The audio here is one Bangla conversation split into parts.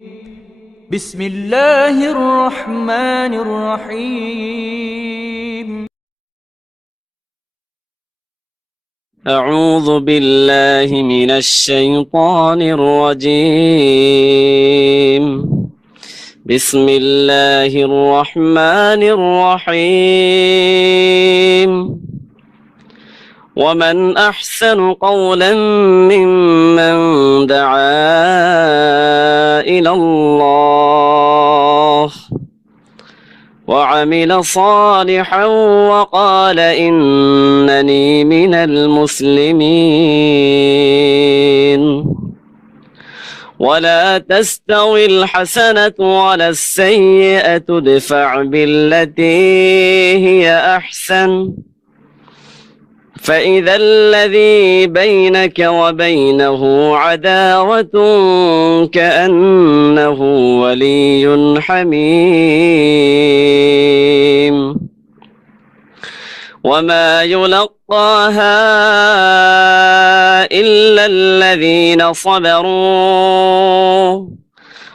بسم الله الرحمن الرحيم. أعوذ بالله من الشيطان الرجيم. بسم الله الرحمن الرحيم. ومن أحسن قولا ممن دعا إلى الله وعمل صالحا وقال إنني من المسلمين. ولا تستوي الحسنة ولا السيئة ادفع بالتي هي أحسن فإذا الذي بينك وبينه عداوة كأنه ولي حميم. وما يلقاها إلا الذين صبروا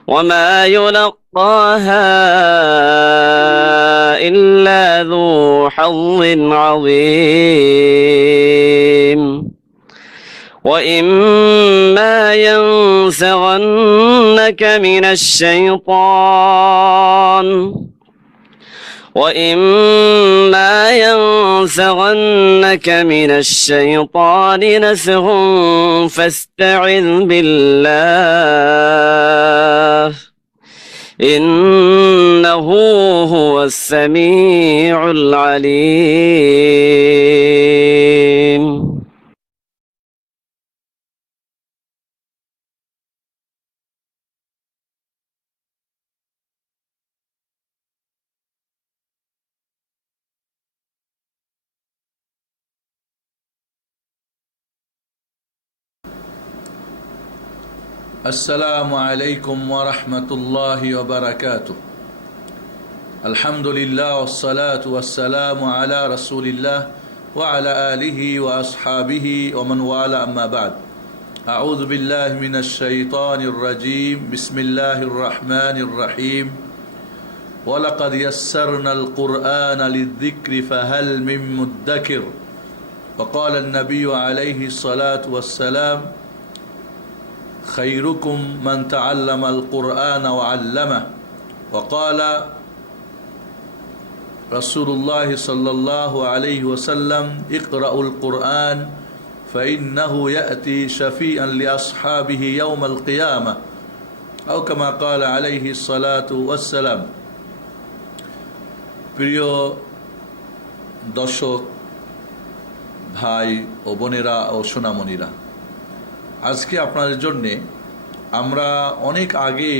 وما يلقاها إلا ذو حظ عظيم. وإما ينزغنك من الشيطان نزغ فاستعذ بالله إنه هو السميع العليم. السلام عليكم ورحمة الله وبركاته. الحمد لله والصلاة والسلام على رسول الله وعلى آله وأصحابه ومن والاه أما بعد. أعوذ بالله من الشيطان الرجيم. بسم الله الرحمن الرحيم. ولقد يسرنا القرآن للذكر فهل من مدكر. وقال النبي عليه الصلاة والسلام خيركم من تعلم القرآن وعلمه. وقال رسول الله صلى الله عليه وسلم اقرأوا القرآن فإنه يأتي شفيعا لأصحابه يوم القيامة أو كما قال عليه الصلاة والسلام. প্রিয় দর্শক ভাই ও বোনেরা ও সোনামণিরা, আজকে আপনাদের জন্যে আমরা অনেক আগে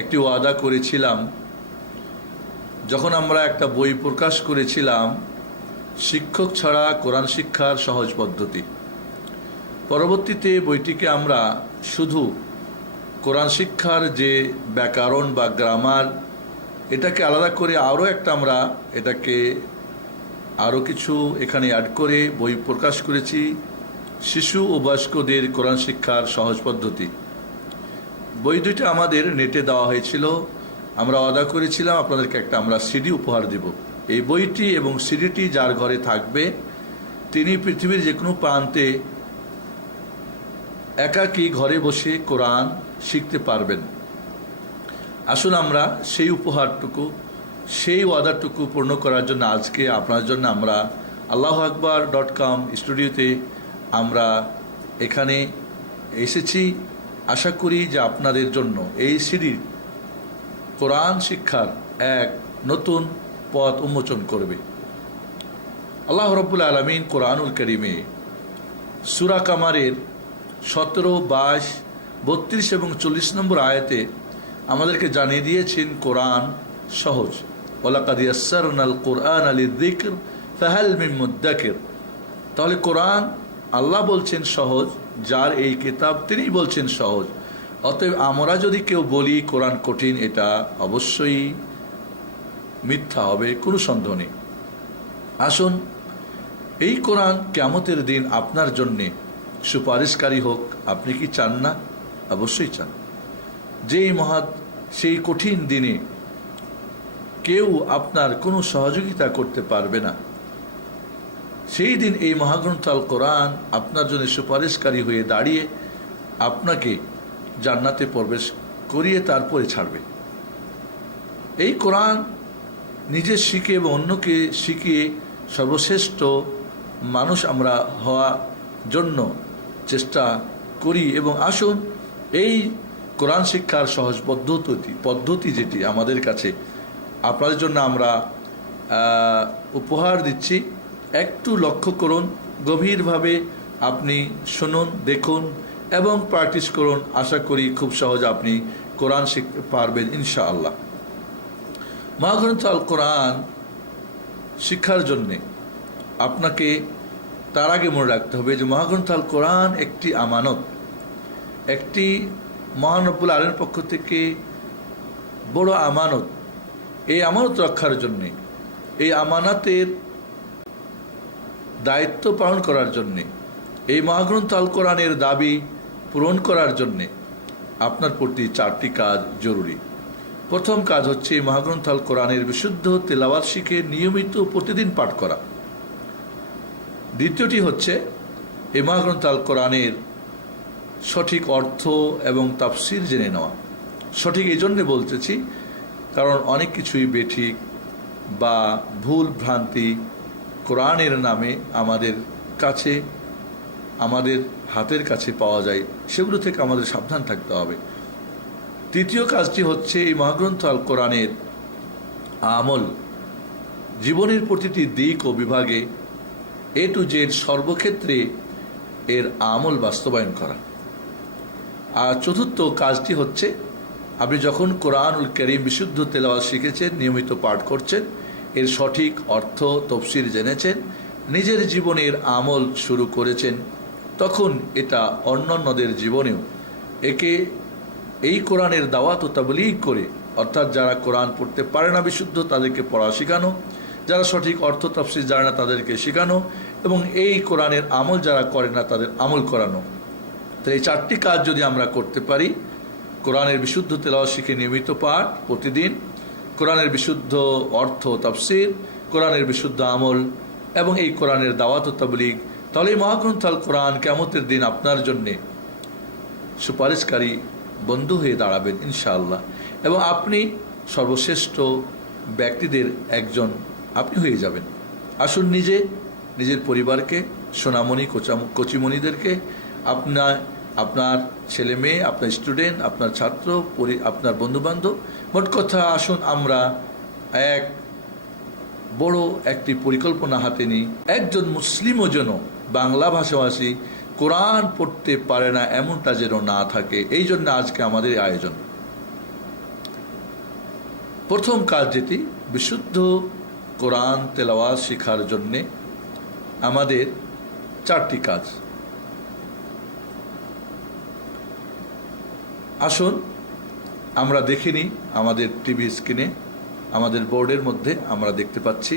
একটি ওয়াদা করেছিলাম, যখন আমরা একটা বই প্রকাশ করেছিলাম শিক্ষক ছাড়া কোরআন শিক্ষার সহজ পদ্ধতি। পরবর্তীতে বইটিকে আমরা শুধু কোরআন শিক্ষার যে ব্যাকরণ বা গ্রামার, এটাকে আলাদা করে আরও একটা আমরা এটাকে আরও কিছু এখানে অ্যাড করে বই প্রকাশ করেছি, শিশু ও বয়স্কদের কোরআন শিক্ষার সহজ পদ্ধতি। বই দুইটা আমাদের নেটে দেওয়া হয়েছিল। আমরা ওয়াদা করেছিলাম আপনাদেরকে একটা আমরা সিডি উপহার দেব। এই বইটি এবং সিডিটি যার ঘরে থাকবে তিনি পৃথিবীর যে কোনো প্রান্তে একাকী ঘরে বসে কোরআন শিখতে পারবেন। আসুন আমরা সেই উপহারটুকু, সেই ওয়াদাটুকু পূর্ণ করার জন্য আজকে আপনার জন্য আমরা AllahAkbar.com স্টুডিওতে আমরা এখানে এসেছি। আশা করি যে আপনাদের জন্য এই সিরিজ কোরআন শিক্ষার এক নতুন পথ উন্মোচন করবে। আল্লাহ রাব্বুল আলামিন কোরআনুল কারীমে সূরা কামারের 17, 22, 32 এবং 40 নম্বর আয়াতে আমাদেরকে জানিয়ে দিয়েছেন কোরআন সহজ। ওয়ালাকাদ ইয়াসসারনাল কুরআনা লিযিকর ফাহাল মিন মুদ্দাকির। তাহলে কোরআন আল্লাহ বলছেন সহজ, যার এই কিতাব তিনি বলছেন সহজ। অতএব আমরা যদি কেউ বলি কোরআন কঠিন, এটা অবশ্যই মিথ্যা হবে, কোনো সন্দেহ নেই। আসুন এই কোরআন কিয়ামতের দিন আপনার জন্যে সুপারিশকারী হোক। আপনি কি চান না? অবশ্যই চান। সেই কঠিন দিনে কেউ আপনার কোনো সহযোগিতা করতে পারবে না, সেই দিন এই মহাগ্রন্থ আল কোরআন আপনার জন্য সুপারিশকারী হয়ে দাঁড়িয়ে আপনাকে জান্নাতে প্রবেশ করিয়ে তারপরে ছাড়বে। এই কোরআন নিজে শিখে এবং অন্যকে শিখিয়ে সর্বশ্রেষ্ঠ মানুষ আমরা হওয়ার জন্য চেষ্টা করি। এবং আসুন এই কোরআন শিক্ষার সহজ পদ্ধতি যেটি আমাদের কাছে আপনাদের জন্য আমরা উপহার দিচ্ছি, একটু লক্ষ্য করুন, গভীরভাবে আপনি শুনুন, দেখুন এবং প্র্যাকটিস করুন। আশা করি খুব সহজে আপনি কোরআন শিখতে পারবেন ইনশাআল্লাহ। মহাগ্রন্থ আল কোরআন শিক্ষার জন্যে আপনাকে তার আগে মনে রাখতে হবে যে মহাগ্রন্থ আল কোরআন একটি আমানত, একটি মহান রব্বুল আলামিনের পক্ষ থেকে বড় আমানত। এই আমানত রক্ষার জন্যে, এই আমানতের দায়িত্ব পালন করার জন্যে, এই মহাগ্রন্থ আল কোরআনের দাবি পূরণ করার জন্যে আপনার প্রতি 4টি কাজ জরুরি। প্রথম কাজ হচ্ছে এই মহাগ্রন্থ আল কোরআনের বিশুদ্ধ তেলাওয়াত শিখে নিয়মিত প্রতিদিন পাঠ করা। দ্বিতীয়টি হচ্ছে এই মহাগ্রন্থ আল কোরআনের সঠিক অর্থ এবং তাফসির জেনে নেওয়া। সঠিক এই জন্যে বলতেছি কারণ অনেক কিছুই বেঠিক বা ভুল ভ্রান্তি কোরআনের নামে আমাদের কাছে, আমাদের হাতের কাছে পাওয়া যায়, সেগুলো থেকে আমাদের সাবধান থাকতে হবে। তৃতীয় কাজটি হচ্ছে এই মহাগ্রন্থ আল কোরআনের আমল, জীবনের প্রতিটি দিক ও বিভাগে A to Z সর্বক্ষেত্রে এর আমল বাস্তবায়ন করা। আর চতুর্থ কাজটি হচ্ছে আপনি যখন কোরআনুল কারীম বিশুদ্ধ তেলাওয়াত শিখেছেন, নিয়মিত পাঠ করছেন, এর সঠিক অর্থ তফসির জেনেছেন, নিজের জীবনের আমল শুরু করেছেন, তখন এটা অন্যান্যদের জীবনেও এই কোরআনের দাওয়াত ও তাবলীগ করে, অর্থাৎ যারা কোরআন পড়তে পারে না বিশুদ্ধ তাদেরকে পড়া শেখানো, যারা সঠিক অর্থ তাফসির জানে না তাদেরকে শেখানো, এবং এই কোরআনের আমল যারা করে না তাদের আমল করানো। তো এই 4টি কাজ যদি আমরা করতে পারি, কোরআনের বিশুদ্ধ তেলাওয়াত শিখে নিয়মিত পাঠ প্রতিদিন, কোরআনের বিশুদ্ধ অর্থ তাফসির, কোরআনের বিশুদ্ধ আমল এবং এই কোরআনের দাওয়াত ও তাবলীগ, তাহলে এই মহাগ্রন্থ আল কোরআন কিয়ামতের দিন আপনার জন্যে সুপারিশকারী বন্ধু হয়ে দাঁড়াবেন ইনশাআল্লাহ, এবং আপনি সর্বশ্রেষ্ঠ ব্যক্তিদের একজন আপনি হয়ে যাবেন। আসুন নিজের পরিবারকে, সোনামণি কচিমণিদেরকে, আপনার ছেলে মেয়ে, আপনার স্টুডেন্ট, আপনার ছাত্র, আপনার বন্ধুবান্ধব, মোট কথা আসুন আমরা এক বড় একটি পরিকল্পনা হাতে নিই। একজন মুসলিমও যেন বাংলা ভাষাভাষী কোরআন পড়তে পারে না এমনটা যেন না থাকে, এই জন্য আজকে আমাদের আয়োজন। প্রথম কাজ যেটি, বিশুদ্ধ কোরআন তেলাওয়াত শেখার জন্যে আমাদের 4টি কাজ। আসুন আমরা দেখে নিই আমাদের টিভি স্ক্রিনে, আমাদের বোর্ডের মধ্যে আমরা দেখতে পাচ্ছি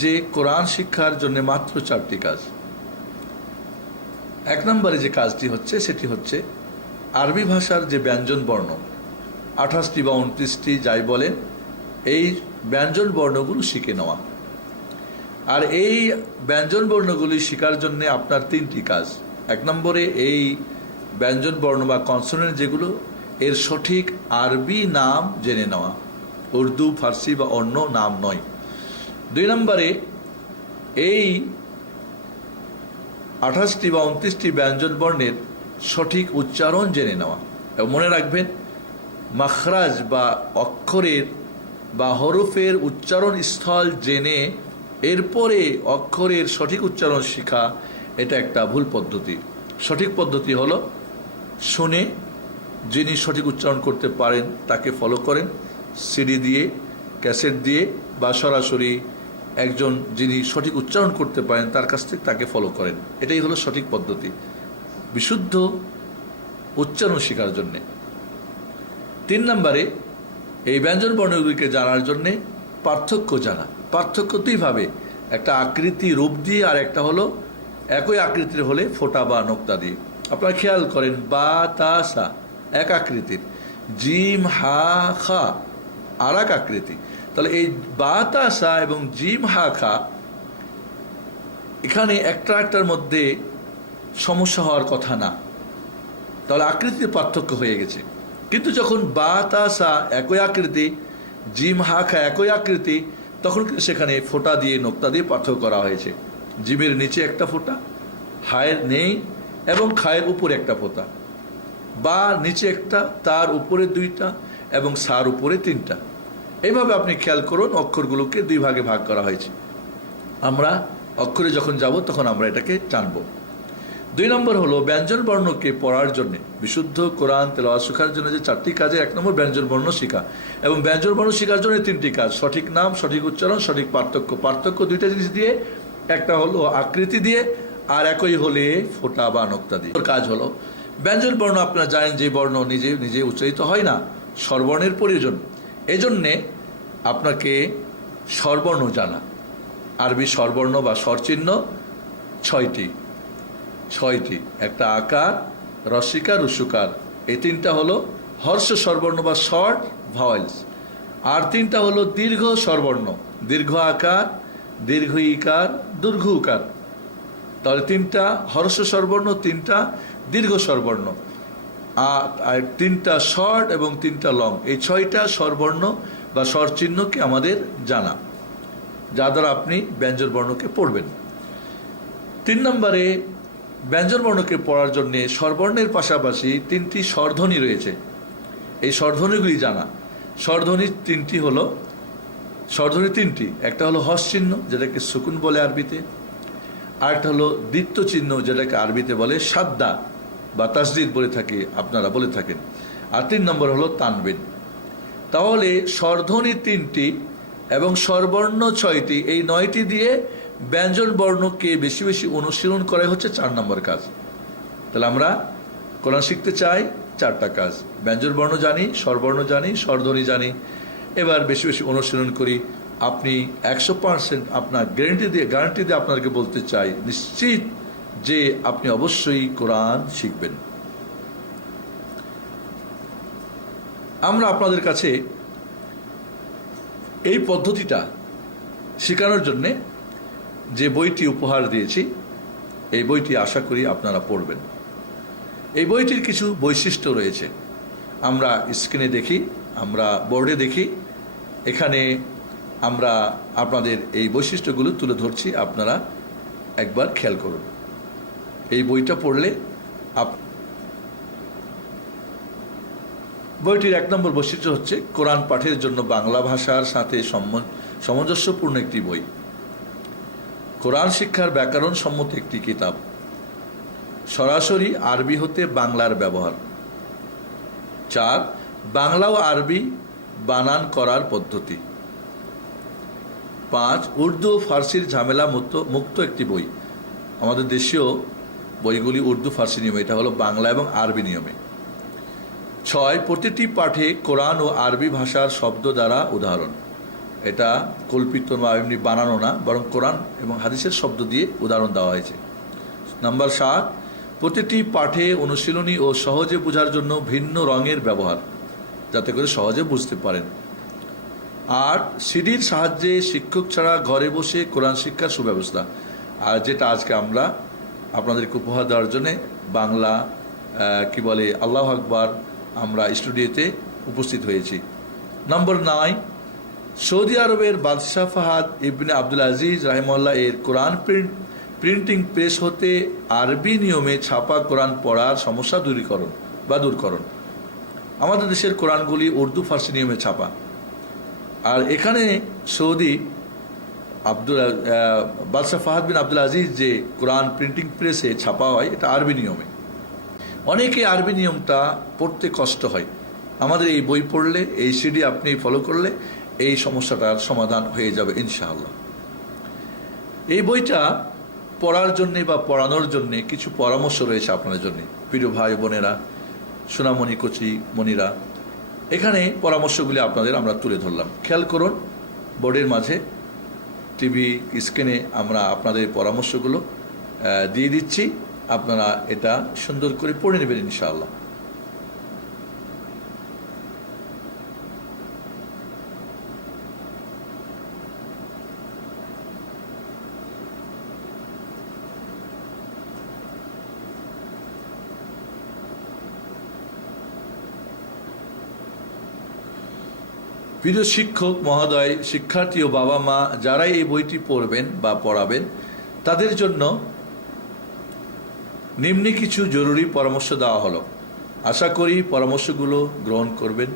যে কোরআন শিক্ষার জন্য মাত্র 4টি কাজ। 1 নম্বরে যে কাজটি হচ্ছে সেটি হচ্ছে আরবি ভাষার যে ব্যঞ্জন বর্ণ 28টি বা 29টি যাই বলেন, এই ব্যঞ্জন বর্ণগুলো শিখে নেওয়া। আর এই ব্যঞ্জন বর্ণগুলি শেখার জন্য আপনার 3টি কাজ। 1 নম্বরে এই ব্যঞ্জন বর্ণ বা কনসোনেন্ট যেগুলো, এর সঠিক আরবি নাম জেনে নেওয়া, উর্দু, ফার্সি বা অন্য নাম নয়। 2 নম্বরে এই 28টি বা 29টি ব্যঞ্জন বর্ণের সঠিক উচ্চারণ জেনে নেওয়া। এবং মনে রাখবেন, মাখরাজ বা অক্ষরের বা হরফের উচ্চারণ স্থল জেনে এরপরে অক্ষরের সঠিক উচ্চারণ শেখা, এটা একটা ভুল পদ্ধতি। সঠিক পদ্ধতি হলো শুনে, যিনি সঠিক উচ্চারণ করতে পারেন তাকে ফলো করেন, সিডি দিয়ে, ক্যাসেট দিয়ে বা সরাসরি একজন যিনি সঠিক উচ্চারণ করতে পারেন তার কাছ থেকে তাকে ফলো করেন। এটাই হলো সঠিক পদ্ধতি বিশুদ্ধ উচ্চারণ শেখার জন্যে। 3 নম্বরে এই ব্যঞ্জন বর্ণগুলিকে জানার জন্যে পার্থক্য জানা। পার্থক্য দুইভাবে, একটা আকৃতি রূপ দিয়ে আর একটা হলো একই আকৃতির হলে ফোঁটা বা নোক্তা দিয়ে। আপনারা খেয়াল করেন, বা তা সা এক আকৃতির, জিম হা খা আর এক আকৃতি। তাহলে এই বা তা সা এবং জিম হা খা এখানে একটা একটার মধ্যে সমস্যা হওয়ার কথা না, তাহলে আকৃতিতে পার্থক্য হয়ে গেছে। কিন্তু যখন বা তা সা একই আকৃতি, জিম হা খা একই আকৃতি, তখন সেখানে ফোঁটা দিয়ে নোক্তা দিয়ে পার্থক্য করা হয়েছে। জিমের নিচে একটা ফোঁটা, হায়ের নেই, এবং খায়ের উপরে একটা ফোঁটা, বা নিচে একটা, তার উপরে দুইটা, এবং সার উপরে তিনটা। এইভাবে আপনি খেয়াল করুন, অক্ষরগুলোকে দুই ভাগে ভাগ করা হয়েছে। আমরা অক্ষরে যখন যাব তখন আমরা এটাকে জানব। 2 নম্বর হলো ব্যঞ্জন বর্ণকে পড়ার জন্য, বিশুদ্ধ কোরআন তেলাওয়াত শেখার জন্য যে 4টি কাজে 1 নম্বর ব্যঞ্জন বর্ণ শেখা, এবং ব্যঞ্জন বর্ণ শেখার জন্য 3টি কাজ: সঠিক নাম, সঠিক উচ্চারণ, সঠিক পার্থক্য। পার্থক্য 2টা জিনিস দিয়ে, একটা হলো আকৃতি দিয়ে, আর একই হলে ফোঁটা বা নোক্তা দিয়ে। কাজ হলো ব্যঞ্জন বর্ণ, আপনারা জানেন যে বর্ণ নিজে নিজে উচ্চারিত হয় না, স্বরবর্ণের প্রয়োজন। এজন্যে আপনাকে স্বরবর্ণ জানা। আরবি স্বরবর্ণ বা স্বরচিহ্ন 6টি। একটা আকার, রস্বীকার, রস্যকার, এই 3টা হলো হর্ষ স্বরবর্ণ বা শর্ট ভাওয়েলস। আর 3টা হলো দীর্ঘ স্বরবর্ণ, দীর্ঘ আকার, দীর্ঘ ইকার, দীর্ঘ উকার। তাহলে 3টা হর্ষ স্বরবর্ণ, 3টা দীর্ঘ স্বরবর্ণ, আর 3টা শর্ট এবং 3টা লং। এই 6টা স্বরবর্ণ বা স্বরচিহ্নকে আমাদের জানা, যা দ্বারা আপনি ব্যঞ্জন বর্ণকে পড়বেন। 3 নম্বরে ব্যঞ্জন বর্ণকে পড়ার জন্যে স্বরবর্ণের পাশাপাশি 3টি স্বরধ্বনি রয়েছে। এই স্বরধ্বনিগুলি জানা। স্বরধ্বনি 3টি হলো, স্বরধ্বনি 3টি। একটা হলো হর্ষ চিহ্ন, যেটাকে সুকুন বলে আরবিতে। আরেকটা হলো দ্বিত্ব চিহ্ন, যেটাকে আরবিতে বলে সাদ্দা বা তাসদিদ বলে থাকে, আপনারা বলে থাকেন। আর 3 নম্বর হলো তানবিন। তাহলে স্বরধ্বনি 3টি এবং স্বরবর্ণ 6টি, এই 9টি দিয়ে ব্যঞ্জন বর্ণকে বেশি বেশি অনুশীলন করা হচ্ছে 4 নম্বর কাজ। তাহলে আমরা কোরআন শিখতে চাই, 4টা কাজ: ব্যঞ্জন বর্ণ জানি, স্বরবর্ণ জানি, স্বরধ্বনি জানি। এবার বেশি বেশি অনুশীলন করি। আপনি 100% আপনার গ্যারান্টি দিয়ে আপনাকে বলতে চাই, নিশ্চিত যে আপনি অবশ্যই কোরআন শিখবেন। আমরা আপনাদের কাছে এই পদ্ধতিটা শেখানোর জন্যে যে বইটি উপহার দিয়েছি, এই বইটি আশা করি আপনারা পড়বেন। এই বইটির কিছু বৈশিষ্ট্য রয়েছে, আমরা স্ক্রিনে দেখি, আমরা বোর্ডে দেখি। এখানে আমরা আপনাদের এই বৈশিষ্ট্যগুলো তুলে ধরছি, আপনারা একবার খেয়াল করুন। এই বইটা পড়লে বইটির 1 নম্বর বৈশিষ্ট্য হচ্ছে কোরআন পাঠের জন্য বাংলা ভাষার সাথে সামঞ্জস্যপূর্ণ একটি বই, কোরআন শিক্ষার ব্যাকরণ সম্মত একটি কিতাব, সরাসরি আরবি হতে বাংলার ব্যবহার। 4, বাংলা ও আরবি বানান করার পদ্ধতি। 5, উর্দু ও ফার্সির ঝামেলা মুক্ত একটি বই। আমাদের দেশীয় বইগুলি উর্দু ফার্সি নিয়মে, এটা হলো বাংলা এবং আরবি নিয়মে। 6, প্রতিটি পাঠে কোরআন ও আরবি ভাষার শব্দ দ্বারা উদাহরণ। এটা কল্পিত বা এমনি বানানো না, বরং কোরআন এবং হাদিসের শব্দ দিয়ে উদাহরণ দেওয়া হয়েছে। নাম্বার 7, প্রতিটি পাঠে অনুশীলনী ও সহজে বোঝার জন্য ভিন্ন রঙের ব্যবহার, যাতে করে সহজে বুঝতে পারেন। 8, সিডির সাহায্যে শিক্ষক ছাড়া ঘরে বসে কোরআন শিক্ষার সুব্যবস্থা। আর যেটা আজকে আমরা আপনাদেরকে উপহার দেওয়ার জন্যে বাংলা কি বলে আল্লাহু আকবার আমরা স্টুডিওতে উপস্থিত হয়েছি। নম্বর 9, সৌদি আরবের বাদশাহ ফাহাদ ইবনে আব্দুল আজিজ রাহিমাহুল্লাহ এর কোরআন প্রিন্টিং প্রেস হতে আরবি নিয়মে ছাপা কোরআন পড়ার সমস্যা দূরীকরণ। আমাদের দেশের কোরআনগুলি উর্দু ফার্সি নিয়মে ছাপা, আর এখানে সৌদি বাদশাহ ফাহাদ বিন আব্দুল আজিজ যে কোরআন প্রিন্টিং প্রেসে ছাপা হয়, এটা আরবি নিয়মে। অনেকে আরবি নিয়মটা পড়তে কষ্ট হয়। আমাদের এই বই পড়লে, এই সিডি আপনি ফলো করলে এই সমস্যাটার সমাধান হয়ে যাবে ইনশাআল্লাহ। এই বইটা পড়ার জন্যে বা পড়ানোর জন্যে কিছু পরামর্শ রয়েছে আপনাদের জন্য, প্রিয় ভাই বোনেরা, সোনামণি কচি মণিরা। এখানে পরামর্শগুলি আপনাদের আমরা তুলে ধরলাম। খেয়াল করুন, বোর্ডের মাঝে টিভি স্ক্রিনে আমরা আপনাদের পরামর্শগুলো দিয়ে দিচ্ছি, আপনারা এটা সুন্দর করে পড়ে নেবেন ইনশাআল্লাহ। প্রিয় শিক্ষক মহোদয়, শিক্ষার্থী ও বাবা মা যারাই এই বইটি পড়বেন বা পড়াবেন, তাদের জন্য নিম্নে কিছু জরুরি পরামর্শ দেওয়া হলো। আশা করি পরামর্শগুলো গ্রহণ করবেন।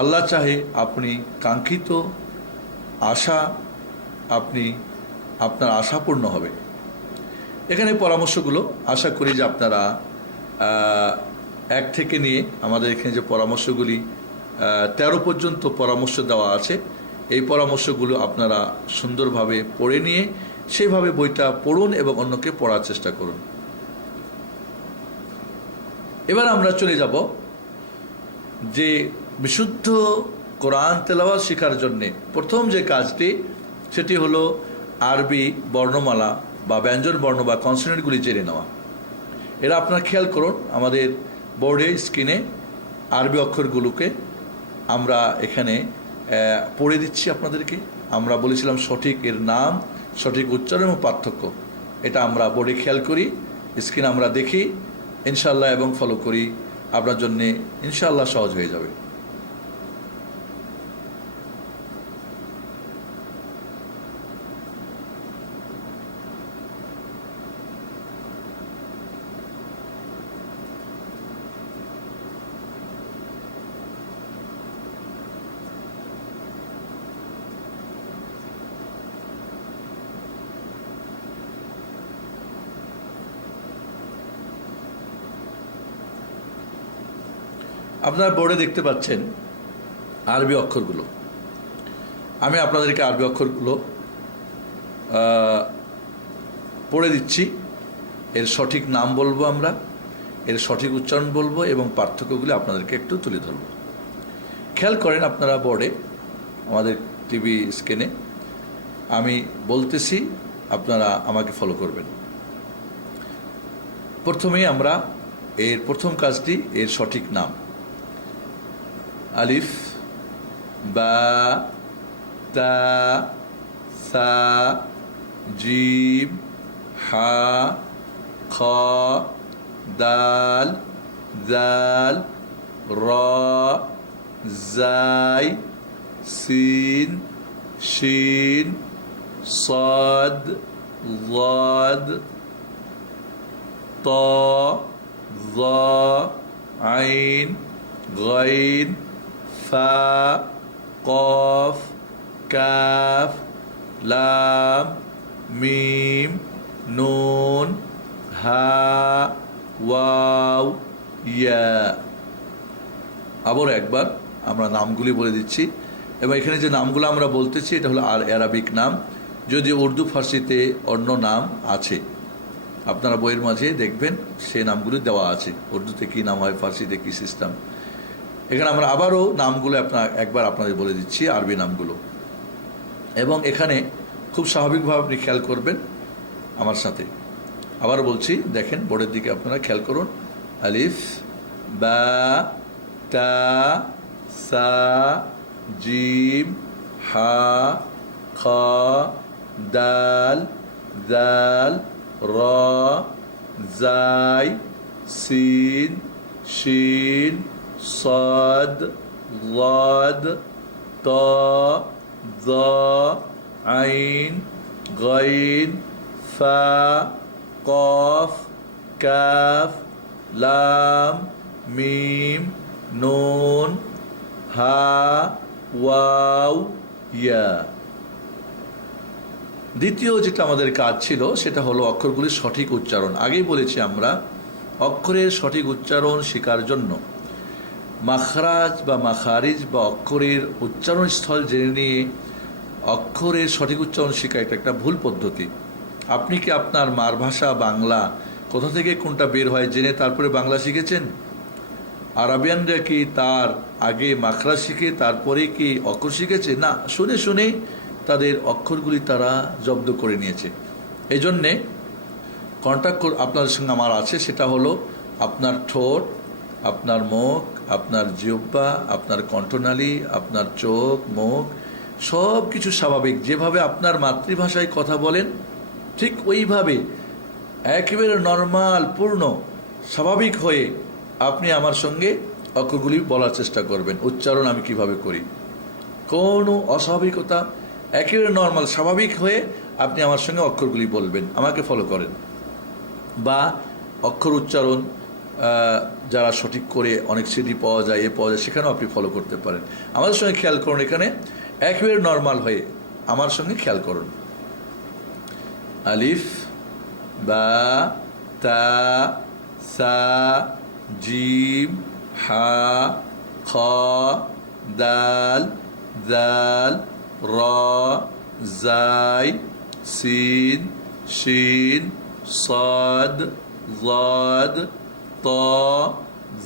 আল্লাহ চাহে আপনি কাঙ্ক্ষিত আশা আপনার আশা পূর্ণ হবে। এখানে পরামর্শগুলো আশা করি যে আপনারা এক থেকে নিয়ে আমাদের এখানে যে পরামর্শগুলি 13 পর্যন্ত পরামর্শ দেওয়া আছে, এই পরামর্শগুলো আপনারা সুন্দরভাবে পড়ে নিয়ে সেইভাবে বইটা পড়ুন এবং অন্যকে পড়ার চেষ্টা করুন। এবার আমরা চলে যাব যে বিশুদ্ধ কোরআন তেলাওয়াত শেখার জন্য প্রথম যে কাজটি, সেটি হলো আরবি বর্ণমালা বা ব্যঞ্জন বর্ণ বা কনসোনেন্টগুলি জেনে নেওয়া। এরা আপনারা খেয়াল করুন, আমাদের বোর্ডে স্ক্রিনে আরবি অক্ষরগুলোকে আমরা এখানে পড়ে দিচ্ছি আপনাদেরকে। আমরা বলেছিলাম সঠিক এর নাম, সঠিক উচ্চারণ এবং পার্থক্য, এটা আমরা বোর্ডে খেয়াল করি, স্ক্রিন আমরা দেখি ইনশাআল্লাহ এবং ফলো করি। আপনার জন্যে ইনশাআল্লাহ সহজ হয়ে যাবে। আপনারা বোর্ডে দেখতে পাচ্ছেন আরবি অক্ষরগুলো। আমি আপনাদেরকে আরবি অক্ষরগুলো পড়ে দিচ্ছি। এর সঠিক নাম বলবো, আমরা এর সঠিক উচ্চারণ বলবো এবং পার্থক্যগুলি আপনাদেরকে একটু তুলে ধরব। খেয়াল করেন আপনারা বোর্ডে, আমাদের টিভি স্ক্রিনে আমি বলতেছি, আপনারা আমাকে ফলো করবেন। প্রথমেই আমরা এর প্রথম কাজটি এর সঠিক নাম। আলিফ, বা, তা, সা, জিম, হা, খ, দাল, জাল, র, জাই, সিন, শিন, صاد ضاد طا ظا عين غين فا قاف كاف لام ميم نون হা ওয়াও ইয়া। আবার একবার আমরা নামগুলি বলে দিচ্ছি এবং এখানে যে নামগুলো আমরা বলতেছি এটা হলো আরবিক নাম, যদি উর্দু ফার্সিতে অন্য নাম আছে আপনারা বইয়ের মাঝে দেখবেন সেই নামগুলি দেওয়া আছে, উর্দুতে কী নাম হয়, ফার্সিতে কী সিস্টেম। এখানে আমরা আবারও নামগুলো একবার আপনাদের বলে দিচ্ছি, আরবি নামগুলো। এবং এখানে খুব স্বাভাবিকভাবে আপনি খেয়াল করবেন আমার সাথে। আবার বলছি, দেখেন বোর্ডের দিকে আপনারা খেয়াল করুন। আলিফ, বা, তা, সা, জিম, হা, খ, দাল, জাল, র, জাই, সিন, শিন, صاد ضاد طا ظا عين غين فا قاف كاف لام ميم نون হা ওয়াও ইয়া। দ্বিতীয় যেটা আমাদের কাজ ছিল সেটা হলো অক্ষরগুলির সঠিক উচ্চারণ। আগেই বলেছি আমরা অক্ষরের সঠিক উচ্চারণ শেখার জন্য মাখরাজ বা মাখারিজ বা অক্ষরের উচ্চারণ স্থল জেনে নিয়ে অক্ষরের সঠিক উচ্চারণ শেখা এটা একটা ভুল পদ্ধতি। আপনি কি আপনার মার ভাষা বাংলা কোথা থেকে কোনটা বের হয় জেনে তারপরে বাংলা শিখেছেন? আরাবিয়ানরা কি তার আগে মাখরাজ শিখে তারপরে কি অক্ষর শিখেছে? না, শুনে শুনে তাদের অক্ষরগুলি তারা জব্দ করে নিয়েছে। এই জন্যে কন্ট্যাক্ট আপনাদের সঙ্গে আমার আছে, সেটা হলো আপনার ঠোঁট, আপনার মুখ, আপনার জিহ্বা, আপনার কণ্ঠনালী, আপনার চোখ, মুখ সব কিছু স্বাভাবিক। যেভাবে আপনার মাতৃভাষায় কথা বলেন ঠিক ওইভাবে একেবারে নর্মাল পূর্ণ স্বাভাবিক হয়ে আপনি আমার সঙ্গে অক্ষরগুলি বলার চেষ্টা করবেন। উচ্চারণ আমি কিভাবে করি কোনো অস্বাভাবিকতা, একেবারে নর্মাল স্বাভাবিক হয়ে আপনি আমার সঙ্গে অক্ষরগুলি বলবেন, আমাকে ফলো করেন। বা অক্ষর উচ্চারণ যারা সঠিক করে অনেক সিডি পাওয়া যায়, পাওয়া যায়, সেখানেও আপনি ফলো করতে পারেন। আমাদের সঙ্গে খেয়াল করুন, এখানে একেবারে নর্মাল হয়ে আমার সঙ্গে খেয়াল করুন। আলিফ, বা, তা, সা, জিম, হা, খ, দাল, দাল, র, জাই, সিন, শিন, صاد ضاد طا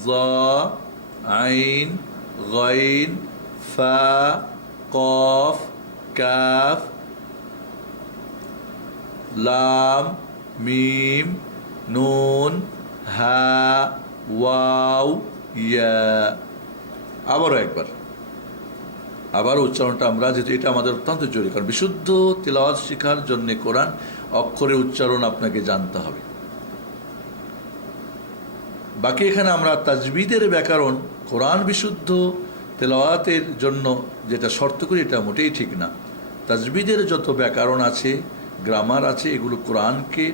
ظا عين غين فا قاف كاف লাম মিম নুন হা ওয়াও ইয়া। আবারও একবার, আবার উচ্চারণটা আমরা, যেহেতু এটা আমাদের অত্যন্ত জরুরি, কারণ বিশুদ্ধ তিলাওয়াত শেখার জন্য কোরআন অক্ষরের উচ্চারণ আপনাকে জানতে হবে। বাকি এখানে আমরা তাজবিদের ব্যাকরণ, কোরআন বিশুদ্ধ তেলাওয়াতের জন্য যেটা শর্ত করি, এটা মোটেই ঠিক না। তাজবিদের যত ব্যাকরণ আছে, গ্রামার আছে, এগুলো কোরআনকে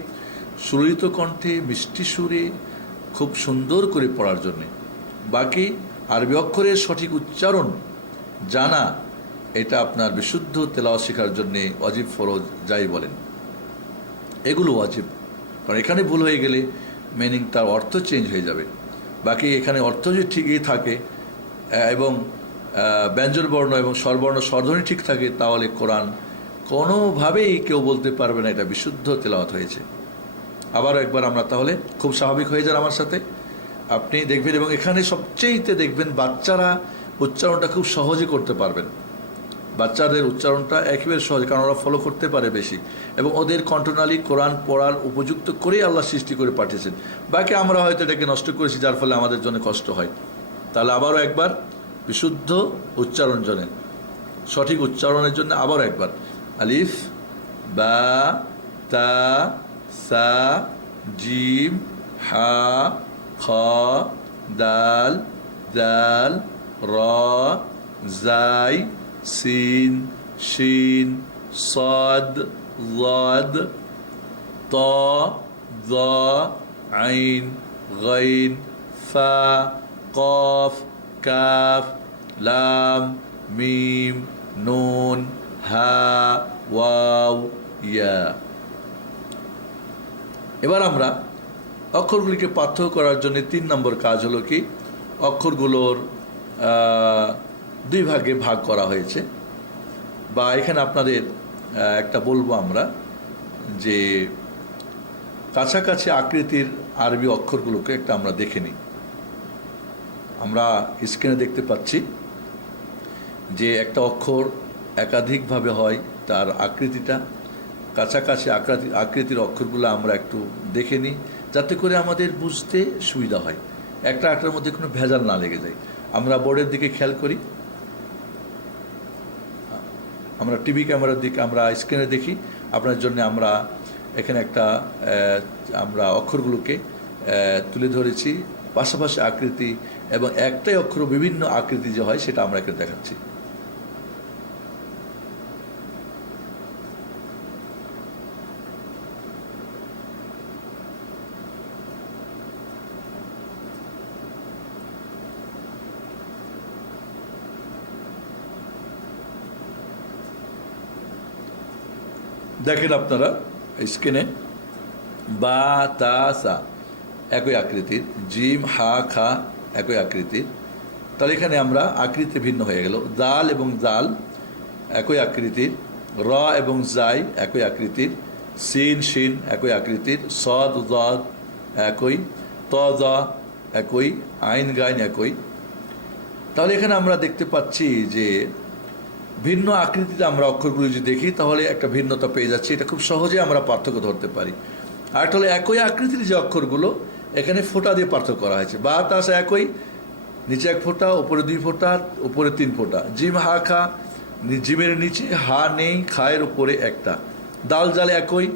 সুললিত কণ্ঠে মিষ্টি সুরে খুব সুন্দর করে পড়ার জন্যে। বাকি আরবি অক্ষরের সঠিক উচ্চারণ জানা, এটা আপনার বিশুদ্ধ তেলাওয়াত শেখার জন্যে ওয়াজিব, ফরজ যাই বলেন, এগুলো ওয়াজিব। কারণ এখানে ভুল হয়ে গেলে মিনিং, তার অর্থ চেঞ্জ হয়ে যাবে। বাকি এখানে অর্থ যদি ঠিকই থাকে এবং ব্যঞ্জন বর্ণ এবং স্বরবর্ণ স্বরধ্বনি ঠিক থাকে, তাহলে কোরআন কোনোভাবেই কেউ বলতে পারবে না এটা বিশুদ্ধ তেলাওয়াত হয়েছে। আবারও একবার আমরা তাহলে খুব স্বাভাবিক হয়ে যান আমার সাথে, আপনি দেখবেন। এবং এখানে সবচেয়েতে দেখবেন বাচ্চারা উচ্চারণটা খুব সহজে করতে পারবেন। বাচ্চাদের উচ্চারণটা একেবারে সহজ, কারণ ওরা ফলো করতে পারে বেশি, এবং ওদের কণ্ঠনালী কোরআন পড়ার উপযুক্ত করেই আল্লাহ সৃষ্টি করে পাঠিয়েছেন। বাকি আমরা হয়তো এটাকে নষ্ট করেছি, যার ফলে আমাদের জন্য কষ্ট হয়। তাহলে আবারও একবার বিশুদ্ধ উচ্চারণ জন্য, সঠিক উচ্চারণের জন্য আবারও একবার, আলিফ, বা, তা, সা, জিম, হা, খ, দাল, দাল, র, জাই, সিন, শিন, صاد ضاد طا ظا عين غين فا قاف كاف لام মিম নুন হা ওয়াও ইয়া। এবার আমরা অক্ষরগুলিকে পার্থক্য করার জন্য 3 নম্বর কাজ হলো কি, অক্ষরগুলোর 2 ভাগে ভাগ করা হয়েছে। বা এখানে আপনাদের একটা বলবো আমরা, যে কাছাকাছি আকৃতির আরবি অক্ষরগুলোকে একটা আমরা দেখে নিই। আমরা স্ক্রিনে দেখতে পাচ্ছি যে একটা অক্ষর একাধিকভাবে হয়, তার আকৃতিটা কাছাকাছি আকৃতির অক্ষরগুলো আমরা একটু দেখে নিই, যাতে করে আমাদের বুঝতে সুবিধা হয়, একটা একটার মধ্যে কোনো ভেজাল না লেগে যায়। আমরা বোর্ডের দিকে খেয়াল করি, আমরা টিভি ক্যামেরার দিকে, আমরা স্ক্রিনে দেখি। আপনার জন্য আমরা এখানে একটা আমরা অক্ষরগুলোকে তুলে ধরেছি, পাশাপাশি আকৃতি, এবং একটাই অক্ষর বিভিন্ন আকৃতি যে হয় সেটা আমরা এখানে দেখাচ্ছি। দেখেন আপনারা স্ক্রিনে, বা, তা, সা একই আকৃতির, জিম, হা, খা একই আকৃতির। তাহলে এখানে আমরা আকৃতি ভিন্ন হয়ে গেল। দাল এবং জাল একই আকৃতির, র এবং জাই একই আকৃতির, সিন, শিন একই আকৃতির, সদ, জাদ একই, ত, জা একই, আইন, গাইন একই। তাহলে এখানে আমরা দেখতে পাচ্ছি যে ভিন্ন আকৃতিতে আমরা অক্ষরগুলি যদি দেখি, তাহলে একটা ভিন্নতা পেয়ে যাচ্ছি। এটা খুব সহজে আমরা পার্থক্য ধরতে পারি। আর তাহলে একই আকৃতির যে অক্ষরগুলো, এখানে ফোঁটা দিয়ে পার্থক্য করা হয়েছে। বা, তা, সা একই, নিচে 1 ফোঁটা, উপরে 2 ফোঁটা, উপরে 3 ফোঁটা। জিম, হা, খা, জিমের নিচে হা নেই, খায়ের উপরে একটা। দাল, জাল একই,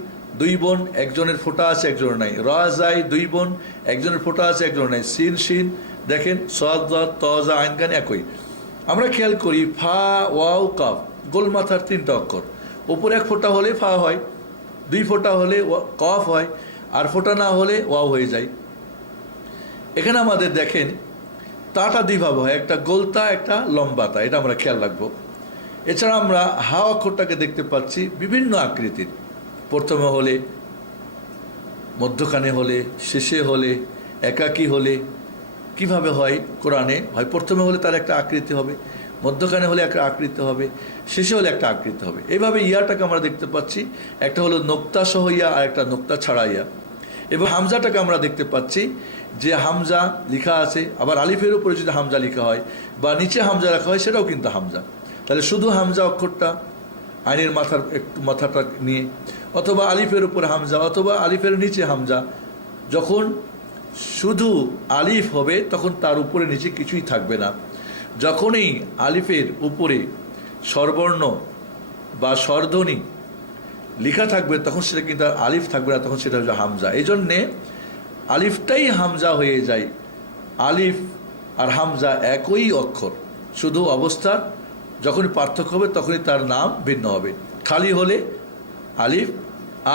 2 বোন, একজনের ফোঁটা আছে একজনের নাই। র, জাই 2 বোন, একজনের ফোঁটা আছে একজনের নাই। সিন, শিন দেখেন, সদ, ত, জা, আইন, গান একই। আমরা খেয়াল করি ফা ওয়াও কাফ গোল মাথার তিনটা অক্ষর, ওপরে এক ফোঁটা হলে ফা হয়, দুই ফোঁটা হলে কফ হয়, আর ফোঁটা না হলে ওয়াও হয়ে যায়। এখানে আমাদের দেখেন তাটা দুইভাবে হয়, একটা গোলতা একটা লম্বাতা, এটা আমরা খেয়াল রাখবো। এছাড়া আমরা হা অক্ষরটাকে দেখতে পাচ্ছি বিভিন্ন আকৃতির, প্রথমে হলে, মধ্যখানে হলে, শেষে হলে, একাকী হলে। কিভাবে হয় কোরআনে? হয় প্রথমে হলে তার একটা আকৃতি হবে, মধ্যখানে হলে একটা আকৃতি হবে, শেষে হলে একটা আকৃতি হবে। এইভাবে ইয়াটাকে আমরা দেখতে পাচ্ছি, একটা হলো নোক্তা সহ ইয়া আর একটা নোক্তা ছাড়া ইয়া। এবং হামজাটাকে আমরা দেখতে পাচ্ছি যে হামজা লেখা আছে, আবার আলিফের উপরে যদি হামজা লেখা হয় বা নিচে হামজা রাখা হয় সেটাও কিন্তু হামজা। তাহলে শুধু হামজা অক্ষরটা আইনের একটু মাথাটা নিয়ে, অথবা আলিফের উপরে হামজা, অথবা আলিফের নিচে হামজা। যখন শুধু আলিফ হবে তখন তার উপরে নিচে কিছুই থাকবে না। যখনই আলিফের উপরে স্বরবর্ণ বা স্বরধ্বনি লেখা থাকবে তখন সেটা কিন্তু আর আলিফ থাকবে না, তখন সেটা হচ্ছে হামজা। এই জন্যে আলিফটাই হামজা হয়ে যায়। আলিফ আর হামজা একই অক্ষর, শুধু অবস্থার যখনই পার্থক্য হবে তখনই তার নাম ভিন্ন হবে। খালি হলে আলিফ,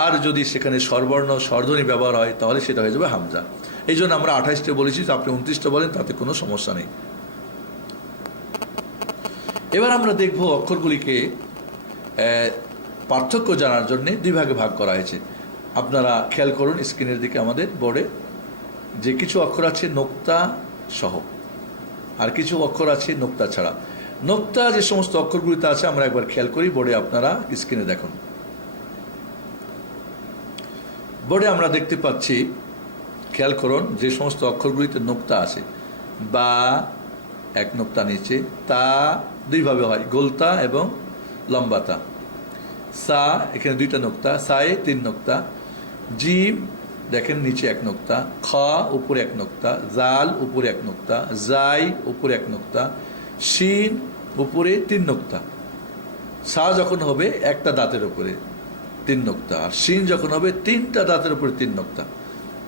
আর যদি সেখানে স্বরবর্ণ স্বরধ্বনি ব্যবহার হয় তাহলে সেটা হয়ে যাবে হামজা। এই জন্য আমরা 28টা বলেছি, আপনি 29টা বলেন, তাতে কোনো সমস্যা নেই। এবার আমরা দেখব অক্ষরগুলিকে পার্থক্য জানার জন্য দুই ভাগে ভাগ করা হয়েছে। আপনারা খেয়াল করুন স্ক্রিনের দিকে, আমাদের বোর্ডে যে কিছু অক্ষর আছে নোক্তা সহ, আর কিছু অক্ষর আছে নোক্তা ছাড়া। নোক্তা যে সমস্ত অক্ষরগুলিতে আছে আমরা একবার খেয়াল করি, বোর্ডে আপনারা স্ক্রিনে দেখুন। বোর্ডে আমরা দেখতে পাচ্ছি, খেয়াল করুন, যে সমস্ত অক্ষরগুলিতে নোক্তা আছে, বা এক নোক্তা নিচে, তা দুইভাবে হয়, গোলতা এবং লম্বাতা। সা এখানে দুইটা নোক্তা, সায়ে 3 নোক্তা। জিম দেখেন নিচে 1 নোক্তা, খ উপরে 1 নোক্তা, জাল উপরে 1 নোক্তা, জাই উপরে 1 নোক্তা, শিন উপরে 3 নোক্তা। সা যখন হবে একটা দাঁতের উপরে 3 নোক্তা, আর শিন যখন হবে 3টা দাঁতের উপরে 3 নোক্তা।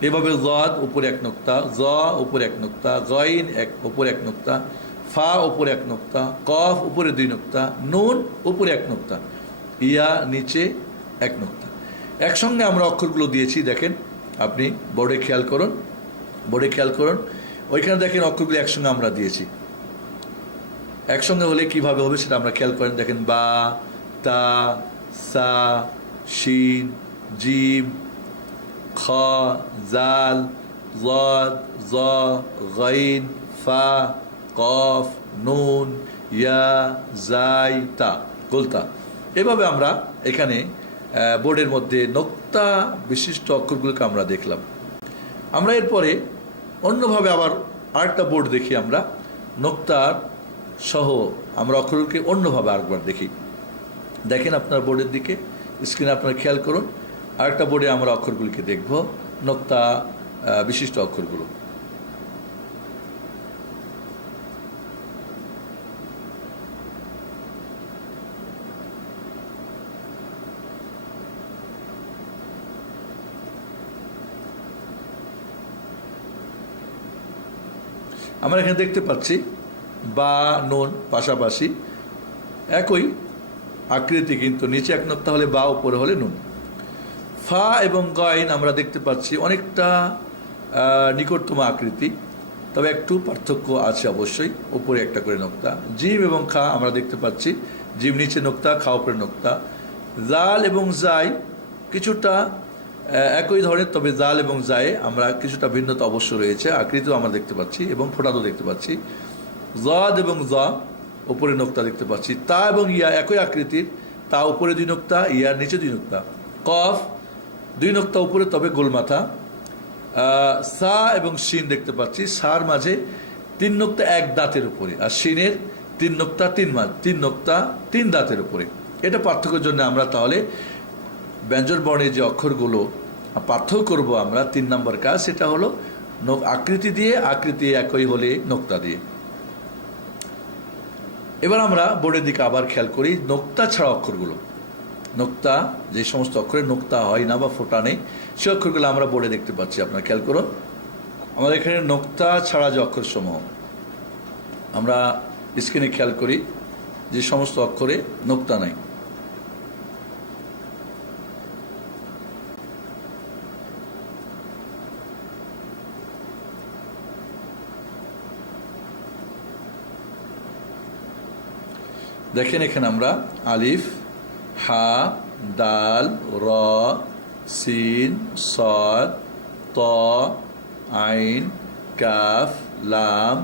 এভাবে জদ উপরে 1 নোক্তা, জ উপরে 1 নোক্তা, গইন উপরে 1 নোক্তা, ফা উপরে 1 নোক্তা, কফ উপরে 2 নোক্তা, নুন উপরে 1 নোক্তা, ইয়া নিচে 1 নোক্তা। একসঙ্গে আমরা অক্ষরগুলো দিয়েছি, দেখেন আপনি বোর্ডে খেয়াল করুন, বোর্ডে খেয়াল করুন, ওইখানে দেখেন অক্ষরগুলো একসঙ্গে আমরা দিয়েছি। একসঙ্গে হলে কিভাবে হবে সেটা আমরা খেয়াল করেন, দেখেন বা, তা, সা, শিন, জিম, খ, জাল, জদ, জ, গাইন, ফা, কফ, নুন, ইয়া, জাই, তা, গোলতা। এভাবে আমরা এখানে বোর্ডের মধ্যে নোক্তা বিশিষ্ট অক্ষরগুলোকে আমরা দেখলাম। আমরা এরপরে অন্যভাবে আবার আরেকটা বোর্ড দেখি, আমরা নোক্তার সহ আমরা অক্ষরগুলোকে অন্যভাবে আরেকবার দেখি। দেখেন আপনার বোর্ডের দিকে, স্ক্রিনে আপনারা খেয়াল করুন, আরেকটা বোর্ডে আমরা অক্ষরগুলিকে দেখব, নোক্তা বিশিষ্ট অক্ষরগুলো। আমরা এখানে দেখতে পাচ্ছি বা নুন পাশাপাশি একই আকৃতি, কিন্তু নিচে 1 নোক্তা হলে বা, উপরে হলে নুন। ফা এবং গাইন আমরা দেখতে পাচ্ছি অনেকটা নিকটতম আকৃতি, তবে একটু পার্থক্য আছে অবশ্যই, উপরে একটা করে নোক্তা। জিম এবং খা আমরা দেখতে পাচ্ছি, জিম নিচে নোক্তা, খা উপরে নোক্তা। জাল এবং জাই কিছুটা একই ধরনের, তবে জাল এবং জায়ে আমরা কিছুটা ভিন্নতা অবশ্য রয়েছে, আকৃতিও আমরা দেখতে পাচ্ছি এবং ফোঁটাও দেখতে পাচ্ছি। জদ এবং জ উপরে নোক্তা দেখতে পাচ্ছি। তা এবং ইয়া একই আকৃতির, তা উপরে 2 নোক্তা, ইয়ার নিচে 2 নোক্তা। কফ 2 নোক্তা উপরে, তবে গোলমাথা। সা এবং শিন দেখতে পাচ্ছি, সার মাঝে 3 নোক্তা 1 দাঁতের উপরে, আর শিনের 3 নোক্তা 3 নোক্তা 3 দাঁতের উপরে। এটা পার্থক্যের জন্য আমরা তাহলে ব্যঞ্জন বর্ণের যে অক্ষরগুলো পার্থক্য করব আমরা, 3 নম্বর কাজ, সেটা হলো আকৃতি দিয়ে, আকৃতি একই হলে নোক্তা দিয়ে। এবার আমরা বোর্ডের দিকে আবার খেয়াল করি নোক্তা ছাড়া অক্ষরগুলো। নোক্তা যে সমস্ত অক্ষরে নোক্তা হয় না বা ফোঁটা নেই, সে অক্ষরগুলো আমরা বোর্ডে দেখতে পাচ্ছি, আপনারা খেয়াল করুন। আমাদের এখানে নোক্তা ছাড়া যে অক্ষরসমূহ আমরা স্ক্রিনে খেয়াল করি যে সমস্ত অক্ষরে নোক্তা নাই। দেখেন এখানে আমরা আলিফ, হা, দাল, র, সিন, সাদ, ত, আইন, কাফ, লাম,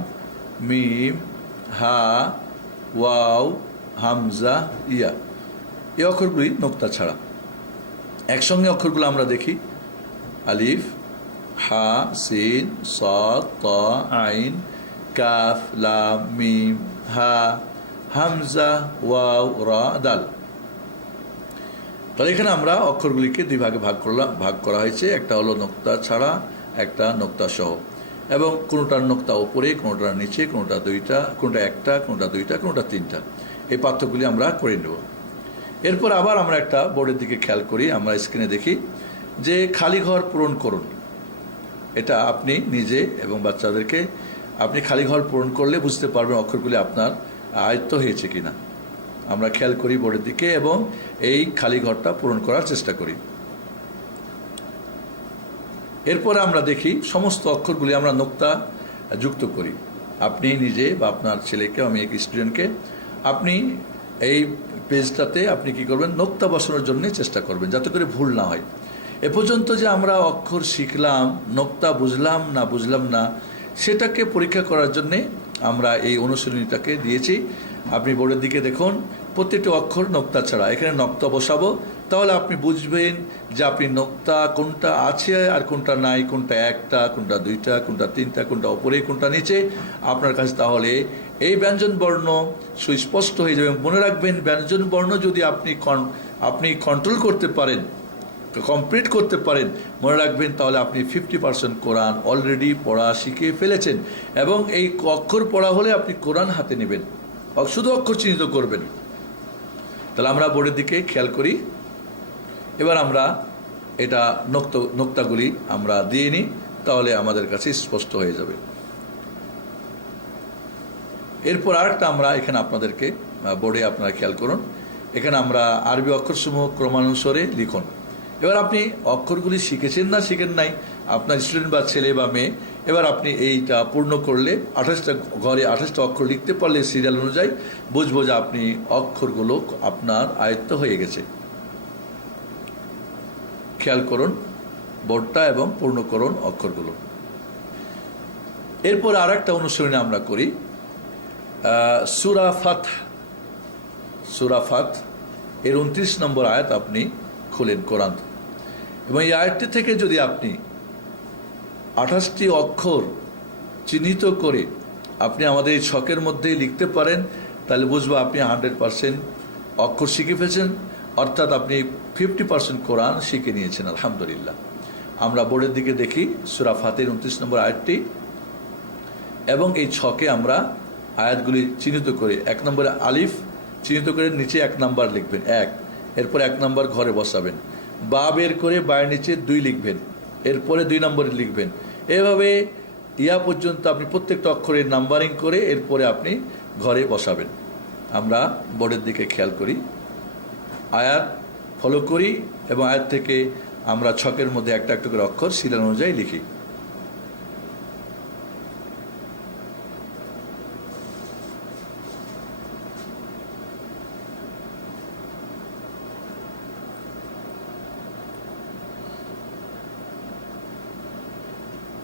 মিম, হা, ওয়াও, হামজা, ইয়া, এই অক্ষরগুলি নোক্তা ছাড়া। একসঙ্গে অক্ষরগুলো আমরা দেখি, আলিফ, হা, সিন, সাদ, ত, আইন, কাফ, লাম, মিম, হা, হামজা, ওয়াও, রা, দাল। তাহলে এখানে আমরা অক্ষরগুলিকে দুই ভাগে ভাগ করা হয়েছে, একটা হলো নোক্তা ছাড়া, একটা নোক্তা সহ, এবং কোনোটার নোক্তা উপরে, কোনোটার নিচে, কোনোটা দুইটা, কোনোটা একটা, কোনোটা দুইটা, কোনোটা তিনটা, এই পার্থক্যগুলি আমরা করে নেব। এরপর আবার আমরা একটা বোর্ডের দিকে খেয়াল করি, আমরা স্ক্রিনে দেখি যে খালি ঘর পূরণ করুন। এটা আপনি নিজে এবং বাচ্চাদেরকে আপনি খালি ঘর পূরণ করলে বুঝতে পারবেন অক্ষরগুলি আপনার আয়ত্ত হয়েছে কিনা। আমরা খেয়াল করি বোর্ডের দিকে এবং এই খালি ঘরটা পূরণ করার চেষ্টা করি। এরপরে আমরা দেখি সমস্ত অক্ষরগুলি আমরা নোক্তা যুক্ত করি। আপনি নিজে বা আপনার ছেলেকে, আমি এক স্টুডেন্টকে, আপনি এই পেজটাতে আপনি কি করবেন, নোক্তা বসানোর জন্য চেষ্টা করবেন যাতে করে ভুল না হয়। এ পর্যন্ত যে আমরা অক্ষর শিখলাম, নোক্তা বুঝলাম না সেটাকে পরীক্ষা করার জন্যে আমরা এই অনুশীলনীটাকে দিয়েছি। আপনি বোর্ডের দিকে দেখুন, প্রত্যেকটি অক্ষর নোক্তা ছাড়া, এখানে নোক্তা বসাবো, তাহলে আপনি বুঝবেন যে আপনি নোক্তা কোনটা আছে আর কোনটা নাই, কোনটা একটা, কোনটা দুইটা, কোনটা তিনটা, কোনটা উপরে, কোনটা নিচে আপনার কাছে। তাহলে এই ব্যঞ্জন বর্ণ সুস্পষ্ট হয়ে যাবে। মনে রাখবেন, ব্যঞ্জন বর্ণ যদি আপনি কন্ট্রোল করতে পারেন, কমপ্লিট করতে পারেন, মনে রাখবেন তাহলে আপনি 50% কোরআন অলরেডি পড়া শিখে ফেলেছেন। এবং এই অক্ষর পড়া হলে আপনি কোরআন হাতে নেবেন, শুধু অক্ষর চিহ্নিত করবেন। তাহলে আমরা বোর্ডের দিকে খেয়াল করি। এবার আমরা এটা নোক্তাগুলি আমরা দিয়ে নিই, তাহলে আমাদের কাছে স্পষ্ট হয়ে যাবে। এরপর আরেকটা আমরা এখানে আপনাদেরকে বোর্ডে আপনারা খেয়াল করুন, এখানে আমরা আরবি অক্ষরসমূহ ক্রমানুসারে লিখুন। এবার আপনি অক্ষরগুলি শিখেছেন না শিখেন নাই, আপনার স্টুডেন্ট বা ছেলে বা মেয়ে, এবার আপনি এইটা পূর্ণ করলে 28টা ঘরে 28টা অক্ষর লিখতে পারলে সিরিয়াল অনুযায়ী বুঝবো যে আপনি অক্ষরগুলো আপনার আয়ত্ত হয়ে গেছে। খেয়াল করুন বোর্ডটা এবং পূর্ণ করুন অক্ষরগুলো। এরপর আর একটা অনুশীলনী আমরা করি, সূরা ফাত এর 29 নম্বর আয়াত আপনি খুলেন কোরআন, এবং এই আয়াতটি থেকে যদি আপনি 28টি অক্ষর চিহ্নিত করে আপনি আমাদের এই ছকের মধ্যেই লিখতে পারেন, তাহলে বুঝবো আপনি 100% অক্ষর শিখে ফেলেছেন, অর্থাৎ আপনি 50% কোরআন শিখে নিয়েছেন। আলহামদুলিল্লাহ। আমরা বোর্ডের দিকে দেখি সূরা ফাতের 29 নম্বর আয়াতটি, এবং এই ছকে আমরা আয়াতগুলি চিহ্নিত করে 1 নম্বরে আলিফ চিহ্নিত করে নিচে 1 নাম্বার লিখবেন, 1, এরপরে 1 নাম্বার ঘরে বসাবেন, বা বের করে বায়ের নিচে 2 লিখবেন, এরপরে 2 নম্বরে লিখবেন। এভাবে ইয়া পর্যন্ত আপনি প্রত্যেকটা অক্ষরের নাম্বারিং করে এরপরে আপনি ঘরে বসাবেন। আমরা বোর্ডের দিকে খেয়াল করি, আয়াত ফলো করি, এবং আয়াত থেকে আমরা ছকের মধ্যে একটা একটা করে অক্ষর সিরিয়াল অনুযায়ী লিখি।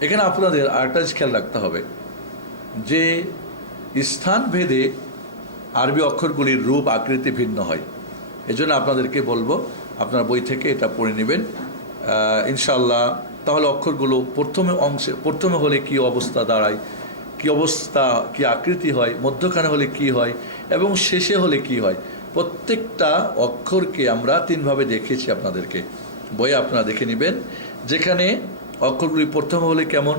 এখানে আপনাদের আরেকটা খেয়াল রাখতে হবে যে স্থান ভেদে আরবি অক্ষরগুলির রূপ আকৃতি ভিন্ন হয়। এজন্য আপনাদেরকে বলবো আপনার বই থেকে এটা পড়ে নেবেন ইনশাআল্লাহ। তাহলে অক্ষরগুলো প্রথমে হলে কি অবস্থা দাঁড়ায়, কি অবস্থা, কি আকৃতি হয়, মধ্যখানে হলে কি হয়, এবং শেষে হলে কি হয়, প্রত্যেকটা অক্ষরকে আমরা 3 ভাবে দেখিয়েছি আপনাদেরকে। বইয়ে আপনারা দেখে নেবেন, যেখানে অক্ষরগুলি প্রথমে হলে কেমন,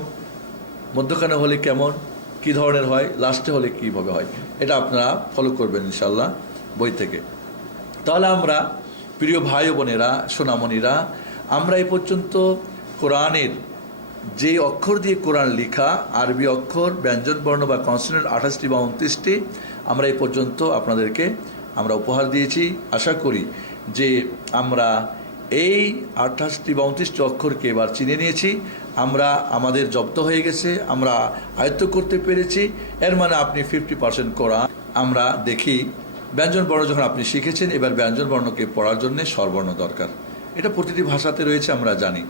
মধ্যখানে হলে কেমন, কি ধরনের হয়, লাস্টে হলে কীভাবে হয়, এটা আপনারা ফলো করবেন ইনশাআল্লাহ বই থেকে। তাহলে আমরা প্রিয় ভাই বোনেরা, সোনামণিরা, আমরা এই পর্যন্ত কোরআনের যে অক্ষর দিয়ে কোরআন লেখা, আরবি অক্ষর, ব্যঞ্জন বর্ণ বা কনসোনেন্ট 28টি বা 29টি, আমরা এই পর্যন্ত আপনাদেরকে আমরা উপহার দিয়েছি। আশা করি যে আমরা এই 28টি বা 29টি অক্ষরকে এবার চিনে নিয়েছি, আমরা আমাদের জব্দ হয়ে গেছে, আমরা আয়ত্ত করতে পেরেছি। এর মানে আপনি 50% কোরআন। আমরা দেখি ব্যঞ্জন বর্ণ যখন আপনি শিখেছেন, এবার ব্যঞ্জন বর্ণকে পড়ার জন্য স্বরবর্ণ দরকার। এটা প্রতিটি ভাষাতে রয়েছে, আমরা জানি।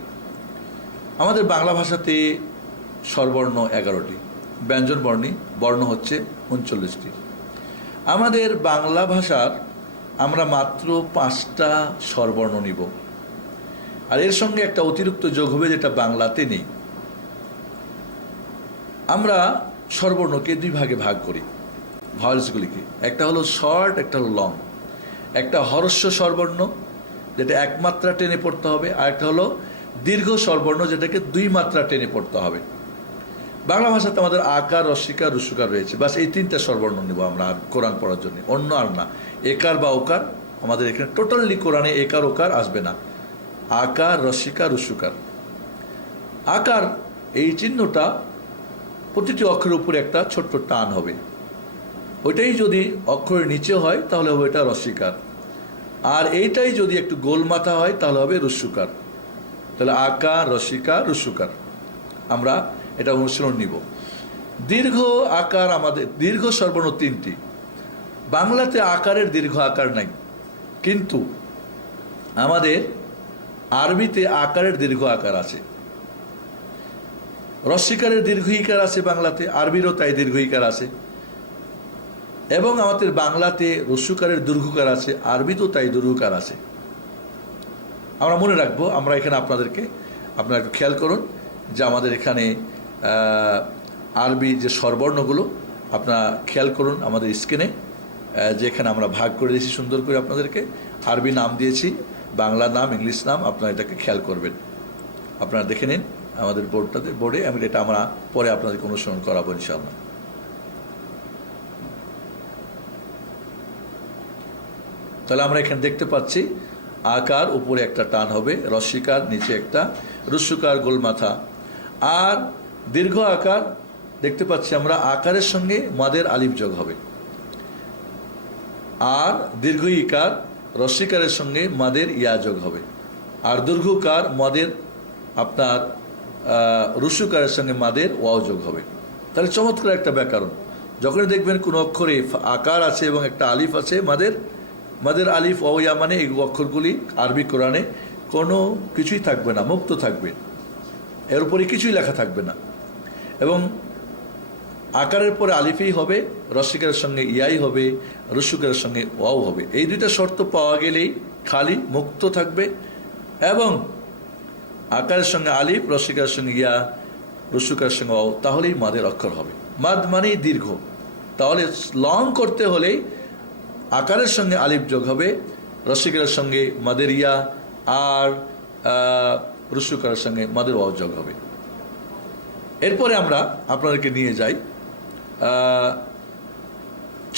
আমাদের বাংলা ভাষাতে স্বরবর্ণ 11টি, ব্যঞ্জন বর্ণ হচ্ছে 39টি। আমাদের বাংলা ভাষার আমরা মাত্র 5টা স্বরবর্ণ নিব, আর এর সঙ্গে একটা অতিরিক্ত যোগ হবে যেটা বাংলাতে নেই। আমরা স্বরবর্ণকে 2 ভাগে ভাগ করি, ভয়েলসগুলিকে। একটা হলো শর্ট, একটা হলো লং। একটা হরস্ব স্বরবর্ণ যেটা 1 মাত্রা টেনে পড়তে হবে, আর একটা হলো দীর্ঘ স্বরবর্ণ যেটাকে 2 মাত্রা টেনে পড়তে হবে। বাংলা ভাষাতে আমাদের আকার, রস্বীকার, রস্যকার রয়েছে। বাস এই 3টা স্বরবর্ণ নেব আমরা আর কোরআন পড়ার জন্য, অন্য আর না। একার বা ওকার আমাদের এখানে টোটালি কোরআনে একার ওকার আসবে না। আকার, রস্বীকার, রস্যকার। আকার এই চিহ্নটা প্রতিটি অক্ষরের উপরে একটা ছোট্ট টান হবে, ওইটাই যদি অক্ষরের নিচে হয় তাহলে হবে এটা রস্বীকার, আর এইটাই যদি একটু গোল মাথা হয় তাহলে হবে রস্যকার। তাহলে আকার, রস্বীকার, রস্যকার আমরা এটা অনুশীলন নিব। দীর্ঘ আকার আমাদের দীর্ঘ স্বরবর্ণ 3টি। বাংলাতে আকারের দীর্ঘ আকার নাই, কিন্তু আমাদের আরবিতে আকারের দীর্ঘ আকার আছে। রস্বীকারের দীর্ঘ ইকার আছে বাংলাতে, আরবিরও তাই দীর্ঘ ইকার আছে। এবং আমাদের বাংলাতে রস্যকারের দীর্ঘকার আছে, আরবিতেও তাই দীর্ঘকার আছে। আমরা মনে রাখবো। আমরা এখানে আপনারা একটু খেয়াল করুন যে আমাদের এখানে আরবি যে স্বরবর্ণগুলো আপনারা খেয়াল করুন আমাদের স্ক্রিনে, যেখানে আমরা ভাগ করে দিয়েছি সুন্দর করে আপনাদেরকে। আরবি নাম দিয়েছি, বাংলা নাম, ইংলিশ নাম, আপনারা এটাকে খেয়াল করবেন। আপনারা দেখে নিন আমাদের বোর্ডে। এটা আমরা পরে আপনাদেরকে অনুসরণ করাবো ইনশাআল্লাহ। তাহলে আমরা এখানে দেখতে পাচ্ছি আকার উপরে একটা টান হবে, রস্বীকার নিচে একটা, রস্যকার গোল মাথা। আর দীর্ঘ আকার দেখতে পাচ্ছি আমরা আকারের সঙ্গে মাদের আলিফ যোগ হবে, আর দীর্ঘ ইকার রস্বীকারের সঙ্গে মাদের ইয়া যোগ হবে, আর দীর্ঘকার মাদের আপনার রস্যকারের সঙ্গে মাদের ওয়াও যোগ হবে। তাহলে চমৎকার একটা ব্যাকরণ। যখনই দেখবেন কোনো অক্ষরে আকার আছে এবং একটা আলিফ আছে, মাদের আলিফ ওয়াও ইয়া, মানে এই অক্ষরগুলি আরবি কোরআনে কোনো কিছুই থাকবে না, মুক্ত থাকবে, এর উপরে কিছুই লেখা থাকবে না। এবং আকারের পরে আলিফই হবে, রস্বীকারের সঙ্গে ইয়াই হবে, রস্যকারের সঙ্গে ওয়াও হবে। এই 2টা শর্ত পাওয়া গেলেই খালি মুক্ত থাকবে। এবং আকারের সঙ্গে আলিফ, রস্বীকারের সঙ্গে ইয়া, রস্যকারের সঙ্গে ওয়াও, তাহলেই মাদের অক্ষর হবে। মাদ মানেই দীর্ঘ। তাহলে লং করতে হলেই আকারের সঙ্গে আলিফ যোগ হবে, রস্বীকারের সঙ্গে মাদের ইয়া, আর রস্যকারের সঙ্গে মাদের ওয়াও যোগ হবে। এরপরে আমরা আপনাদেরকে নিয়ে যাই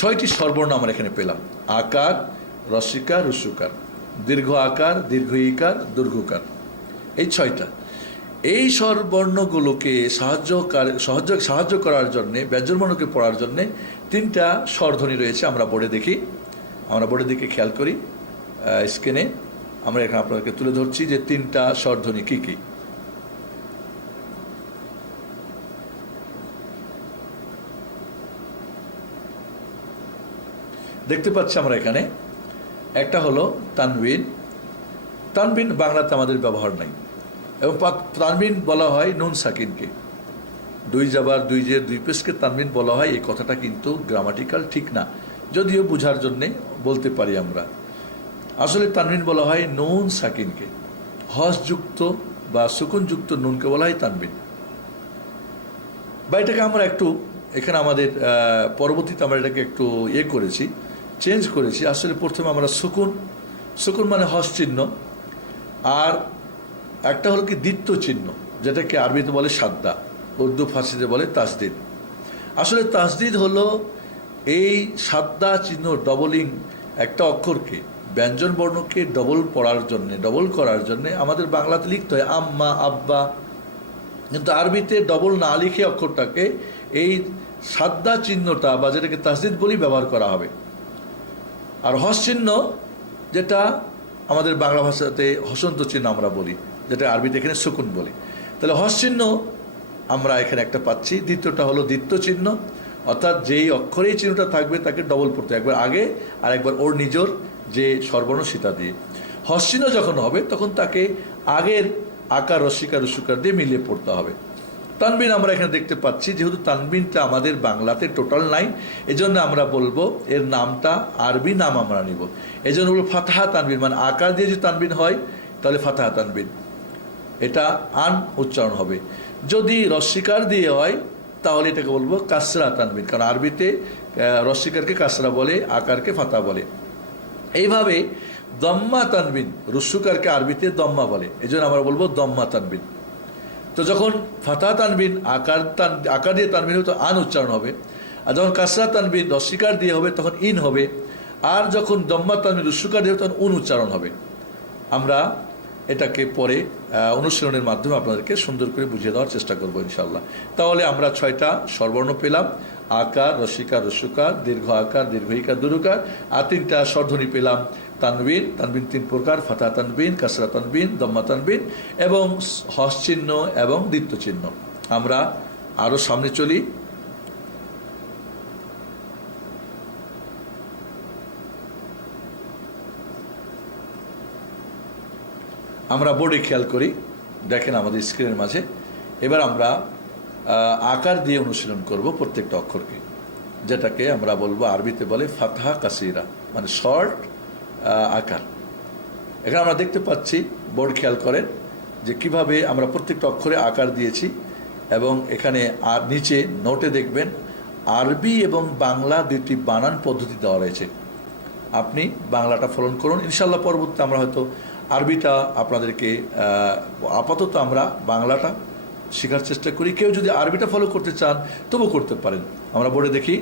6টি স্বরবর্ণ আমরা এখানে পেলাম। আকার, রস্বীকার, রস্যকার, দীর্ঘ আকার, দীর্ঘ ইকার, দীর্ঘকার, এই 6টা। এই স্বরবর্ণগুলোকে সাহায্য করার জন্যে, ব্যঞ্জনবর্ণকে পড়ার জন্যে 3টা স্বরধ্বনি রয়েছে। আমরা বোর্ডে দেখি, খেয়াল করি স্ক্রিনে। আমরা এখানে আপনাদেরকে তুলে ধরছি যে 3টা স্বরধ্বনি কী কী। দেখতে পাচ্ছি আমরা এখানে একটা হলো তানবিন। তানবিন বাংলাতে আমাদের ব্যবহার নাই, এবং তানবিন বলা হয় নুন সাকিনকে। 2 জাবার 2 জের 2 পেশকে তানবিন বলা হয়। এই কথাটা কিন্তু গ্রামাটিক্যাল ঠিক না, যদিও বোঝার জন্যে বলতে পারি আমরা। আসলে তানবিন বলা হয় নুন সাকিনকে, হসযুক্ত বা সুকুনযুক্ত নুনকে বলা হয় তানবিন। বা এটাকে আমরা একটু এখানে আমাদের পরবর্তীতে আমরা এটাকে একটু চেঞ্জ করেছি। আসলে প্রথমে আমরা সুকুন মানে হস চিহ্ন, আর একটা হলো কি দ্বিত্ব চিহ্ন, যেটাকে আরবিতে বলে সাদ্দা, উর্দু ফার্সিতে বলে তাসদিদ। আসলে তাসদিদ হলো এই সাদ্দা চিহ্ন ডবলিং একটা অক্ষরকে, ব্যঞ্জন বর্ণকে ডবল করার জন্যে আমাদের বাংলাতে লিখতে হয় আম্মা, আব্বা, কিন্তু আরবিতে ডবল না লিখে অক্ষরটাকে এই সাদ্দা চিহ্নটা বা যেটাকে তাসদিদ বলি ব্যবহার করা হবে। আর হস চিহ্ন যেটা আমাদের বাংলা ভাষাতে হসন্ত চিহ্ন আমরা বলি, যেটা আরবিতে এখানে সুকুন বলি। তাহলে হস চিহ্ন আমরা এখানে একটা পাচ্ছি। দ্বিতীয়টা হলো দ্বিত্ব চিহ্ন, অর্থাৎ যেই অক্ষরে এই চিহ্নটা থাকবে তাকে ডবল পড়তে, একবার আগে আর একবার ওর নিজের যে স্বরবর্ণ সেটা দিয়ে। হস চিহ্ন যখন হবে তখন তাকে আগের আকার রস্বীকার রস্যকার দিয়ে মিলিয়ে পড়তে হবে। তানবিন আমরা এখানে দেখতে পাচ্ছি, যেহেতু তানবিনটা আমাদের বাংলাতে টোটাল নাই, এজন্য আমরা বলবো এর নামটা আরবি নাম আমরা নিব। এই জন্য বলবো ফাতহা তানবিন, মানে আকার দিয়ে যদি তানবিন হয় তাহলে ফাতহা তানবিন, এটা আন উচ্চারণ হবে। যদি রস্বীকার দিয়ে হয় তাহলে এটাকে বলবো কাসরা তানবিন, কারণ আরবিতে রস্বীকারকে কাসরা বলে, আকারকে ফাতা বলে। এইভাবে দম্মা তানবিন, রস্যকারকে আরবিতে দম্মা বলে, এই জন্য আমরা বলবো দম্মা তানবিন। তো যখন ফাতা তানবিন আকার দিয়ে তানবিন হবে তো আন উচ্চারণ হবে, আর যখন কাসরা তানবিন রস্বীকার দিয়ে হবে তখন ইন হবে, আর যখন দম্মা তানবিন রস্যকার দিয়ে হবে তখন উন উচ্চারণ হবে। আমরা এটাকে পরে অনুশীলনের মাধ্যমে আপনাদেরকে সুন্দর করে বুঝিয়ে দেওয়ার চেষ্টা করবো ইনশাল্লাহ। তাহলে আমরা 6টা স্বরবর্ণ পেলাম, আকার রস্বীকার রস্যকার, দীর্ঘ আকার দীর্ঘ ইকার দুরুকার, আর 3টা স্বরধ্বনি পেলাম তানবিন, তানবিন 3 প্রকার, ফাতা তানবিন, কাসরা তানবিন, দম্মা তানবিন এবং হস চিহ্ন এবং দ্বিত্ব চিহ্ন। আমরা আরও সামনে চলি। আমরা বোর্ডে খেয়াল করি, দেখেন আমাদের স্ক্রিনের মাঝে। এবার আমরা আকার দিয়ে অনুশীলন করব প্রত্যেকটা অক্ষরকে, যেটাকে আমরা বলবো আরবিতে বলে ফাতহা কাসিরা, মানে শর্ট আকার। এখানে আমরা দেখতে পাচ্ছি, বোর্ড খেয়াল করেন যে কিভাবে আমরা প্রত্যেকটা অক্ষরে আকার দিয়েছি, এবং এখানে আর নিচে নোটে দেখবেন আরবি এবং বাংলা দুটি বানান পদ্ধতি দেওয়া রয়েছে। আপনি বাংলাটা ফলো করুন, ইনশাল্লাহ পরবর্তীতে আমরা হয়তো আরবিটা আপনাদেরকে, আপাতত আমরা বাংলাটা শেখার চেষ্টা করি। কেউ যদি আরবিটা ফলো করতে চান তবু করতে পারেন। আমরা বোর্ডে দেখি,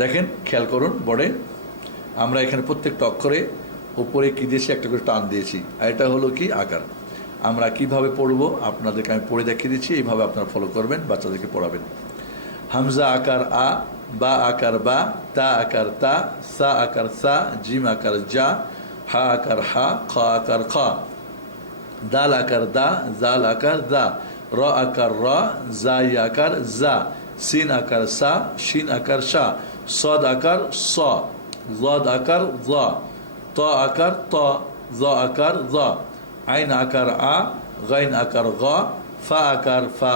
দেখেন খেয়াল করুন বোর্ডে আমরা এখানে প্রত্যেকটা অক্ষরে উপরে কি দিয়েছি, একটা করে টান দিয়েছি, আর এটা হলো কি আকার। আমরা কিভাবে পড়ব আপনাদেরকে আমি পড়ে দেখিয়ে দিচ্ছি, এইভাবে আপনারা ফলো করবেন, বাচ্চাদেরকে পড়াবেন। হামজা আকার আ, বা আকার বা, তা আকার তা, সা আকার সা, জিম আকার জা, হা আকার হা, খ আকার খ, দাল আকার দা, জাল আকার দা, র আকার র, জাই আকার জা, সিন আকার সা, শিন আকার শা, সদ আকার স, জদ আকার জ, ত আকার ত, জ আকার জ, আইন আকার আ, গাইন আকার গ, ফা আকার ফা,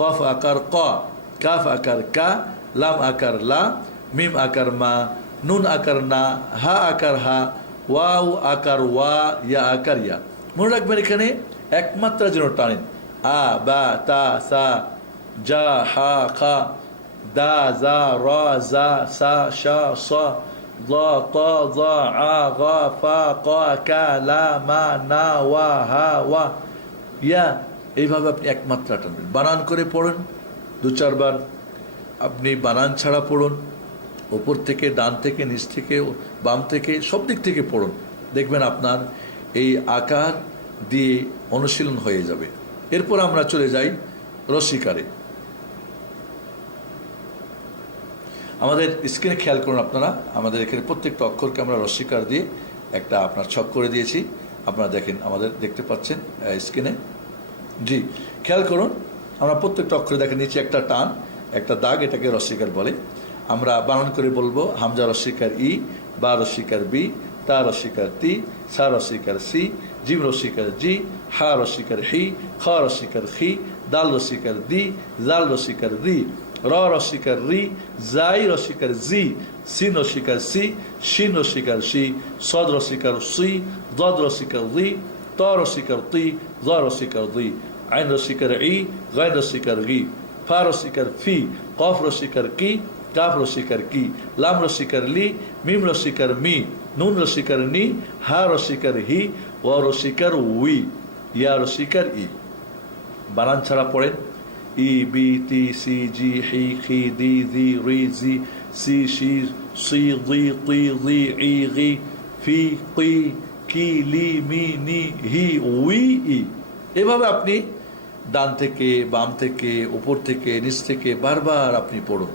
কফ আকার ক, কাফ আকার কা, লাম আকার লা, মিম আকার মা, নুন আকার না, হা আকার হা, ওয়াও আকার ওয়া, ইয়া আকার ইয়া। মনে রাখবেন এখানে একমাত্রা যেন টানেন, আ বা তা সা, জা হা খা, দা জা র জা সা শা স, ض ط ظ ع غ ف ق ك ل ম ন و হ و ইয়া। এইভাবে আপনি একমাত্রা টানবেন, বানান করে পড়ুন 2-4 বার। আপনি বানান ছাড়া পড়ুন, উপর থেকে, ডান থেকে, নিচ থেকে, বাম থেকে, সব দিক থেকে পড়ুন, দেখবেন আপনার এই আকার দিয়ে অনুশীলন হয়ে যাবে। এরপর আমরা চলে যাই রস্বীকারে। আমাদের স্ক্রিনে খেয়াল করুন আপনারা, আমাদের এখানে প্রত্যেকটা অক্ষরকে আমরা রস্বীকার দিয়ে একটা আপনার ছক করে দিয়েছি। আপনারা দেখেন, আমাদের দেখতে পাচ্ছেন স্ক্রিনে। জি, খেয়াল করুন, আমরা প্রত্যেকটা অক্ষরে দেখেন নিচে একটা টান, একটা দাগ, এটাকে রস্বীকার বলে। আমরা বানান করে বলবো, হামজা রস্বীকার ই, বা রস্বীকার বি, তা রস্বীকার তি, সা রস্বীকার সি, জিম রস্বীকার জি, হা রস্বীকার হি, খ রস্বীকার খি, দাল রস্বীকার দি, জাল রস্বীকার দি, র রস্বীকার রি, জাই রস্বীকার জি, সিন রস্বীকার সি, শিন রস্বীকার শি, সদ রস্বীকার সি, দদ রস্বীকার রি, ত রস্বীকার তি, জ রস্বীকার দি, আইন রস্বীকার ই, গাইন রস্বীকার গি, ফা রস্বীকার ফি, কফ রস্বীকার কি, কাফ রস্বীকার কি, লাম রস্বীকার লি, মিম রস্বীকার মি, নুন রস্বীকার নি, হা রস্বীকার হি, ওয়া রস্বীকার উই, ইয়া রস্বীকার ই। বানান ছাড়া পড়েন, ই বি টি সি জি হি খি দি জি রি জি সি শির সি দি কি দি ই গি ফি কি কি লি মি নি হি উই ই। এভাবে আপনি ডান থেকে বাম থেকে উপর থেকে নিচ থেকে বারবার আপনি পড়ুন।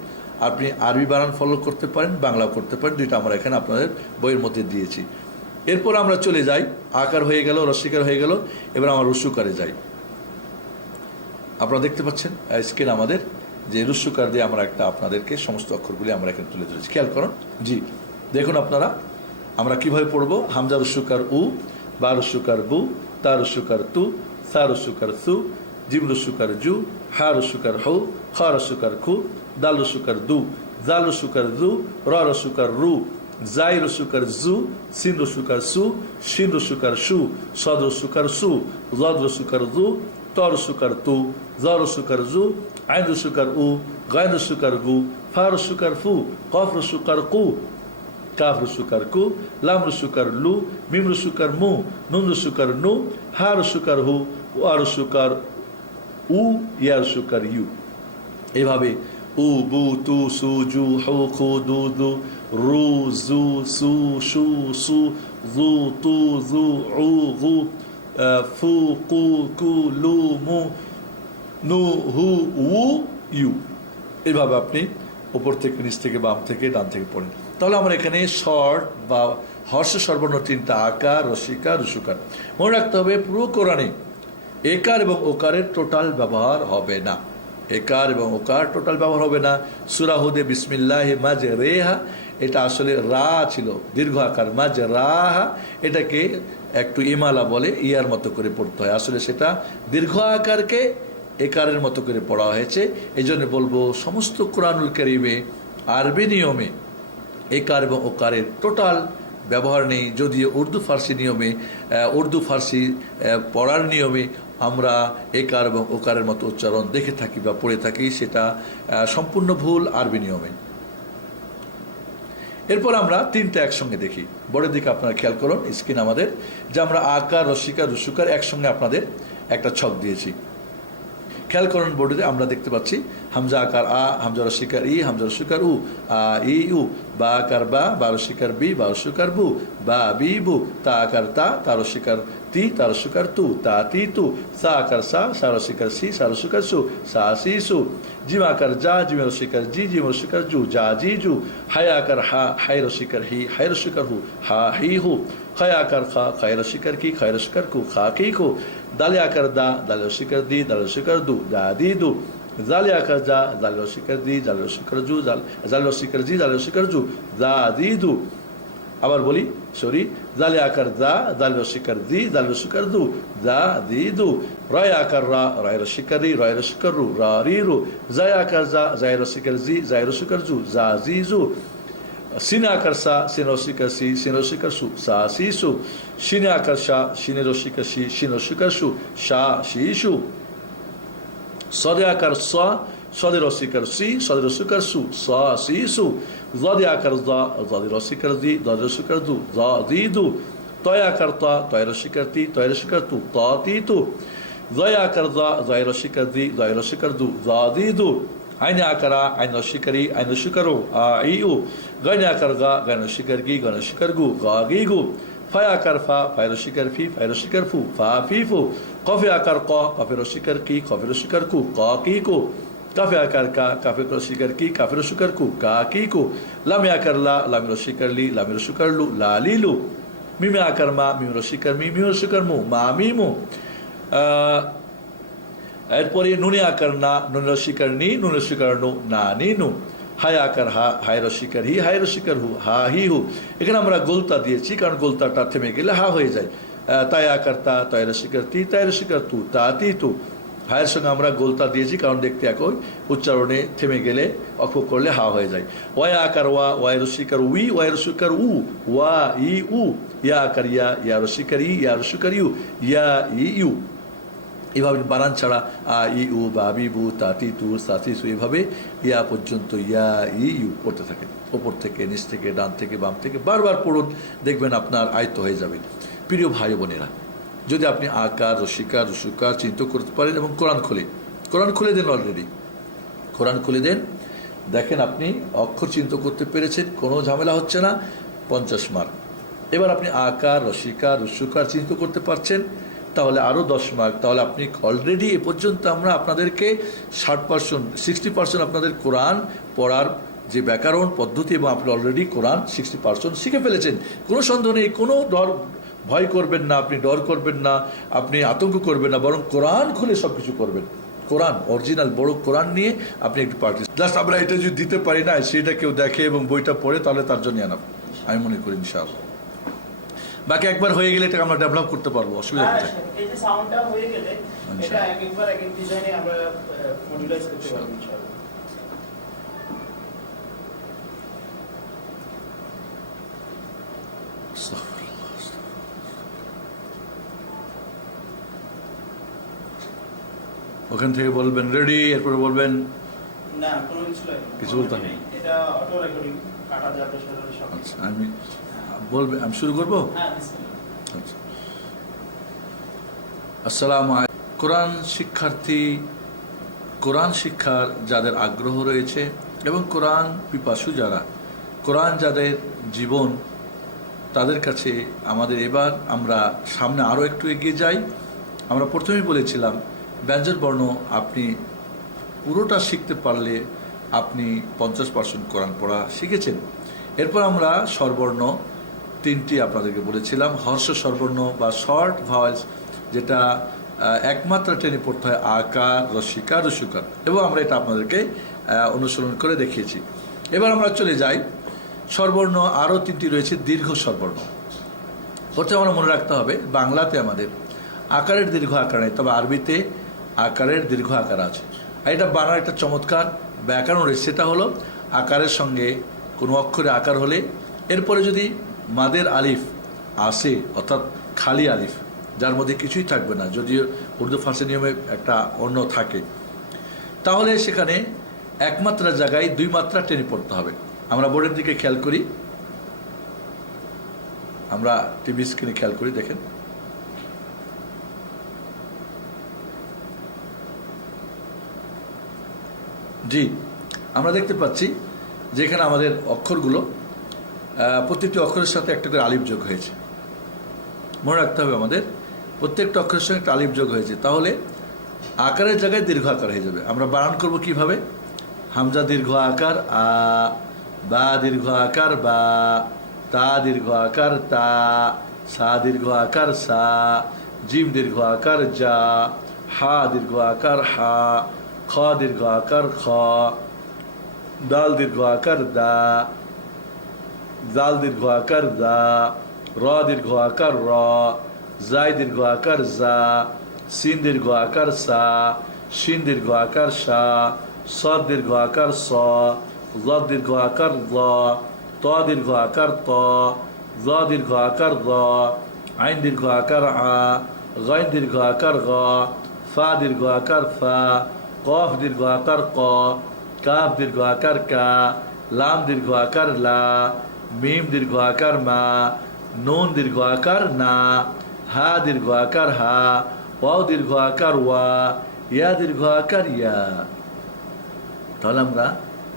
আপনি আরবি বানান ফলো করতে পারেন, বাংলাও করতে পারেন, দুইটা আমরা এখানে আপনাদের বইয়ের মধ্যে দিয়েছি। এরপর আমরা চলে যাই, আকার হয়ে গেল, রস্বীকার হয়ে গেল, এবার আমরা রস্যুকারে যাই। আপনারা দেখতে পাচ্ছেন স্ক্রিন আমাদের যে রস্যুকার দিয়ে আমরা একটা আপনাদেরকে সমস্ত অক্ষরগুলি আমরা এখানে তুলে ধরেছি, খেয়াল করুন। জি দেখুন আপনারা আমরা কিভাবে পড়বো। হামজা রস্যুকার উ, বা রস্যুকার বু, তা রস্যুকার তু, সা রস্যুকার সু, জিম রস্যুকার জু, হা রস্যুকার হু, খ রস্যুকার খু, দাল রস্যুকার দু, জাল রস্যুকার জু, র রস্যুকার রু, জাই রস্যুকার জু, সিন রস্যুকার সু, শিন রস্যুকার সু, সদ রস্যুকার সু, জদ রস্যুকার জু, ত রস্যুকার তু, জ রস্যুকার জু, আইন রস্যুকার উ, গাইন রস্যুকার গু, ফা রস্যুকার ফু, কফ রস্যুকার কু, কাফ রস্যুকার কু, লাম রস্যুকার লু, মিম রস্যুকার মু, নুন রস্যুকার নু, হা রস্যুকার হু, ওয়া রস্যুকার উ, ইয়া রস্যুকার ইউ। এভাবে উ, বু, তু, সু, জু, হু, খু, দু, দু, রু, জু, সু, সু, সু, জু, তু, জু, উ, গু, ফু, কু, কু, লু, মু, নু, হু, উ, ইউ। এইভাবে আপনি উপর থেকে নিচ থেকে বাম থেকে ডান থেকে পড়েন। তাহলে আমরা এখানে শর্ট বা হর্ষ সর্বর্ণ তিনটা আকার, রস্বীকার, রস্যুকার মনে রাখতে হবে। পুরো কোরআনে একার এবং ওকারের টোটাল ব্যবহার হবে না, একার এবং ওকার টোটাল ব্যবহার হবে না। সূরা হুদে বিসমিল্লাহি মাজরেহা, এটা আসলে রা ছিল দীর্ঘ আকার, মাজরাহা এটাকে একটু ইমালা বলে, ইয়ার মতো করে পড়তে হয়, আসলে সেটা দীর্ঘ আকারকে একারের মতো করে পড়া হয়েছে। এই জন্য বলবো সমস্ত কোরআনুল কারীমে আরবি নিয়মে একার এবং ওকারের টোটাল ব্যবহার নেই। যদিও উর্দু ফার্সি নিয়মে, উর্দু ফার্সি পড়ার নিয়মে আমরা একার এবং ওকারের মতো উচ্চারণ দেখে থাকি বা পড়ে থাকি, সেটা সম্পূর্ণ ভুল আরবি নিয়মে। এরপর আমরা তিনটা একসঙ্গে দেখি। বড়ের দিকে আপনারা খেয়াল করুন স্ক্রিন আমাদের, যে আমরা আকার, রস্বীকার, রস্যুকার একসঙ্গে আপনাদের একটা ছক দিয়েছি। খেয়াল করুন বোর্ডে আমরা দেখতে পাচ্ছি হামজা আকার আ, হামজা রস্বীকার ই, হামজা রস্যুকার উ, আ ই উ, বা আকার বা, বা রস্বীকার বি, বা রস্যুকার বু, বা বি বু, তা আকার তা, তা রস্বীকার তি, তা রস্যুকার তু, তা তি তু, সা আকার সা, সা রস্বীকার সি, সা রস্যুকার সু, সা সি সু, জিম আকার যা, জিম রস্বীকার জি, জিম রস্যুকার জু, যা জি জু, হায় আকার হা, হায় রস্বীকার হি, হায় রস্যুকার হু, হা হি হু, খায় আকার খা, খায় রস্বীকার কি, খায় রস্যুকার কু, খা কি কু, দালে আকার দা, দালে রস্বীকার দি, দালে রস্যুকার দু, দা দি দু, জালে আকার যা, জালে রস্বীকার দি, জালে রস্যুকার জু, জালে রস্বীকার জি, জালে রস্যুকার জু, দা দি দু। আবার বলি, সরি, জালে আকার দা, জালে রস্বীকার দি, জালে রস্যুকার দু, দা দি দু, রয় আকার রা, রয় রস্বীকার রি, রয় রস্যুকার রু, রা রি রু, জায় আকার যা, জায় রস্বীকার জি, জায় রস্যুকার জু, যা জি জু, সিন আকার সা, সিন রস্বীকার সি, সিন রস্বীকার সু, সা সি সু, শিনে আকার সা, শিনে রস্বীকার সি, শিন রস্বীকার সু, সা সি সু, সদে আকার সা, সদে রস্বীকার সি, সদে রস্বীকার সু, সা সি সু, জদে আকার জা, জদে রস্বীকার দি, জদে রস্বীকার দু, জা দি দু, তয় আকার তা, তয় রস্বীকার তি, তয় রস্বীকার তু, তা তি তু, জয় আকার জা, জয় রস্বীকার দি, জয় রস্বীকার দু, জা দি দু, আইনে আকারা, আইন রস্বীকারি, আইন রস্বীকার ও, আ ই উ, গাইনে আকার গা, গাইন রস্বীকার গি, গাইন রস্বীকার গু, গা গি গু, ফায় আকার ফা, ফায় রস্বীকার ফি, ফায় রস্বীকার ফু, ফা ফি ফু, কফে আকার ক, কফে রস্বীকার কি, কফে রস্বীকার কু, ক কি কু, কাফে আকার কা, কাফে রস্বীকার কি, কাফে রস্বীকার কু, কা কি কু, লামে আকার লা, লামে রস্বীকার লি, লামে রস্বীকার লু, লা লি লু, মিমে আকার মা, মিম রস্বীকার মি, মিম রস্বীকার মু, মা মি মু। এরপরে নুনে আকার না, নুন রস্বীকার নি, নুন রস্বীকার নু, না নি নু, হায় আকার হা, হায় রস্বীকার হি, হায় রস্বীকার হু, হা হি হু। এখানে আমরা গোলতা দিয়েছি কারণ গোলতাটা থেমে গেলে হা হয়ে যায়। তাই আকার তা, তাই রস্বীকার তি, তাই রস্বীকার তু, তা তি তু। হায়ের সঙ্গে আমরা গোলতা দিয়েছি কারণ দেখতে একই, উচ্চারণে থেমে গেলে অক্ষ করলে হা হয়ে যায়। ওয়া আকার ওয়া, ওয়াই রস্বীকার উই, ওয়াই রস্বীকার উ, ওয়া ই উ, ইয়া আকার ইয়া, ইয়া রস্বীকার ই, ইয়া রস্বীকার ইউ, ইয়া ই ইউ। এভাবে বানান ছাড়া আ ই উ, বা বি বু, তা তি তু, সা সি সু, এভাবে ইয়া পর্যন্ত ইয়া ই ইউ পড়তে থাকে। ওপর থেকে নিচ থেকে ডান থেকে বাম থেকে বারবার পড়ুন, দেখবেন আপনার আয়ত্ত হয়ে যাবে। প্রিয় ভাই বোনেরা, যদি আপনি আকার, রস্বীকার, রস্যুকার চিন্তা করতে পারেন এবং কোরআন খুলে দেন, অলরেডি কোরআন খুলে দেন, দেখেন আপনি অক্ষর চিন্তা করতে পেরেছেন, কোনো ঝামেলা হচ্ছে না, 50 মার্ক। এবার আপনি আকার, রসিকার, রস্যকার চিন্তা করতে পারছেন, তাহলে আরও 10 মার্ক। তাহলে আপনি অলরেডি এ পর্যন্ত আমরা আপনাদেরকে 60%, 60% আপনাদের কোরআন পড়ার যে ব্যাকরণ পদ্ধতি, এবং আপনি অলরেডি কোরআন 60% শিখে ফেলেছেন। কোনো সন্দেহ নেই, কোনো ভয় করবেন না, আপনি ডর করবেন না, আপনি আতঙ্ক করবেন না, বরং কোরআন খুলে সব কিছু করবেন। কোরআন অরিজিনাল বড় কোরআন নিয়ে আপনি একটু প্র্যাকটিস, জাস্ট আমরা এটা যদি দিতে পারি না, সেটা কেউ দেখে এবং বইটা পড়ে, তাহলে তার জন্য আনাব, আমি মনে করি ইনশাআল্লাহ। বাকি একবার হয়ে গেলে এটাকে আমরা ডেভেলপ করতে পারবো, অসুবিধা কোথায়? এই যে সাউন্ডটা হয়ে গেলে এটা একবার এক এক ডিজাইনে আমরা মডিউলাইজ করতে পারবো ইনশাআল্লাহ। ওখান থেকে বলবেন রেডি, এরপরে বলবেন না কোনো কিছু বলতে হবে? এটা অটো রেকর্ডিং কাটা যাবে সেটা সব। আচ্ছা, আমি বলবেন, আমি শুরু করবো? হ্যাঁ বিসমিল্লাহ। আচ্ছা, আসসালামু আলাইকুম। কোরআন শিক্ষার্থী, কোরআন শিক্ষার যাদের আগ্রহ রয়েছে এবং কোরআন পিপাসু যারা, কোরআন যাদের জীবন, তাদের কাছে আমাদের এবার আমরা সামনে আরও একটু এগিয়ে যাই। আমরা প্রথমেই বলেছিলাম ব্যঞ্জন বর্ণ আপনি পুরোটা শিখতে পারলে আপনি 50% কোরআন পড়া শিখেছেন। এরপর আমরা স্বরবর্ণ 3টি আপনাদেরকে বলেছিলাম, হর্ষ স্বরবর্ণ বা শর্ট ভাওয়েলস, যেটা একমাত্র টেনে পড়তে হয়, আকার, রসিকার, রস্যকার, এবং আমরা এটা আপনাদেরকে অনুসরণ করে দেখিয়েছি। এবার আমরা চলে যাই স্বরবর্ণ, আরও 3টি রয়েছে দীর্ঘ স্বরবর্ণ। প্রথমে আমরা মনে রাখতে হবে বাংলাতে আমাদের আকারের দীর্ঘ আকার নেই, তবে আরবিতে আকারের দীর্ঘ আকার আছে। আর এটা বানার একটা চমৎকার ব্যাকরণ রয়েছে, সেটা হলো আকারের সঙ্গে কোনো অক্ষরে আকার হলে এরপরে যদি মাদের আলিফ আসে, অর্থাৎ খালি আলিফ যার মধ্যে কিছুই থাকবে না, যদিও উর্দু ফার্সি নিয়মে একটা অন্য থাকে, তাহলে সেখানে একমাত্রা জায়গায় 2 মাত্রা টেনে পড়তে হবে। আমরা বোর্ডের দিকে খেয়াল করি, আমরা টিভি স্ক্রিনে খেয়াল করি, দেখেন জি, আমরা দেখতে পাচ্ছি যে এখানে আমাদের অক্ষরগুলো প্রত্যেকটি অক্ষরের সাথে একটা করে আলিফ যোগ হয়েছে। মনে রাখতে হবে আমাদের প্রত্যেকটা অক্ষরের সঙ্গে একটা আলিফ যোগ হয়েছে, তাহলে আকারের জায়গায় দীর্ঘ আকার হয়ে যাবে। আমরা বানান করব কিভাবে? হামজা দীর্ঘ আকার আ, বা দীর্ঘ আকার বা, তা দীর্ঘ আকার তা, সা দীর্ঘ আকার সা, জিম দীর্ঘ আকার যা, হা দীর্ঘ আকার হা, খ দীর্ঘ আকার খ, দাল দীর্ঘ আকার দা, জাল দীর্ঘ আকার দা, র দীর্ঘ আকার র, জাই দীর্ঘ আকার জা, সিন দীর্ঘ আকার সা, শিন দীর্ঘ আকার সা, সদ দীর্ঘ আকার স, জ দীর্ঘ আকার জ, ত দীর্ঘ আকার ত, জ দীর্ঘ আকার জ, আইন দীর্ঘ আকার আ, গাইন দীর্ঘ আকার গ, ফা দীর্ঘ আকার ফা, কফ দীর্ঘ আকার ক, কাফ দীর্ঘ আকার কা, লাম দীর্ঘ আকার লা, মিম দীর্ঘ আকার মা, নুন দীর্ঘ আকার না, হা দীর্ঘ আকার হা, ওয়াও দীর্ঘ আকার ওয়া, ইয়া দীর্ঘ আকার ইয়া। তাহলে আমরা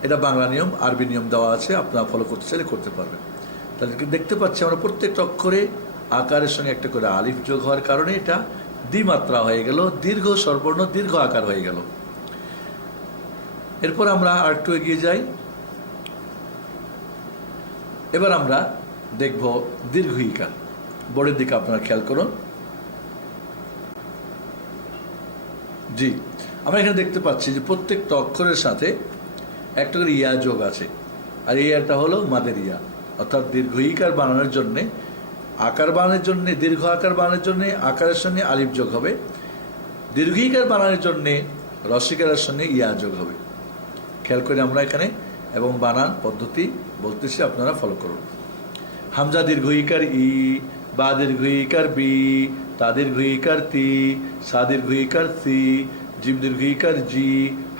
এটা বাংলা নিয়ম, আরবি নিয়ম দেওয়া আছে, আপনারা ফলো করতে চাইলে করতে পারবেন। তাহলে দেখতে পাচ্ছি আমরা প্রত্যেকটা অক্ষরে আকারের সঙ্গে একটা করে আলিফ যোগ হওয়ার কারণে এটা দ্বিমাত্রা হয়ে গেল, দীর্ঘ স্বরবর্ণ দীর্ঘ আকার হয়ে গেল। এরপর আমরা আর একটু এগিয়ে যাই। এবার আমরা দেখব দীর্ঘ ইকার। বোর্ডের দিকে আপনারা খেয়াল করুন। জি, আমরা এখানে দেখতে পাচ্ছি যে প্রত্যেকটা অক্ষরের সাথে একটা করে ইয়া যোগ আছে, আর এই ইয়াটা হলো মাদের ইয়া, অর্থাৎ দীর্ঘ ইকার বানানোর জন্যে, আকার বানানোর জন্যে, দীর্ঘ আকার বানানোর জন্যে আকারের সঙ্গে আলিফ যোগ হবে, দীর্ঘ ইকার বানানোর জন্যে রসিকারের সঙ্গে ইয়া যোগ হবে। খেয়াল করে আমরা এখানে এবং বানান পদ্ধতি বলতেছি, আপনারা ফলো করুন। হামজা দীর্ঘ ইকার ই, বা দীর্ঘ ইকার বি, তা দীর্ঘ ইকার তি, সা দীর্ঘ ইকার সি, জিম দীর্ঘ ইকার জি,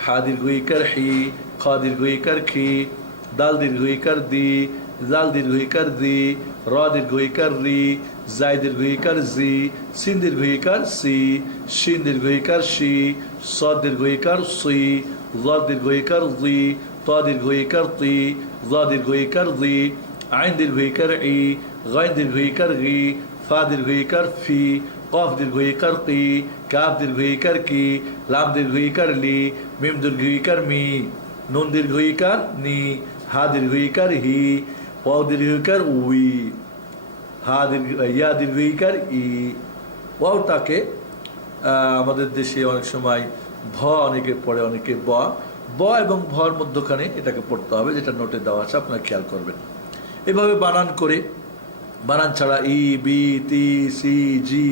হা দীর্ঘ ইকার হি, খ দীর্ঘ ইকার খি, দাল দীর্ঘ ইকার দি, জাল দীর্ঘ ইকার দি, র দীর্ঘ ইকার রি, জাই দীর্ঘ ইকার জি, সিন দীর্ঘ ইকার সি, শিন দীর্ঘ ইকার শি, স দীর্ঘ ইকার সি, জ দীর্ঘ ইকার জি, ত ত দীর্ঘ ইকার তি, জ দীর্ঘ ইকার জি, আইন দীর্ঘ ইকার ই, গাইন দীর্ঘ ইকার গি, ফা দীর্ঘ ইকার ফি, কফ দীর্ঘ ইকার কি, কাফ দীর্ঘ ইকার কি, লাম দীর্ঘ ইকার লি, মিম দীর্ঘ ইকার মি, নুন দীর্ঘ ইকার নি, হা দীর্ঘ ইকার হি, ওয়াও দীর্ঘ ইকার উই, হা দীর্ঘ ইয়া দীর্ঘ ইকার ই। ওয়াওটাকে আমাদের দেশে অনেক সময় ভ অনেকে পড়ে, অনেকে ব, ব এবং ভর মধ্যখানে এটাকে পড়তে হবে, যেটা নোটে দেওয়া আছে, আপনারা খেয়াল করবেন। এভাবে বানান করে, বানান ছাড়া ই, বি, তি, সি, জি,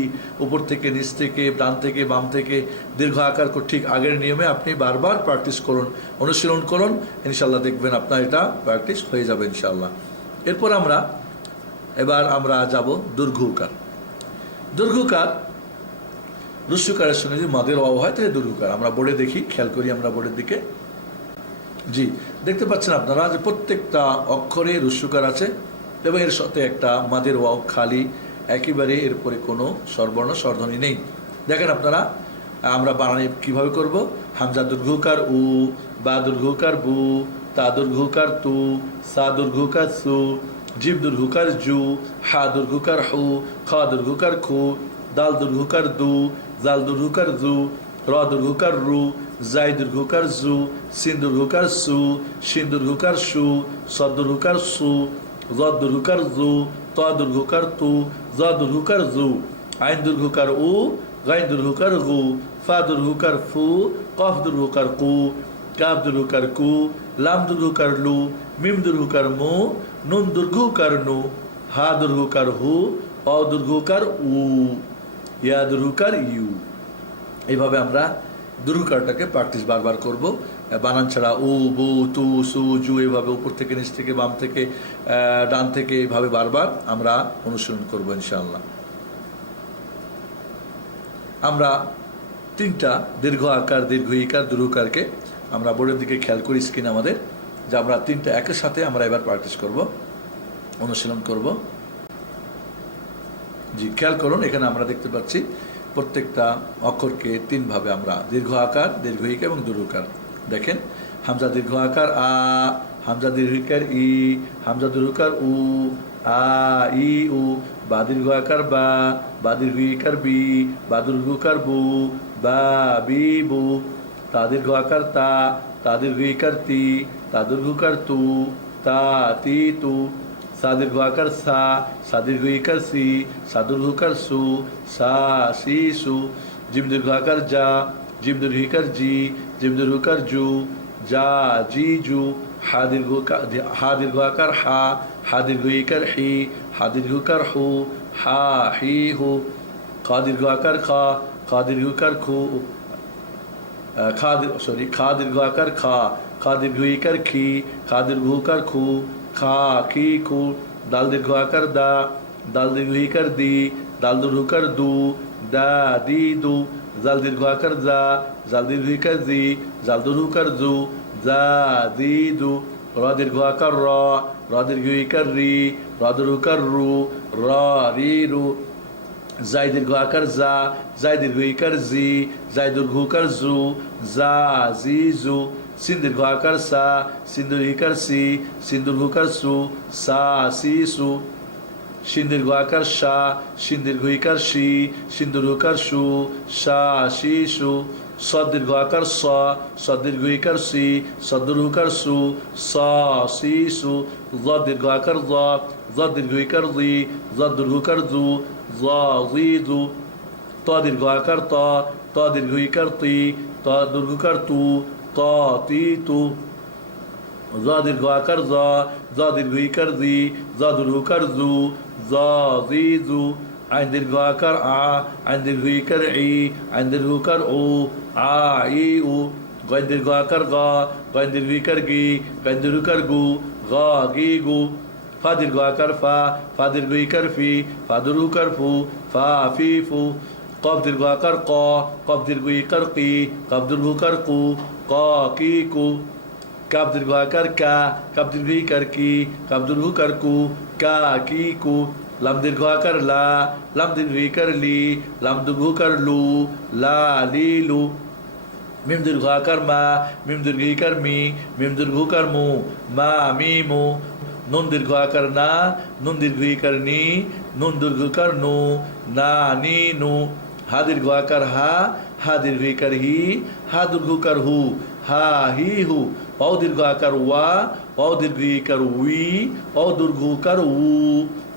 উপর থেকে নিচ থেকে, ডান থেকে বাম থেকে দীর্ঘ আকার ঠিক আগের নিয়মে আপনি বারবার প্র্যাকটিস করুন, অনুশীলন করুন, ইনশাল্লাহ দেখবেন আপনার এটা প্র্যাকটিস হয়ে যাবে ইনশাল্লাহ। এরপর এবার আমরা যাব দীর্ঘকার। দীর্ঘকার রস্যকারের সঙ্গে যদি মাদের অভাব হয় তাহলে দীর্ঘকার। আমরা বোর্ডে দেখি, খেয়াল করি আমরা বোর্ডের দিকে। জি, দেখতে পাচ্ছেন আপনারা যে প্রত্যেকটা অক্ষরে রস্যকার আছে এবং এর সাথে একটা মাদের ওয়াও খালি, একেবারে এরপরে কোনো স্বরবর্ণ স্বরধ্বনি নেই। দেখেন আপনারা, আমরা বানানি কিভাবে করব। হামজা দীর্ঘকার উ, বা দীর্ঘকার বু, তা দীর্ঘকার তু, সা দীর্ঘকার সু, জিব দীর্ঘকার জু, হা দীর্ঘকার হু, খা দীর্ঘকার খু, দাল দীর্ঘকার দু, জাল দীর্ঘকার জু, র দীর্ঘকার রু, জাই দীর্ঘকার জু, সিন দীর্ঘকার সু, শিন দীর্ঘকার সু, স দীর্ঘকার সু, জ দীর্ঘকার জু, ত দীর্ঘকার তু, জ দীর্ঘকার জু, আইন দীর্ঘকার উ, গাইন দীর্ঘকার গু, ফা দীর্ঘকার ফু, কফ দীর্ঘকার কু, কাফ দীর্ঘকার কু, লাম দীর্ঘকার লু, মিম দীর্ঘকার মু, নুন দীর্ঘকার নু, হা দীর্ঘকার হু, অ দীর্ঘকার উ, ইয়া দীর্ঘকার ইউ। এইভাবে আমরা দীর্ঘকারটাকে প্র্যাকটিস বারবার করব। বানান ছাড়া উ, বু, তু, সু, জু, এভাবে উপর থেকে নিচ থেকে বাম থেকে ডান থেকে এইভাবে বারবার আমরা অনুসরণ করব ইনশাআল্লাহ। আমরা তিনটা দীর্ঘ আকার, দীর্ঘ ইকার, দীর্ঘকারকে আমরা বোর্ডের দিকে খেয়াল করি স্ক্রিন আমাদের, যে আমরা তিনটা একের সাথে আমরা এবার প্র্যাকটিস করব, অনুশীলন করব। জি, খেয়াল করুন, এখানে আমরা দেখতে পাচ্ছি প্রত্যেকটা অক্ষরকে তিনভাবে আমরা দীর্ঘ আকার, দীর্ঘ ইকার এবং দীর্ঘকার। দেখেন, হামজা দীর্ঘ আকার আ, হামজা দীর্ঘ ইকার ই, হামজা দীর্ঘকার উ, আ ই উ, বা দীর্ঘ আকার বা, বা দীর্ঘ ইকার বি, বা দীর্ঘকার বু, বা বি বু, তা দীর্ঘ আকার তা, তা দীর্ঘ ইকার তি, তা দীর্ঘকার তু, তা তি তু, সা দীর্ঘ আকার সা, সা দীর্ঘ ইকার সি, সা দীর্ঘকার সু, সা সি সু, জিম দীর্ঘ আকার যা, জিম দীর্ঘ ইকার জি, জিম দীর্ঘকার জু, যা জি জু, হা দীর্ঘ আকার হা, হা দীর্ঘ ইকার হি, হা দীর্ঘকার হু, হা হি হু, খা দীর্ঘ আকার খা, খা দীর্ঘকার খু, খা দীর্ঘ আকার খা, খা দীর্ঘ ইকার খি, খা দীর্ঘকার খু, খা খি খু, দাল দীর্ঘ আকার দা, দাল দীর্ঘ ইকার দি, দাল দীর্ঘকার দু, দা দি দু, জাল দীর্ঘ আকার যা, জাল দীর্ঘ ইকার জি, জাল দীর্ঘকার জু, যা দি জু, র দীর্ঘ আকার র, র দীর্ঘ ইকার রি, র দীর্ঘকার রু, র রি রু, জাই দীর্ঘ আকার যা, জাই দীর্ঘ ইকার জি, জাই দীর্ঘকার জু, যা জি জু, সিন দীর্ঘ আকার সা, সিন দীর্ঘ ইকার সি, সিন দীর্ঘকার সু, সা সি সু, শিন দীর্ঘ আকার সা, শিন দীর্ঘ ইকার শি, শিন দীর্ঘকার সু, সা শি সু, স দীর্ঘ আকার স, স দীর্ঘ ইকার সি, স দীর্ঘকার সু, সা সি সু, জ দীর্ঘ আকার জ, জ দীর্ঘ ইকার জি, জ দীর্ঘকার জু, জ জি জু, ত দীর্ঘ আকার ত, ত দীর্ঘ ইকার তি, ত দীর্ঘকার তু, ত তি তু, জ দীর্ঘ আকার জ, জ দীর্ঘ ইকার জি, জ দীর্ঘকার জু, জ জি জু, আইন দীর্ঘ আকার আ, আইন দীর্ঘ ইকার ই, আইন দীর্ঘকার উ, আ ই উ, গইন দীর্ঘ আকার গ, গইন দীর্ঘ ইকার গি, গইন দীর্ঘকার গু, গ গি গু, ফা দীর্ঘ আকার ফা, ফা দীর্ঘ ইকার ফি, ফা দীর্ঘকার ফু, ফা ফি ফু, কফ দীর্ঘ আকার ক, কফ দীর্ঘ ইকার কি, কফ দীর্ঘকার কু, ক কি কু, কাপ দীর্ঘ আকার কা, কাপ দীর্ঘ ইকার কি, কাপ দীর্ঘকার কু, কা কি কু, লাম দীর্ঘ আকার লা, লাম দীর্ঘ ইকার লি, লাম দীর্ঘকার লু, লা লি লু, মিম দীর্ঘ আকার মা, মিম দীর্ঘ ইকার মি, মিম দীর্ঘ উকার মু, মা মি মু। নুন দীর্ঘ আকার না, নুন দীর্ঘ ইকার নি, নুন দীর্ঘ ইকার নু, না নি নু। হা দীর্ঘ আকার হা, হা দীর্ঘ ইকার হি, হা দীর্ঘ উকার হু, হা হি হু। ওয়াও দীর্ঘ আকার ওয়া, ওয়াও দীর্ঘ ইকার উই, ওয়াও দীর্ঘ উকার উ,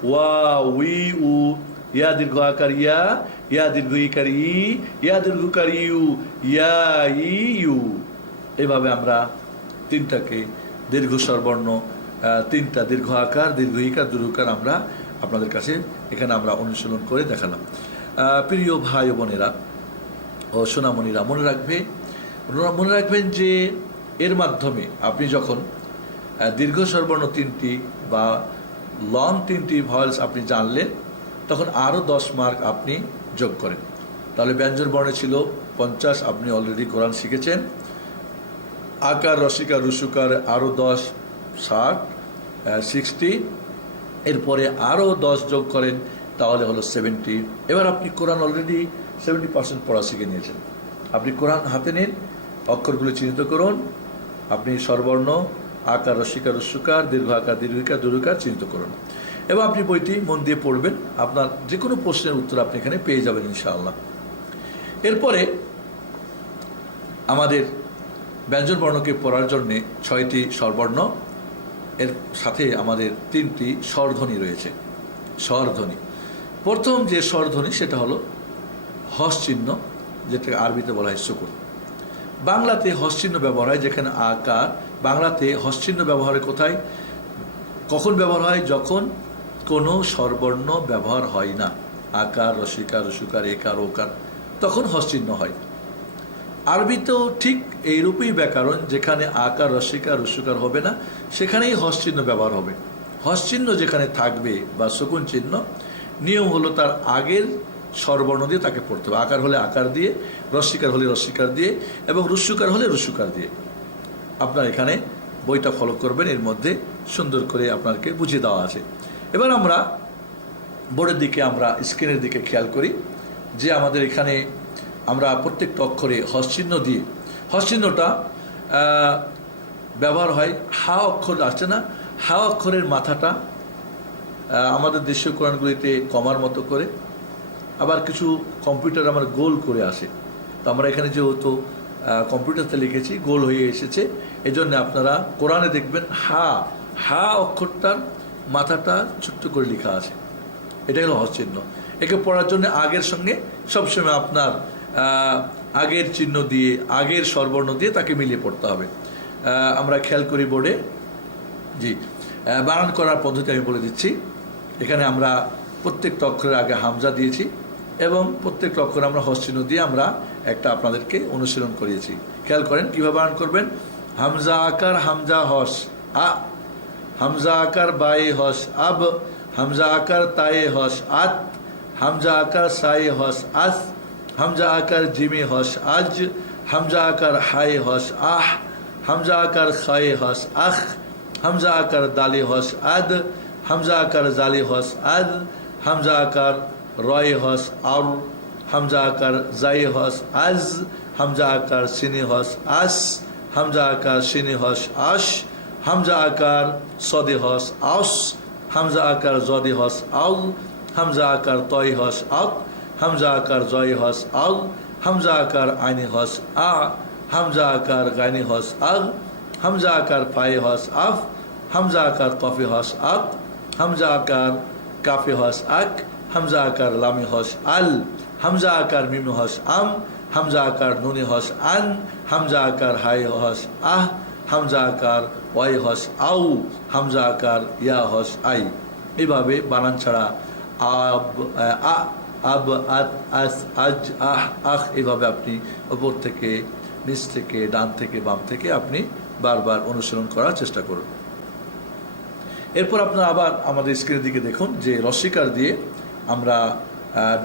ওয়া উই উ। ইয়া দীর্ঘ আকার ইয়া, ইয়া দীর্ঘ ইকার ই, ইয়া দীর্ঘ ইকার ইউ, ইয়া ই ইউ। এইভাবে আমরা তিনটাকে দীর্ঘ স্বরবর্ণ, তিনটা দীর্ঘ আকার, দীর্ঘ ইকার, দীর্ঘকার আমরা আপনাদের কাছে এখানে আমরা অনুশীলন করে দেখালাম। প্রিয় ভাই ও বোনেরা ও সোনামণিরা, মনে রাখবেন যে এর মাধ্যমে আপনি যখন দীর্ঘ স্বরবর্ণ তিনটি বা লং তিনটি ভয়েলস আপনি জানলেন, তখন আরও 10 মার্ক আপনি যোগ করেন। তাহলে ব্যঞ্জন বর্ণে ছিল 50, আপনি অলরেডি কোরআন শিখেছেন। আকার, রসিকার, রুসুকার আরও 10, 60। এরপরে আরও 10 যোগ করেন, তাহলে হলো 70। এবার আপনি কোরআন অলরেডি 70% পড়া শিখে নিয়েছেন। আপনি কোরআন হাতে নিন, অক্ষরগুলো চিহ্নিত করুন, আপনি স্বরবর্ণ, আকার, রসিকার, রস্যকার, দীর্ঘ আকার, দীর্ঘিকার, দীর্ঘকার চিহ্নিত করুন এবং আপনি বইটি মন দিয়ে পড়বেন। আপনার যে কোনো প্রশ্নের উত্তর আপনি এখানে পেয়ে যাবেন ইনশাআল্লাহ। এরপরে আমাদের ব্যঞ্জন বর্ণকে পড়ার জন্যে 6টি স্বরবর্ণ, এর সাথে আমাদের 3টি স্বরধ্বনি রয়েছে। স্বরধ্বনি, প্রথম যে স্বরধ্বনি সেটা হলো হস চিহ্ন, যেটাকে আরবিতে বলা হয় সুকুন। বাংলাতে হস চিহ্ন ব্যবহার হয় যেখানে আকার। বাংলাতে হস চিহ্ন ব্যবহার হয় কোথায়, কখন ব্যবহার হয়? যখন কোনো স্বরবর্ণ ব্যবহার হয় না, আকার, রসিকার, রসুকার, একার, ওকার, তখন হস চিহ্ন হয়। আরবিতেও ঠিক এইরূপই ব্যাকরণ, যেখানে আকার, রসিকার, রসুকার হবে না সেখানেই হস চিহ্ন ব্যবহার হবে। হস চিহ্ন যেখানে থাকবে বা সুকুন চিহ্ন, নিয়ম হলো তার আগের স্বরবর্ণ দিয়ে তাকে পড়তে হবে। আকার হলে আকার দিয়ে, রসিকার হলে রসিকার দিয়ে এবং রুসুকার হলে রুসুকার দিয়ে। আপনার এখানে বইটা ফলো করবেন, এর মধ্যে সুন্দর করে আপনাকে বুঝিয়ে দেওয়া আছে। এবার আমরা বোর্ডের দিকে, আমরা স্ক্রিনের দিকে খেয়াল করি যে আমাদের এখানে আমরা প্রত্যেকটা অক্ষরে হস চিহ্ন দিয়ে, হস চিহ্নটা ব্যবহার হয়। হা অক্ষর আসছে না, হা অক্ষরের মাথাটা আমাদের দেশীয় কোরআনগুলিতে কমার মতো করে, আবার কিছু কম্পিউটার আমার গোল করে আসে। তো আমরা এখানে যেহেতু কম্পিউটারতে লিখেছি, গোল হয়ে এসেছে, এজন্য আপনারা কোরআনে দেখবেন হা অক্ষরটার মাথাটা ছোট্ট করে লেখা আছে। এটা হলো হস চিহ্ন। একে পড়ার জন্য আগের সঙ্গে সবসময় আপনার আগের চিহ্ন দিয়ে, আগের স্বরবর্ণ দিয়ে তাকে মিলিয়ে পড়তে হবে। আমরা খেয়াল করি বোর্ডে, জি, বানান করার পদ্ধতি আমি বলে দিচ্ছি। এখানে আমরা প্রত্যেকটা অক্ষরের আগে হামজা দিয়েছি এবং প্রত্যেকটা অক্ষর আমরা হস চিহ্ন দিয়ে আমরা একটা আপনাদেরকে অনুশীলন করিয়েছি। খেয়াল করেন কীভাবে বানান করবেন। হামজা আকার, হামজা হস আ, হামজা আকার বায়ে হস আব, হামজা আকার তায়ে হস আত, হামজা আকার সায়ে হস আস, হামজা আকার জিমে হস আজ, হামজা আকার হায়ে হস আহ, হামজা আকার খায়ে হস আখ, হামজা আকার দালে হস আদ, হামজা আকার জালে হস আদ, হামজা আকার রয়ে হস আর, হামজা আকার জায়ে হস আজ, হামজা আকার সিনে হস আস, হামজা আকার সিনে হস আশ, হামজা আকার সদে হস আস, হামজা আকার জদে হস আল, হামজা আকার তয় হস আত, হামজা আকার জয় হস আল, হামজা আকার আইনে হস আ, হামজা আকার গাইনে হস আগ, হামজা আকার পায়ে হস আফ, হামজা আকার কফে হস আক, হামজা আকার কাফে হস আক, হামজা আকার লামে হস আল, হামজা আকার মিমে হস আম, হামজা আকার নুনে হস আন, হামজা আকার হাই হস আহ, হামজা আকার ওয়াই হস আউ, হামজা আকার ইয়া হস আই। এইভাবে বানান ছাড়া আব, আ, আব, আত, আস, আজ, আহ, আখ, এইভাবে আপনি ওপর থেকে, নিচ থেকে, ডান থেকে, বাম থেকে আপনি বারবার অনুসরণ করার চেষ্টা করুন। এরপর আপনারা আবার আমাদের স্ক্রিনের দিকে দেখুন যে রস্বীকার দিয়ে আমরা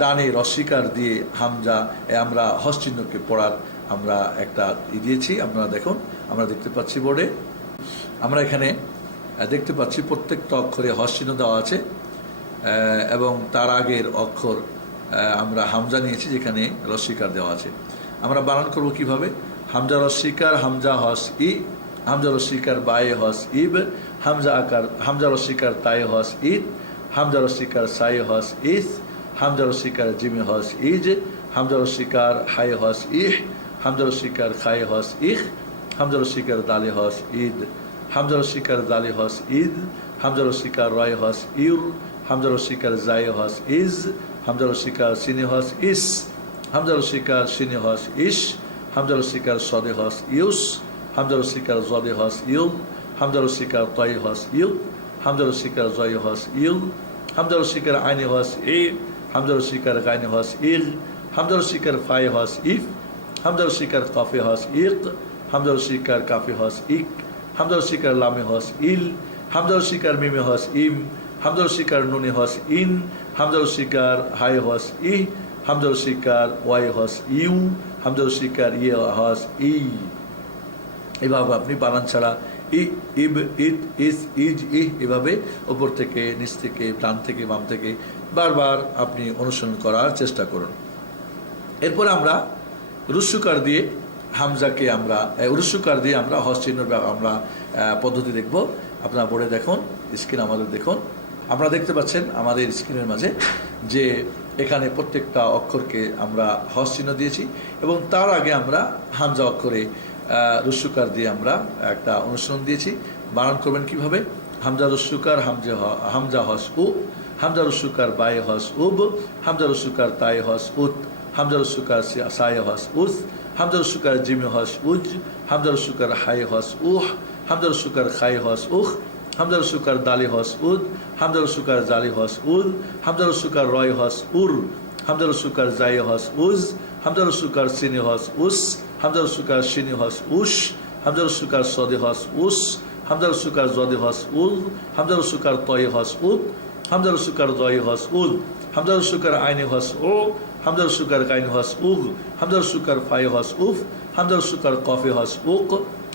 ডানে রস্বীকার দিয়ে হামজা আমরা হস চিহ্নকে পড়ার আমরা একটা দিয়েছি। আপনারা দেখুন, আমরা দেখতে পাচ্ছি বোর্ডে, আমরা এখানে দেখতে পাচ্ছি প্রত্যেকটা অক্ষরে হস চিহ্ন দেওয়া আছে এবং তার আগের অক্ষর আমরা হামজা নিয়েছি যেখানে রস্বীকার দেওয়া আছে। আমরা বানান করব কিভাবে। হামজা রস্বীকার হামজা হস ই, হামজা রস্বীকার বায়ে হস ইব, হামজা রস্বীকার তায়ে হস ইদ, হামজা রস্বীকার সায়ে হস ইস, হামজা রস্বীকার জিমে হস ইজ, হামজা রস্বীকার হায়ে হস ইহ, হামজা রস্বীকার খায়ে হস ইখ, হামজা রস্বীকার দালে হস ঈদ, হামজা রস্বীকার দালে হস ঈদ, হামজা রস্বীকার রয় হস ইউর, হামজা রস্বীকার জায়ে হস ইজ, হামজা রস্বীকার সিনে হস ইস, হামজা রস্বীকার সিনে হস ইস, হামজা রস্বীকার সদে হস ইউস, হামজা রস্বীকার জদে হস ইউল, হামজা রস্বীকার তয় হস ইউল, হামজা রস্বীকার জয় হস ইউল, হামজা রস্বীকার আইনে হস ই, হামজা রস্বীকার গাইনে হস ইল, হামজা রস্বীকার ফায়ে হস ইফ, হামজা রস্বীকার কাফে হস ইক, হামজা রস্বীকার কাফে হস ইক, হামজা রস্বীকার লামে হস ইল, হামজা রস্বীকার মিমে হস ইম, হামজা রস্বীকার নুনে হস ইন, হামজা রস্বীকার হায়ে হস ই, হামজা রস্বীকার ওয়াই হস ইউ, হামজা রস্বীকার ইয়ে হস ই। এভাবে আপনি বানান ছাড়া ই, ইব, ইদ, ইস, ইজ, ইহ এভাবে ওপর থেকে নিচ থেকে ডান থেকে বাম থেকে বারবার আপনি অনুসরণ করার চেষ্টা করুন। এরপর আমরা রুস্যকার দিয়ে হামজাকে আমরা রুস্যকার দিয়ে আমরা হস চিহ্নের আমরা পদ্ধতি দেখব। আপনারা বোর্ডে দেখুন, স্ক্রিন আমাদের দেখুন, আপনারা দেখতে পাচ্ছেন আমাদের স্ক্রিনের মাঝে যে এখানে প্রত্যেকটা অক্ষরকে আমরা হস চিহ্ন দিয়েছি এবং তার আগে আমরা হামজা অক্ষরে রুস্যকার দিয়ে আমরা একটা অনুসরণ দিয়েছি। বানান করবেন কিভাবে? হামজা রুস্যকার হামজা হস উ, হামজা রুস্যকার বায়ে হস উব, হামজা রুস্যকার তায়ে হস উত, হামজা রুস্যকার সায়ে হস উস, হামজা রুস্যকার জিমে হস উজ, হামজা রুস্যকার হায়ে হস উহ, হামজা রুস্যকার খায়ে হস উখ, হামজা রুস্যকার দালে হস উদ, হামজা রুস্যকার জালে হস উদ, হামজা রুস্যকার রয় হস উর, হামজা রুস্যকার জায়ে হস উজ, হামজা রুস্যকার সিনে হস উস, হামজা রুস্যকার সিনে হস উস, হামজা রুস্যকার সদে হস উস, হামজা রুস্যকার জদে হস উল, হামজা রুস্যকার তয়ে হস উদ, হামজা রুস্যকার দয়ে হস উদ, হামজা রুস্যকার আইনে হস ও, হামজা রুস্যকার গাইনে হস উগ, হামজা রুস্যকার ফায়ে হস উফ, হামজা রুস্যকার কফে হস উক,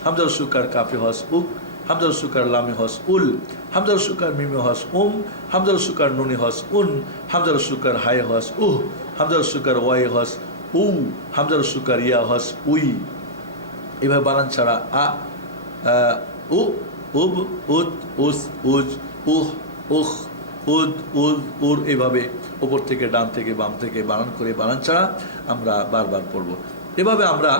হামজা রুস্যকার কাফে হস উক, হামজা রুস্যকার লামে হস উল, হামজা রুস্যকার মিমে হস হামজা রুস্যকার নুনে হস উন, হামজা রুস্যকার হায়ে হস উহ, হামজা রুস্যকার ওয়ায়ে হস উ, হামজা রুস্যকার ইয়া হস উই। এভাবে বানান ছাড়া আ, উ, উব, উদ, উস, উজ, উহ, উখ, উদ, উদ, উর এভাবে ওপর থেকে ডান থেকে বাম থেকে বানান করে বানান ছাড়া আমরা বারবার পড়ব। এভাবে আমরা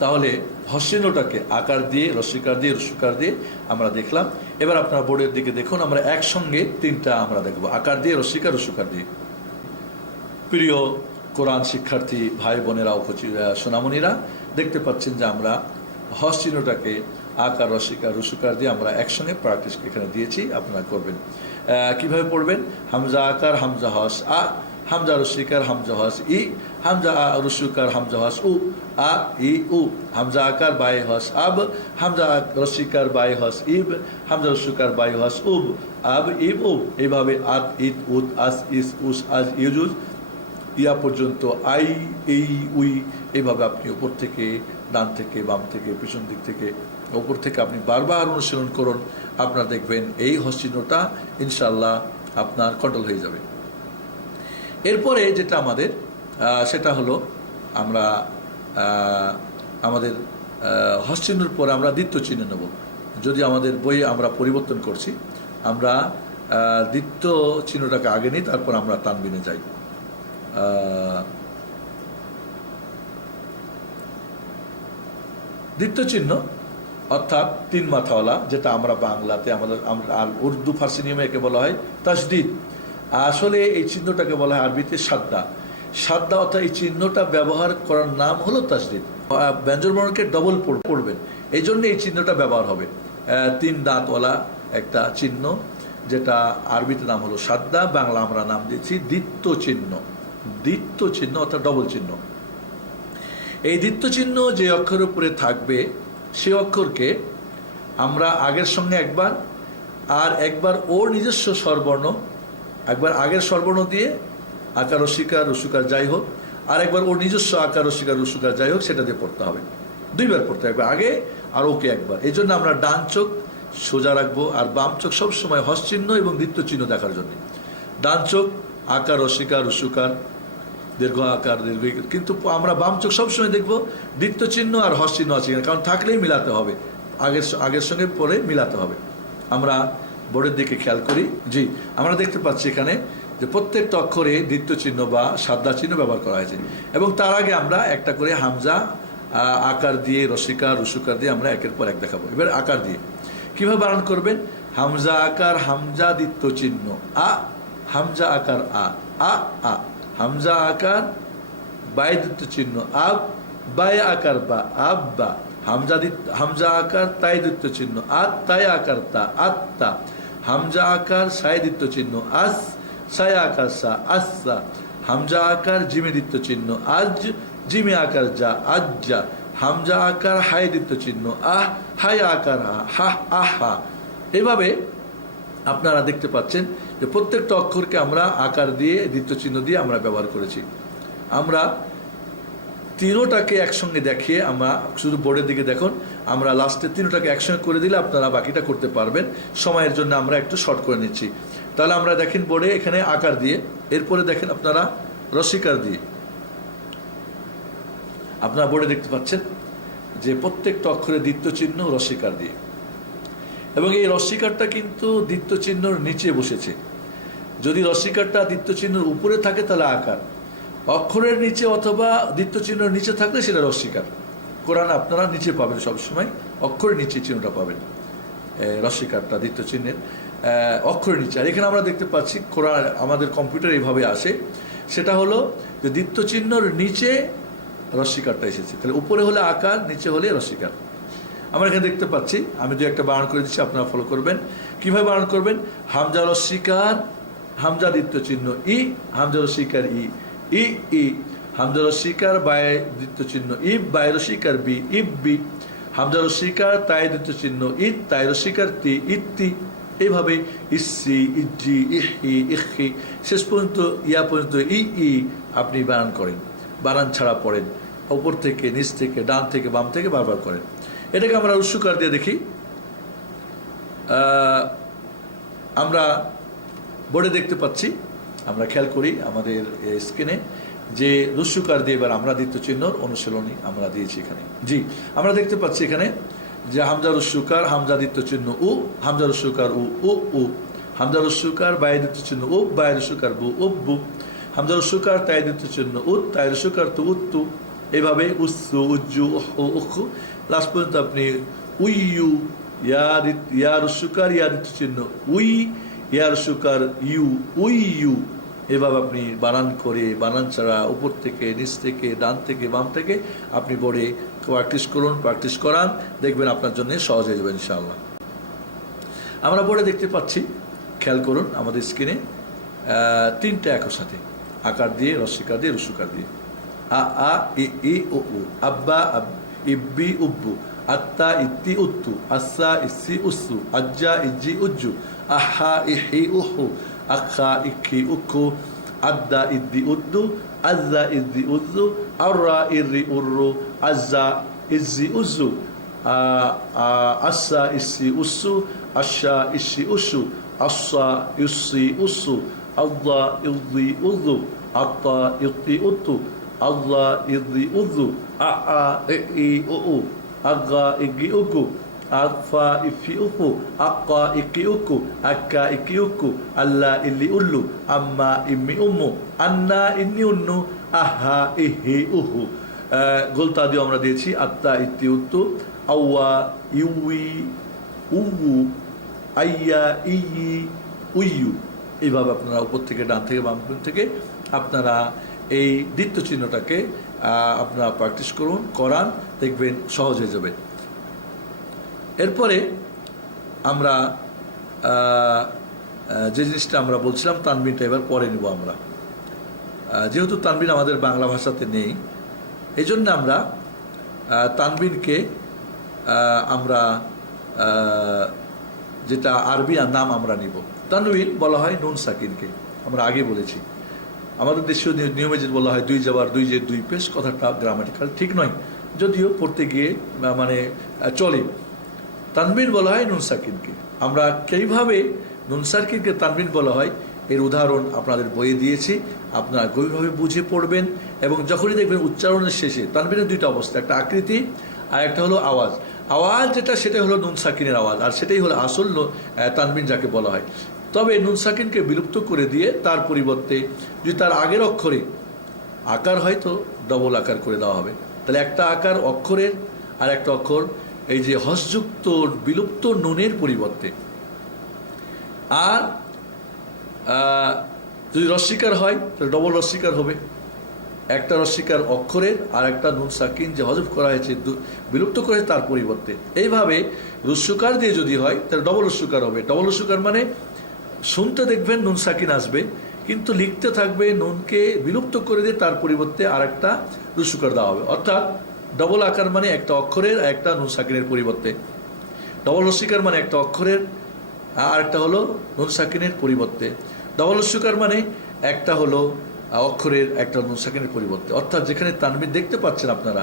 তাহলে হস্যিনটাকে আকার দিয়ে রস্বীকার দিয়ে রস্যকার দিয়ে আমরা দেখলাম। এবার আপনার বোর্ডের দিকে দেখুন, আমরা একসঙ্গে তিনটা আমরা দেখব আকার দিয়ে রস্বীকার রস্যকার দিয়ে। প্রিয় কোরআন শিক্ষার্থী ভাই বোনেরা ও সোনামণিরা, দেখতে পাচ্ছেন যে আমরা হস চিহ্নটাকে আকার রস্বীকার রস্যকার দিয়ে আমরা একসঙ্গে প্র্যাকটিস এখানে দিয়েছি, আপনারা করবেন। কিভাবে পড়বেন? হামজা আকার হামজা হস আ, হামজা রস্বীকার হামজা হস ই, হামজা রস্যকার হামজা হস উ, আ ই উ, হামজা আকার বায়ে হস আব, হামজা রস্বীকার বায়ে হস ইব, হামজা রস্যকার বায়ে হস উব, আব ইব উব। এইভাবে আত ইদ উদ আস ইস উস আজ ইউজুজ ইয়া পর্যন্ত আই এই উই এইভাবে আপনি ওপর থেকে ডান থেকে বাম থেকে পিছন দিক থেকে ওপর থেকে আপনি বারবার অনুশীলন করুন। আপনারা দেখবেন এই হস্যিনটা ইনশাল্লাহ আপনার কন্ট্রোল হয়ে যাবে। এরপরে যেটা আমাদের সেটা হলো আমরা আমাদের হস্যিনের পরে আমরা দ্বিতীয় চিহ্ন নেব। যদি আমাদের বইয়ে আমরা পরিবর্তন করছি, আমরা দ্বিতীয় চিহ্নটাকে আগে নিই, তারপর আমরা তানবিনে যাই। দ্বিতীয় চিহ্ন অর্থাৎ তিন মাথাওয়ালা, যেটা আমরা বাংলাতে আমাদের আর উর্দু ফার্সি নিয়মে একে বলা হয় তাসদিদ। আসলে এই চিহ্নটাকে বলা হয় আরবিতে সাদ্দা। সাদ্দা অর্থাৎ এই চিহ্নটা ব্যবহার করার নাম হলো তাসদিদ। ব্যঞ্জন বর্ণকে ডবল পড়বেন, এই জন্য এই চিহ্নটা ব্যবহার হবে। তিন দাঁতওয়ালা একটা চিহ্ন, যেটা আরবিতে নাম হলো সাদ্দা, বাংলা আমরা নাম দিয়েছি দ্বিত্ব চিহ্ন। দ্বিত্ব চিহ্ন অর্থাৎ ডবল চিহ্ন। এই দ্বিত্ব চিহ্ন যে অক্ষরের উপরে থাকবে সে অক্ষরকে আমরা আগের সঙ্গে একবার আর একবার ওর নিজস্ব স্বরবর্ণ, একবার আগের স্বরবর্ণ দিয়ে আকার রস্বীকার রস্যকার যাই হোক, আর একবার ওর নিজস্ব আকার রস্বীকার রস্যকার যাই হোক সেটা দিয়ে পড়তে হবে। দুইবার পড়তে হবে, একবার আগে আর ওকে একবার। এই জন্য আমরা ডান চোখ সোজা রাখবো আর বাম চোখ সবসময় হস চিহ্ন এবং দ্বিত্ব চিহ্ন দেখার জন্য। ডান চোখ আকার রস্বীকার রস্যকার, দীর্ঘ আকার দীর্ঘ, কিন্তু আমরা বাম চোখ সবসময় দেখবো দ্বিত্ব চিহ্ন আর হস চিহ্ন আছে কিনা, কারণ থাকলেই মিলাতে হবে, আগের সঙ্গে পরে মিলাতে হবে। আমরা বোর্ডের দিকে খেয়াল করি। জি, আমরা দেখতে পাচ্ছি এখানে যে প্রত্যেকটা অক্ষরে দ্বিত্ব চিহ্ন বা সাদা চিহ্ন ব্যবহার করা হয়েছে, এবং তার আগে আমরা একটা করে হামজা আকার দিয়ে, রসিকার রুসুকার দিয়ে আমরা একের পর এক দেখাবো। এবার আকার দিয়ে কিভাবে বানান করবেন? হামজা আকার, হামজা দ্বিত্ব চিহ্ন আ, হামজা আকার আ, আ আ, হামজা আকার বাই দ্বিত্ব চিহ্ন আব, বাই আকার বা, আব্বা, হামজা আকার তাই দ্বিত্ব চিহ্ন আত, তাই আকার তা, আত্তা, হামজা আকার সাই দ্বিত্ব চিহ্ন আস, সাই আকার সা, আস্সা, হামজা আকার জিমে দ্বিত্ব চিহ্ন আজ, জিমে আকার যা, আজ্জা, হামজা আকার হাই দ্বিত্ব চিহ্ন আহ, হাই আকার হা, হা আহা। এভাবে আপনারা দেখতে পাচ্ছেন যে প্রত্যেকটা অক্ষরকে আমরা আকার দিয়ে দ্বিত্ব চিহ্ন দিয়ে আমরা ব্যবহার করেছি। আমরা তিনোটাকে একসঙ্গে দেখিয়ে, আমরা শুধু বোর্ডের দিকে দেখুন, আমরা লাস্টে তিনোটাকে একসঙ্গে করে দিলে আপনারা বাকিটা করতে পারবেন। সময়ের জন্য আমরা একটু শর্ট করে নিচ্ছি। তাহলে আমরা দেখেন বোর্ডে এখানে আকার দিয়ে, এরপরে দেখেন আপনারা রসিকার দিয়ে। আপনারা বোর্ডে দেখতে পাচ্ছেন যে প্রত্যেকটা অক্ষরে দ্বিত্ব চিহ্ন রসিকার দিয়ে, এবং এই রসিকারটা কিন্তু দ্বিত্ব চিহ্নর নিচে বসেছে। যদি রসিকারটা দ্বিত্ব চিহ্নের উপরে থাকে তাহলে আকার, অক্ষরের নিচে অথবা দ্বিত্ব চিহ্নের নিচে থাকলে সেটা রসিকার। কোরআন আপনারা নিচে পাবেন, সবসময় অক্ষরের নিচে চিহ্নটা পাবেন, রসিকারটা দ্বিত্ব চিহ্নের অক্ষরের নিচে। আর এখানে আমরা দেখতে পাচ্ছি কোরআন আমাদের কম্পিউটার এইভাবে আসে, সেটা হলো যে দ্বিত্ব চিহ্নর নিচে রসিকারটা এসেছে, তাহলে উপরে হলে আকার, নিচে হলে রসিকার। আমরা এখানে দেখতে পাচ্ছি, আমি দু একটা বানান করে দিচ্ছি, আপনারা ফলো করবেন। কিভাবে বানান করবেন? হামজা রসিকার, হামজা দ্বিত্ব চিহ্ন ই, হামজা রসিকার ই, ই ই, হামজা রসিকার বায় দ্বিত্ব চিহ্ন ইব, বায় রসিকার বি, ইব বি, হামজা রসিকার তাই দ্বিত্ব চিহ্ন ইত, তাই রসিকার তি, ইত্তি। এইভাবে ইসি, ইজি, ইহি, ইহি, শেষ পর্যন্ত ইয়া পর্যন্ত ই ই আপনি বানান করেন, বানান ছাড়া পড়েন, ওপর থেকে নিচ থেকে ডান থেকে বাম থেকে বারবার করেন। এটাকে আমরা রুসুকার দিয়ে দেখি। আমরা বোর্ডে দেখতে পাচ্ছি, আমরা খেয়াল করি আমাদের স্ক্রিনে যে রুসুকার দিয়ে এবার আমরা দ্বিত্ব চিহ্নর অনুশীলনী আমরা দিয়েছি এখানে। জি, আমরা দেখতে পাচ্ছি এখানে যে হামজা রুসুকার, হামজা দ্বিত্ব চিহ্ন উ, হামজা রুসুকার উ, উ উ, হামজা রুসুকার বায় দ্বিত্ব চিহ্ন উ, বায় রুসুকার বু, উব্বু, হামজা রুসুকার তাই দ্বিত্ব চিহ্ন উত, তাই রুসুকার তু, উত্তু। এভাবে উসু, উজ্জু, উহু, উখু, লাস্ট পর্যন্ত আপনি উইউ, ইয়া রুসুকার ইয়া দ্বিত্ব চিহ্ন উই, ইয়া রুসুকার ইউ, উই ইউ। এভাবে আপনি বানান করে, বানান ছাড়া, উপর থেকে নিচ থেকে ডান থেকে বাম থেকে আপনি বোর্ডে প্র্যাকটিস করুন, প্র্যাকটিস করান, দেখবেন আপনার জন্য সহজ হয়ে যাবে ইনশাআল্লাহ। আমরা বোর্ডে দেখতে পাচ্ছি, খেয়াল করুন আমাদের স্ক্রিনে তিনটা একর সাথে আকার দিয়ে, রসিকার দিয়ে, রুসুকার দিয়ে। আ আ ই ই উ উ, আব্বা আব, ইব্বি উব্বু, আত্তা ইত্তি উত্তু, আস্সা ইসি উসু, আজ্জা ইজ্জি উজ্জু, আহা ইহি উহু, আখা ইখি উখু, আদ্দা ইদ্দি উদ্দু, আজ্জা ইদ্দি উজ্জু, আররা ইররি উর্রু, আজ্জা ইজ্জি উজ্জু, আস্সা ইসি উসু, আশা ইসি উসু, আস্সা ইসি উসু, আল্লাহ ইদ্দি উজ্জু, আত্তা ইদ্দি উত্তু, আল্লাহ ইদ্দি উজ্জু, আ আ ই উ, আগা ইগি উগু, আফা ইফি উফু, আক্কা ইকি উকু, আক্কা ইকি উকু, আল্লাহ ইল্লি উল্লু, আম্মা ইম্মি উম্মু, আন্না ইন্নি উন্নু, আহা ইহি উহু। গোলতা দিয়ে আমরা দিয়েছি আত্তা ইত্তি উত্তু, আউয়া ইউই উউ, আইয়া ইয়ি উইউ। এইভাবে আপনারা উপর থেকে ডান থেকে বাম থেকে আপনারা এই দ্বিত্ব চিহ্নটাকে আপনারা প্র্যাকটিস করুন, করান, দেখবেন সহজ হয়ে যাবে। এরপরে আমরা যে জিনিসটা আমরা বলছিলাম, তানবিনটা এবার পরে নেব আমরা। যেহেতু তানবিন আমাদের বাংলা ভাষাতে নেই, এই জন্য আমরা তানবিনকে আমরা যেটা আরবি নাম আমরা নিব। তানবিন বলা হয় নুন সাকিনকে, আমরা আগে বলেছি। আমাদের দেশীয় নিয়মে যে বলা হয় দুই জবর দুই জের দুই পেশ, কথাটা গ্রামাটিক্যাল ঠিক নয়, যদিও পড়তে গিয়ে মানে চলে। তানবিন বলা হয় নুন সাকিনকে। আমরা কীভাবে নুন সাকিনকে তানবিন বলা হয় এর উদাহরণ আপনাদের বইয়ে দিয়েছি, আপনারা গভীরভাবে বুঝে পড়বেন। এবং যখনই দেখবেন উচ্চারণের শেষে তানবিনের দুইটা অবস্থা, একটা আকৃতি আর একটা হলো আওয়াজ। আওয়াজ যেটা সেটাই হলো নুন সাকিনের আওয়াজ, আর সেটাই হলো আসল তানবিন যাকে বলা হয়। তবে নুন সাকিনকে বিলুপ্ত করে দিয়ে তার পরিবর্তে যদি তার আগের অক্ষরে আকার হয় তো ডবল আকার করে দেওয়া হবে। তাহলে একটা আকার অক্ষরের আর একটা অক্ষর এই যে হসযুক্ত বিলুপ্ত নুনের পরিবর্তে। আর যদি রস্বীকার হয় তাহলে ডবল রস্বীকার হবে, একটা রস্বীকার অক্ষরের আর একটা নুন সাকিন যে হজফ করা হয়েছে বিলুপ্ত করে তার পরিবর্তে। এইভাবে রস্যকার দিয়ে যদি হয় তাহলে ডবল রস্যকার হবে। ডবল রস্যকার মানে শুনতে দেখবেন নুন সাকিন আসবে, কিন্তু লিখতে থাকবে নুনকে বিলুপ্ত করে দিয়ে তার পরিবর্তে আর একটা রস্যকার দেওয়া হবে। অর্থাৎ ডবল আকার মানে একটা অক্ষরের আর একটা নুন সাকিনের পরিবর্তে, ডবল রস্যকার মানে একটা অক্ষরের আর একটা হলো নুন সাকিনের পরিবর্তে, ডবল রস্যকার মানে একটা হলো অক্ষরের একটা নুন সাকিনের পরিবর্তে। অর্থাৎ যেখানে তানবিন দেখতে পাচ্ছেন আপনারা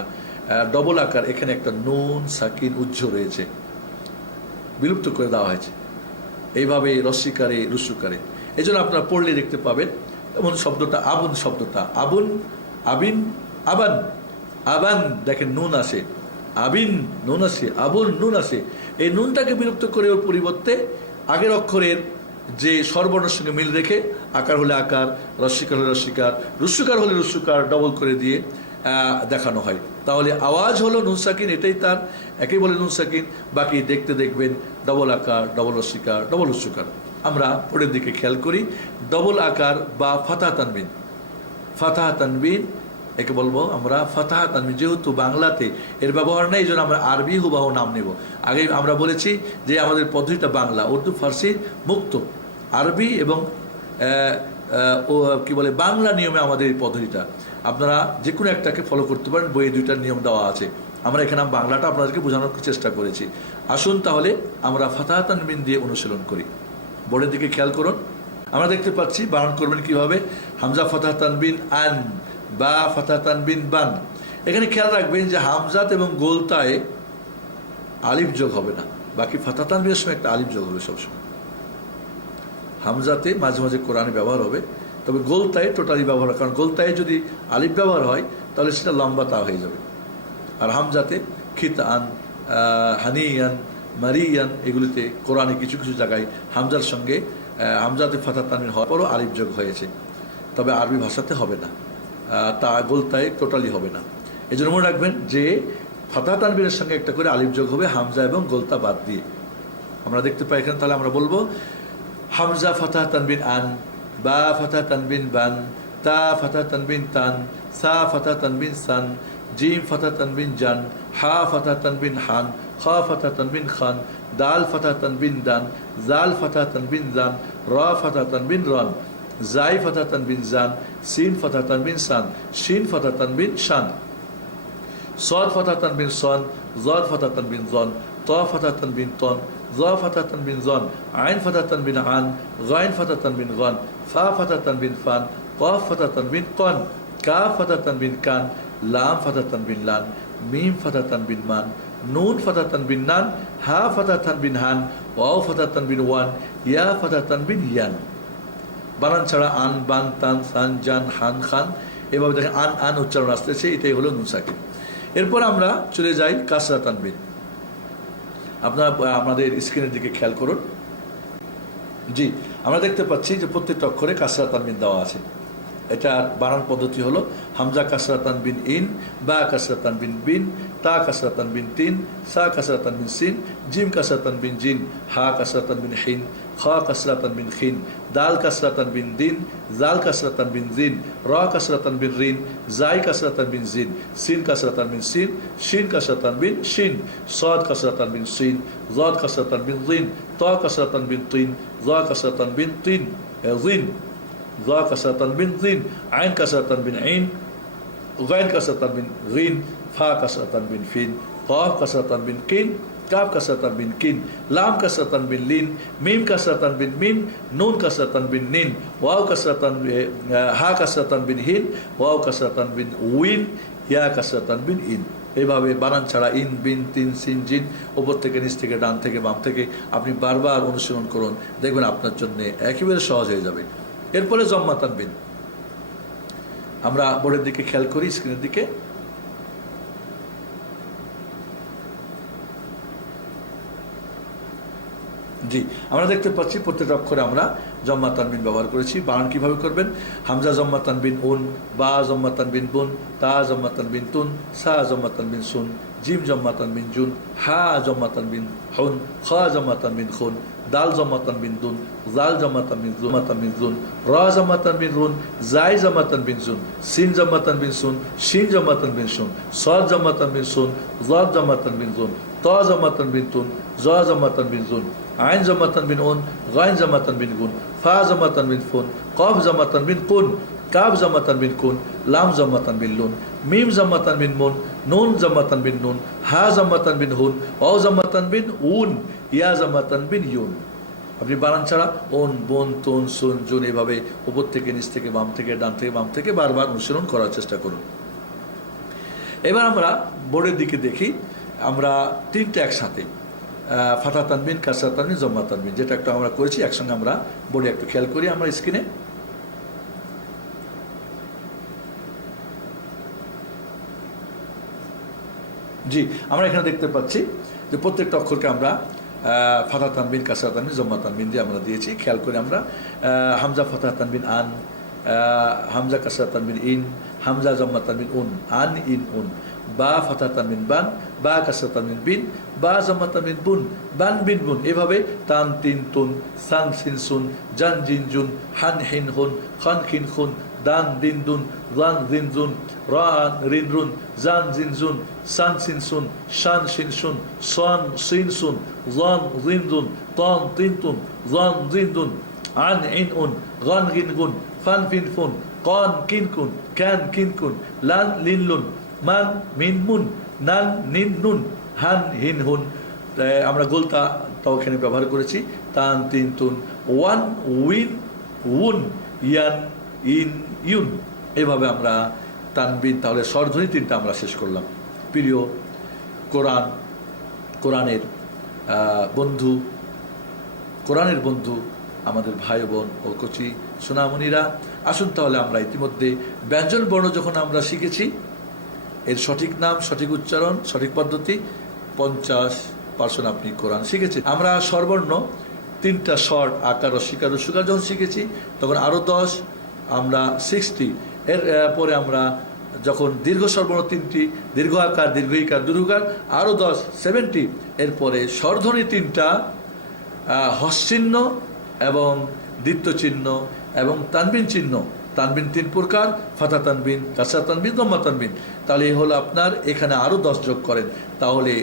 ডবল আকার, এখানে একটা নুন সাকিন উজ্জ্ব রয়েছে, বিলুপ্ত করে দেওয়া হয়েছে। এইভাবে রস্যিকারে রস্যকারে এই জন্য আপনারা পড়লে দেখতে পাবেন। এমন শব্দটা আবুন, শব্দটা আবুন, আবিন, আবান, আবান দেখেন নুন আসে, আবিন নুন আসে, আবুন নুন আসে। এই নুনটাকে বিলুপ্ত করে ওর পরিবর্তে আগের অক্ষরের যে স্বরবর্ণের সঙ্গে মিল রেখে আকার হলে আকার, রস্যিকার হলে রস্যিকার, রস্যকার হলে রস্যকার ডবল করে দিয়ে দেখানো হয়। তাহলে আওয়াজ হলো নুন সাকিন, এটাই তার একই বলে নুন সাকিন। বাকি দেখতে দেখবেন ডবল আকার, ডবল রস্যিকার, ডবল রস্যকার। আমরা পরের দিকে খেয়াল করি, ডবল আকার বা ফাতাহ তানবিন। ফাতাহ তানবিন একে বলবো আমরা ফাতাহ তানবিন। যেহেতু বাংলাতে এর ব্যবহার নেই, এই জন্য আমরা আরবি হুবাহু নাম নেব। আগে আমরা বলেছি যে আমাদের পদ্ধতিটা বাংলা, উর্দু, ফার্সি মুক্ত, আরবি এবং কি বলে বাংলা নিয়মে আমাদের এই পদ্ধতিটা। আপনারা যে কোনো একটাকে ফলো করতে পারেন, বইয়ে দুইটার নিয়ম দেওয়া আছে। আমরা এখানে বাংলাটা আপনাদেরকে বোঝানোর চেষ্টা করেছি। আসুন তাহলে আমরা ফাতাহ তানবিন দিয়ে অনুশীলন করি। বোর্ডের দিকে খেয়াল করুন, আমরা দেখতে পাচ্ছি বানান করবেন কিভাবে। হামজা ফাতাহ তানবিন আন, বা ফাতাহ তানবিন বান। এখানে খেয়াল রাখবেন যে হামজাত এবং গোলতায় আলিফ যোগ হবে না, বাকি ফাতাহ তানবিনের সময় একটা আলিফ যোগ হবে সবসময়। হামজাতে মাঝে মাঝে কোরআনে ব্যবহার হবে, তবে গোলতায় টোটালি ব্যবহার হয়, কারণ গোলতায় যদি আলিফ ব্যবহার হয় তাহলে সেটা লম্বা তা হয়ে যাবে। আর হামজাতে খিতান, হানিয়ান, মারিয়ান এগুলিতে কোরআনে কিছু কিছু জায়গায় হামজার সঙ্গে হামজাতে ফাতাহ তানবিন হওয়ার পরও আলিফ যোগ হয়েছে, তবে আরবি ভাষাতে হবে না, তা গোলতায় টোটালি হবে না। এই জন্য মনে রাখবেন যে ফাতাহ তানবিনের সঙ্গে একটা করে আলিফ যোগ হবে হামজা এবং গোলতা বাদ দিয়ে। আমরা দেখতে পাই এখানে, তাহলে আমরা বলবো হামজা ফাতাহ তানবিন আন, বা ফাতাহ তানবিন বান, তা ফাতাহ তানবিন তান, সা ফাতাহ তানবিন সান, জিম ফাতাহ তানবিন জান, হা ফাতাহ তানবিন হান, খা ফাতাহ তানবিন খান, দাল ফাতাহ তানবিন দান, জাল ফাতাহ তানবিন জান, রা ফাতাহ তানবিন রান, জাই ফাতাহ তানবিন জান, সিন ফাতাহ তানবিন সান, শিন ফাতাহ তানবিন শান, صاد فتح تنبين صن، ضاد فتح تنبين ظن، طا فتح تنبين طن، ظا فتح تنبين ظن، عين فتح تنبين عن، غين فتح تنبين غن، فا فتح تنبين فان، قاف فتح تنبين قن، كاف فتح تنبين كان، لام فتح تنبين لان، ميم فتح تنبين مان، نون فتح تنبين نان، ها فتح تنبين هان، واو فتح تنبين وان، يا فتح تنبين يان। বানান ছাড়া আন, বান, তান, সান, জান, হান, খান, এভাবে দেখেন আন আন উচ্চারণ আসতেছে, এটাই হলো নুন সাকিন। এরপর আমরা চলে যাই কাসরা তানবিন। আপনারা আমাদের স্ক্রিনের দিকে খেয়াল করুন। জি, আমরা দেখতে পাচ্ছি যে প্রত্যেকটা অক্ষরে কাসরা তানবিন দেওয়া আছে। এটার বানান পদ্ধতি হলো হামজা কাসরা তানবিন ইন, বা কাসরা তানবিন বিন, তা কাসরা তানবিন তিন, সা কাসরা তানবিন সিন, জিম কাসরা তানবিন জিন, হা কাসরা তানবিন হিন, খা কাসরা তানবিন খিন, দাল কাসরা তানবিন দিন, জাল কাসরা তানবিন জিন, রা কাসরা তানবিন রিন, জাই কাসরা তানবিন জিন, সিন কাসরা তানবিন সিন, শিন কাসরা তানবিন শিন, সাদ কাসরা তানবিন সিন, জাদ কাসরা তানবিন জিন, তা কাসরা তানবিন তিন, জা কাসরা তানবিন তিন জিন, জা কাসরা তানবিন জিন, আইন কাসরা তানবিন আইন, গাইন কাসরা তানবিন গিন, ফা কাসরা তানবিন ফিন, কাফ কাসরা তানবিন কিন, কাফ কাসরা তানবিন কিন, লাম কাসরা তানবিন লিন, মিম কাসরা তানবিন মিন, নুন কাসরা তানবিন নিন, ওয়াও কাসরা তানবিন হা কাসরা তানবিন হিন, ওয়াও কাসরা তানবিন উইন, ইয়া কাসরা তানবিন ইন। এইভাবে বানান ছাড়া ইন, বিন, তিন, সিন, জিন, ওপর থেকে নিচ থেকে ডান থেকে বাম থেকে আপনি বারবার অনুশীলন করুন, দেখবেন আপনার জন্য একেবারে সহজ হয়ে যাবে। এরপরে জম্মা তানবিন। আমরা বোর্ডের দিকে খেয়াল করি, স্ক্রিনের দিকে। জি, আমরা দেখতে পাচ্ছি প্রত্যেক অক্ষরে আমরা জম্মা তানবিন ব্যবহার করেছি। বানান কিভাবে করবেন? হামজা জম্মা তানবিন উন, বা জম্মা তানবিন বুন, তা জম্মা তানবিন তুন, সা জম্মা তানবিন সুন, জিম জম্মা তানবিন জুন, হা জম্মা তানবিন হুন, খ জম্মা তানবিন খুন, দাল জম্মা তানবিন দুন, জাল জম্মা তানবিন জুন, রা জম্মা তানবিন রুন, জাই জম্মা তানবিন জুন, সিন জম্মা তানবিন সুন, শিন জম্মা তানবিন সুন, সদ জম্মা তানবিন সুন, জাদ জম্মা তানবিন জুন, ত জম্মা তানবিন তুন, জ জম্মা তানবিন জুন, আইন জম্মা তানবিন উন, গাইন জম্মা তানবিন গুন, ফা জম্মা তানবিন ফুন, কফ জম্মা তানবিন কুন, কাব জম্মা তানবিন কুন, লাম জম্মা তানবিন লুন, মিম জম্মা তানবিন মুন, নুন জম্মা তানবিন নুন, হা জম্মা তানবিন হুন, অ জম্মা তানবিন উন, ইয়া জম্মা তানবিন ইউন। আপনি বানান ছাড়া ওন, বোন, তুন, সুন, জুন এভাবে উপর থেকে নিচ থেকে বাম থেকে ডান থেকে বাম থেকে বারবার অনুসরণ করার চেষ্টা করুন। এবার আমরা বোর্ডের দিকে দেখি। আমরা তিনটা একসাথে ফাতা তানবিন, কাসরা তানবিন, জম্মা তানবিন, যেটা একটা আমরা করেছি একসঙ্গে আমরা বোর্ডে একটু খেয়াল করি আমরা স্ক্রিনে। জি, আমরা এখানে দেখতে পাচ্ছি যে প্রত্যেকটা অক্ষরকে আমরা ফাতা তানবিন, কাসরা তানবিন, জম্মা তানবিন দিয়ে আমরা দিয়েছি। খেয়াল করি আমরা হামজা ফাতা তানবিন আন, হামজা কাসরা তানবিন ইন, হামজা জম্মা তানবিন উন, আন ইন উন, বা ফাতা তানবিন বান, বা কাসরা তানবিন বিন, বা জম্মা তানবিন বুন, বান বিন বুন। এভাবে তান তিন তুন, সান সিন সুন, জান জিন জুন, হান হিন হুন, খান খিন খুন, দান দিন দুন, জান জিন জুন, রান রিন রুন, জান জিন জুন, সান সিন সুন, শান শিন সুন, সান সিন সুন, জান জিন জুন, তান তিন তুন, জান জিন দুন, আন ইন উন, গান গিন গুন, ফান ফিন ফুন, কন কিন কুন, ক্যান কিন কুন, লান লিন লুন, মান মিন মুন, নান নিন নুন, হান হিন হুন। আমরা গোলতা তাও এখানে ব্যবহার করেছি। তান তিন তুন, ওয়ান উইন উন, ইয়ান ইন ইউন। এভাবে আমরা তানবিন, তাহলে স্বরধ্বনি তিনটা আমরা শেষ করলাম। প্রিয় কোরআনের বন্ধু, কোরআনের বন্ধু আমাদের ভাই বোন ও কচি সোনামণিরা, আসুন তাহলে আমরা ইতিমধ্যে ব্যঞ্জন বর্ণ যখন আমরা শিখেছি, এর সঠিক নাম, সঠিক উচ্চারণ, সঠিক পদ্ধতি 50% আপনি কোরআন শিখেছেন। আমরা স্বরবর্ণ তিনটা স্বর, আকার, রসিকার, রসুকার যখন শিখেছি তখন আরও 10, আমরা 60। এর পরে আমরা যখন দীর্ঘ স্বরবর্ণ তিনটি, দীর্ঘ আকার, দীর্ঘ ইকার, দীর্ঘকার আরও 10, 70। এরপরে স্বরধ্বনি তিনটা, হস্যচিহ্ন এবং দ্বিত্ব চিহ্ন এবং তানবিন চিহ্ন। তানবিন তিন প্রকার, ফাতা তানবিন, কাসরা তানবিন, জম্মা তানবিন। তাহলে এই হলো আপনার, এখানে আরও 10 যোগ করেন, তাহলে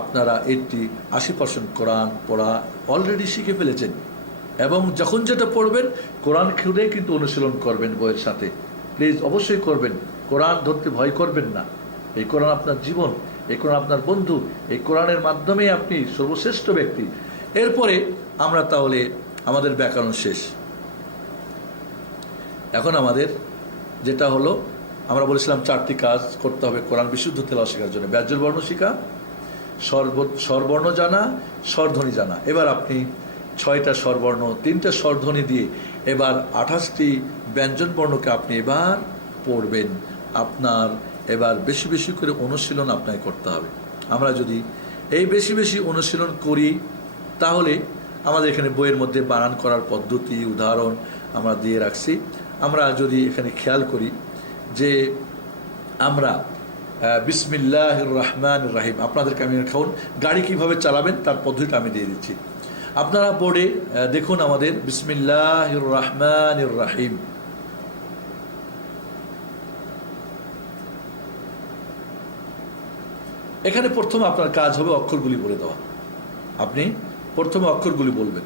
আপনারা 80% কোরআন পড়া অলরেডি শিখে ফেলেছেন। এবং যখন যেটা পড়বেন কোরআন খুলে কিন্তু অনুশীলন করবেন বইয়ের সাথে। প্লিজ অবশ্যই করবেন, কোরআন ধরতে ভয় করবেন না। এই কোরআন আপনার জীবন, এই কোরআন আপনার বন্ধু, এই কোরআনের মাধ্যমে আপনি সর্বশ্রেষ্ঠ ব্যক্তি। এরপরে আমরা তাহলে আমাদের ব্যাকরণ শেষ। এখন আমাদের যেটা হলো, আমরা বলেছিলাম 4টি কাজ করতে হবে কোরআন বিশুদ্ধ তেলাওয়াত শেখার জন্য। ব্যঞ্জন বর্ণ শেখা, স্বরবর্ণ জানা, স্বরধ্বনি জানা। এবার আপনি 6টা স্বরবর্ণ, 3টা স্বরধ্বনি দিয়ে এবার 28টি ব্যঞ্জন বর্ণকে আপনি এবার পড়বেন। আপনার এবার বেশি বেশি করে অনুশীলন আপনাকে করতে হবে। আমরা যদি এই বেশি বেশি অনুশীলন করি তাহলে আমাদের এখানে বইয়ের মধ্যে বানান করার পদ্ধতি, উদাহরণ আমরা দিয়ে রাখছি। আমরা যদি এখানে খেয়াল করি যে আমরা বিসমিল্লাহির রহমানির রহিম, আপনাদেরকে আমি এখন গাড়ি কিভাবে চালাবেন তার পদ্ধতিটা আমি দিয়ে দিচ্ছি। আপনারা বোর্ডে দেখুন আমাদের বিসমিল্লাহির রহমানির রহিম। এখানে প্রথম আপনার কাজ হবে অক্ষরগুলি বলে দেওয়া। আপনি প্রথমে অক্ষরগুলি বলবেন।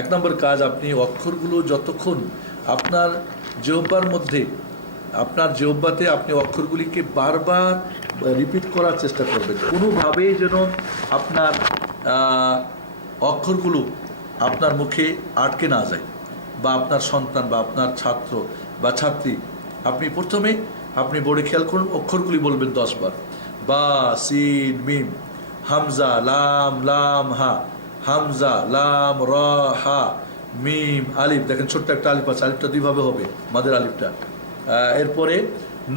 1 নম্বর কাজ, আপনি অক্ষরগুলো যতক্ষণ আপনার জিহ্বার মধ্যে, আপনার জিহ্বাতে আপনি অক্ষরগুলিকে বারবার রিপিট করার চেষ্টা করবেন। কোনোভাবেই যেন আপনার অক্ষরগুলো আপনার মুখে আটকে না যায়, বা আপনার সন্তান বা আপনার ছাত্র বা ছাত্রী, আপনি প্রথমে আপনি বোর্ডে খেয়াল করুন, অক্ষরগুলি বলবেন 10 বার। বা, সিন, মিম, হামজা, লাম, লাম, হা, হামজা, লাম, র, হা, মিম আলিফ, দেখেন ছোট্ট একটা আলিফ আছে, আলিফটা দুইভাবে হবে, মাদের আলিফটা। এরপরে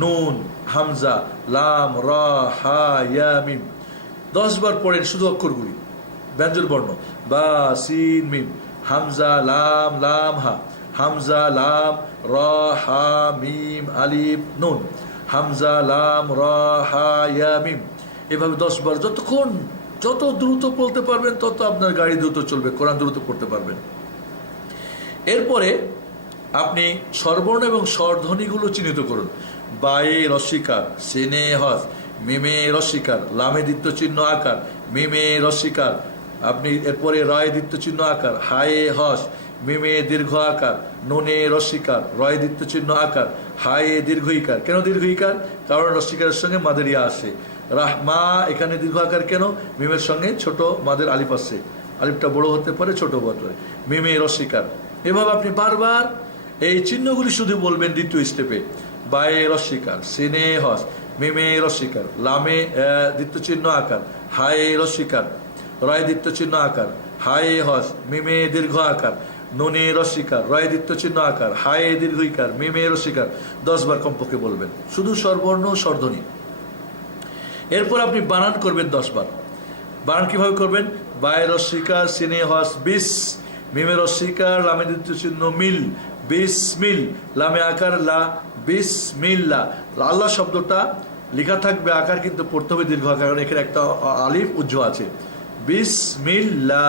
নুন, হামজা, লাম, রা, হা, ইয়া, মিম। 10 বার পড়েন শুধু অক্ষরগুলি, ব্যঞ্জন বর্ণ, বা, সিন, মিম, হামজা, লাম, লাম, হা, হামজা, লাম, রা, হা, মিম, আলিফ, নুন, হামজা, লাম, রা, হা, ইয়া, মিম। এভাবে 10 বার, যতক্ষণ যত দ্রুত বলতে পারবেন তত আপনার গাড়ি দ্রুত চলবে, কোরআন দ্রুত পড়তে পারবেন। এরপরে আপনি স্বরবর্ণ এবং স্বরধ্বনিগুলো চিহ্নিত করুন। বায়ে রস্বীকার, সিনে হস, মিমে রস্বীকার, লামে দ্বিত্ব চিহ্ন আকার, মিমে রস্বীকার। আপনি এরপরে রায় দ্বিত্ব চিহ্ন আকার, হায়ে হস, মিমে দীর্ঘ আকার, নুনে রস্বীকার, রয় দ্বিত্ব চিহ্ন আকার, হায়ে দীর্ঘ ইকার। কেন দীর্ঘ ইকার? কারণ রস্বীকারের সঙ্গে মাদের ইয়া আসে। রাহমা, এখানে দীর্ঘ আকার কেন? মিমের সঙ্গে ছোট মাদের আলিফ আসছে, আলিফটা বড় হতে পারে, ছোট হতে পারে, মিমে রস্বীকার। এভাবে আপনি বারবার এই চিহ্নগুলি শুধু বলবেন দ্বিতীয় স্টেপে। বায়ে রস্বীকার, সিনে হস, মিমে রস্বীকার, লামে দ্বিত্ব চিহ্ন আকার, হায়ে রস্বীকার, রয় দ্বিত্ব চিহ্ন আকার, হায়ে হস, মিমে দীর্ঘ আকার, নুনে রস্বীকার, রয় দ্বিত্ব চিহ্ন আকার, হায়ে দীর্ঘ ইকার, মিমে রস্বীকার। 10 বার কমপক্ষে বলবেন, শুধু স্বরবর্ণ স্বরধ্বনি। এরপর আপনি বানান করবেন 10 বার। বানান কিভাবে করবেন? বায়ে রস্বীকার, সিনে হস, বিস, মিমে রস্বীকার, লামে দ্বিত্ব চিহ্ন মিল, বিসমিল, লামে আকার লা, বিসমিল্লা। আল্লাহ শব্দটা লেখা থাকবে, আকার কিন্তু পড়তে হবে দীর্ঘ আকার, কারণ এখানে একটা আলিফ উজ্জ্ব আছে। বিসমিল্লা,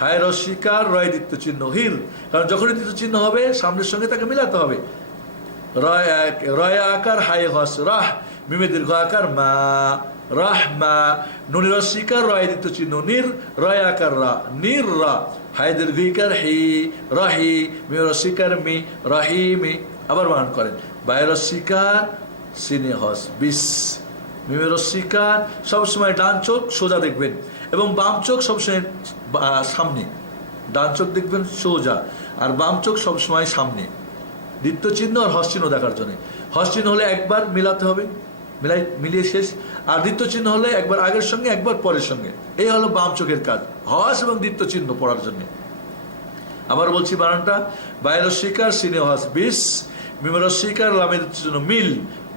হায় রস্বীকার, রয় দ্বিত্ব চিহ্ন হির, কারণ যখনই দ্বিত্ব চিহ্ন হবে সামনের সঙ্গে তাকে মিলাতে হবে। রয় আকার, হায় হস, রাহ, মিমে দীর্ঘ আকার মা, রাহমা, নুনি রস্বীকার, রয় দ্বিত্ব চিহ্ন নির, রয় আকার রা, নির রা, হায় দীর্ঘ ইকার হি, রাহি, মিমে রস্বীকার মি, রাহিমি। আবার বানান করেন। বায়ে রস্বীকার, সিনে হস, বিস, মিমে রস্বীকার। সবসময় ডান চোখ সোজা দেখবেন এবং বাম চোখ সবসময় সামনে। ডান চোখ দেখবেন সোজা আর বাম চোখ সবসময় সামনে, দ্বিত্ব চিহ্ন আর হস চিহ্ন দেখার জন্য। হস চিহ্ন হলে একবার মিলাতে হবে, মিলিয়ে শেষ। আর দ্বিত্ব চিহ্ন হলে একবার আগের সঙ্গে একবার পরের সঙ্গে। এই হলো বাম চোখের কাজ, হস এবং দ্বিত্ব চিহ্ন পড়ার জন্য। আবার বলছি বানানটা। বায়ে রস্বীকার, সিনে হস, বিস, মিমে রস্বীকার, লামে দ্বিত্ব চিহ্ন মিল,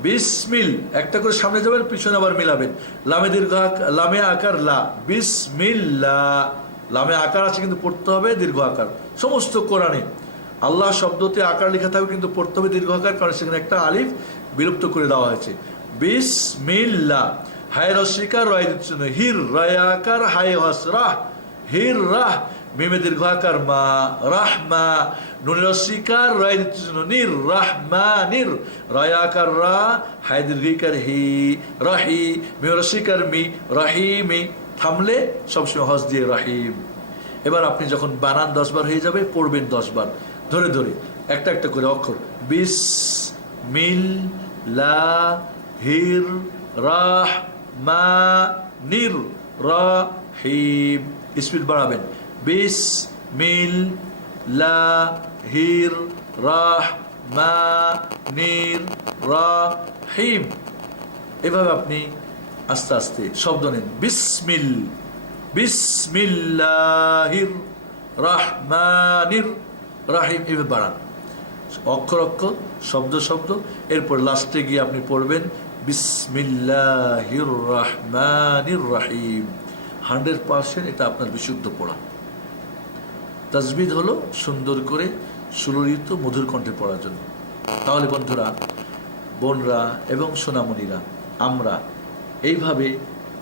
বিসমিল। একটা করে সামনে যাবেন, পিছনে আবার মিলাবেন। লামে দীর্ঘ, লামে আকার লা, বিসমিল্লা। লামে আকার আছে কিন্তু পড়তে হবে দীর্ঘ আকার। সমস্ত কোরআনে আল্লাহ শব্দতে আকার লেখা থাকবে কিন্তু পড়তে হবে দীর্ঘ আকার, কারণ সেখানে একটা আলিফ বিলুপ্ত করে দেওয়া হয়েছে। বিসমিল্লা, হায় রস্বীকার, রয় দ্বিত্ব চিহ্ন হির, রয় আকার, হায় হস, রাহ, হির রাহ, মিমে দীর্ঘ আকার মা, রাহমা, নুনি রস্বীকার, রয় দ্বিত্ব চিহ্ন নির, রাহমা নির, রয় আকার রা, হায় দীর্ঘ ইকার হি, রাহি, মিমে রস্বীকার মি, রাহিমি। থামলে সবসময় হস দিয়ে রাহিম। এবার আপনি যখন বানান 10 বার হয়ে যাবে, পড়বেন 10 বার ধরে ধরে একটা একটা করে অক্ষর। বিস, মিল, লা, হির, রাহ, মা, নির, রাহিম। স্পিড বাড়াবেন। বিস, মিল, লা, হির, রাহ, মা, নির, রাহিম। এভাবে আপনি আস্তে আস্তে শব্দ নেন। বিসমিল, বিসমিল্লাহির রাহমানির রাহিম। এভাবে বাড়ান অক্ষর অক্ষর, শব্দ শব্দ। এরপর লাস্টে গিয়ে আপনি পড়বেন বিসমিল্লাহির রাহমানির রাহিম। 100% এটা আপনার বিশুদ্ধ পড়া। তাজবিদ হলো সুন্দর করে সুললিত মধুর কণ্ঠে পড়ার জন্য। তাহলে বন্ধুরা, বোনরা এবং সোনামণিরা, আমরা এইভাবে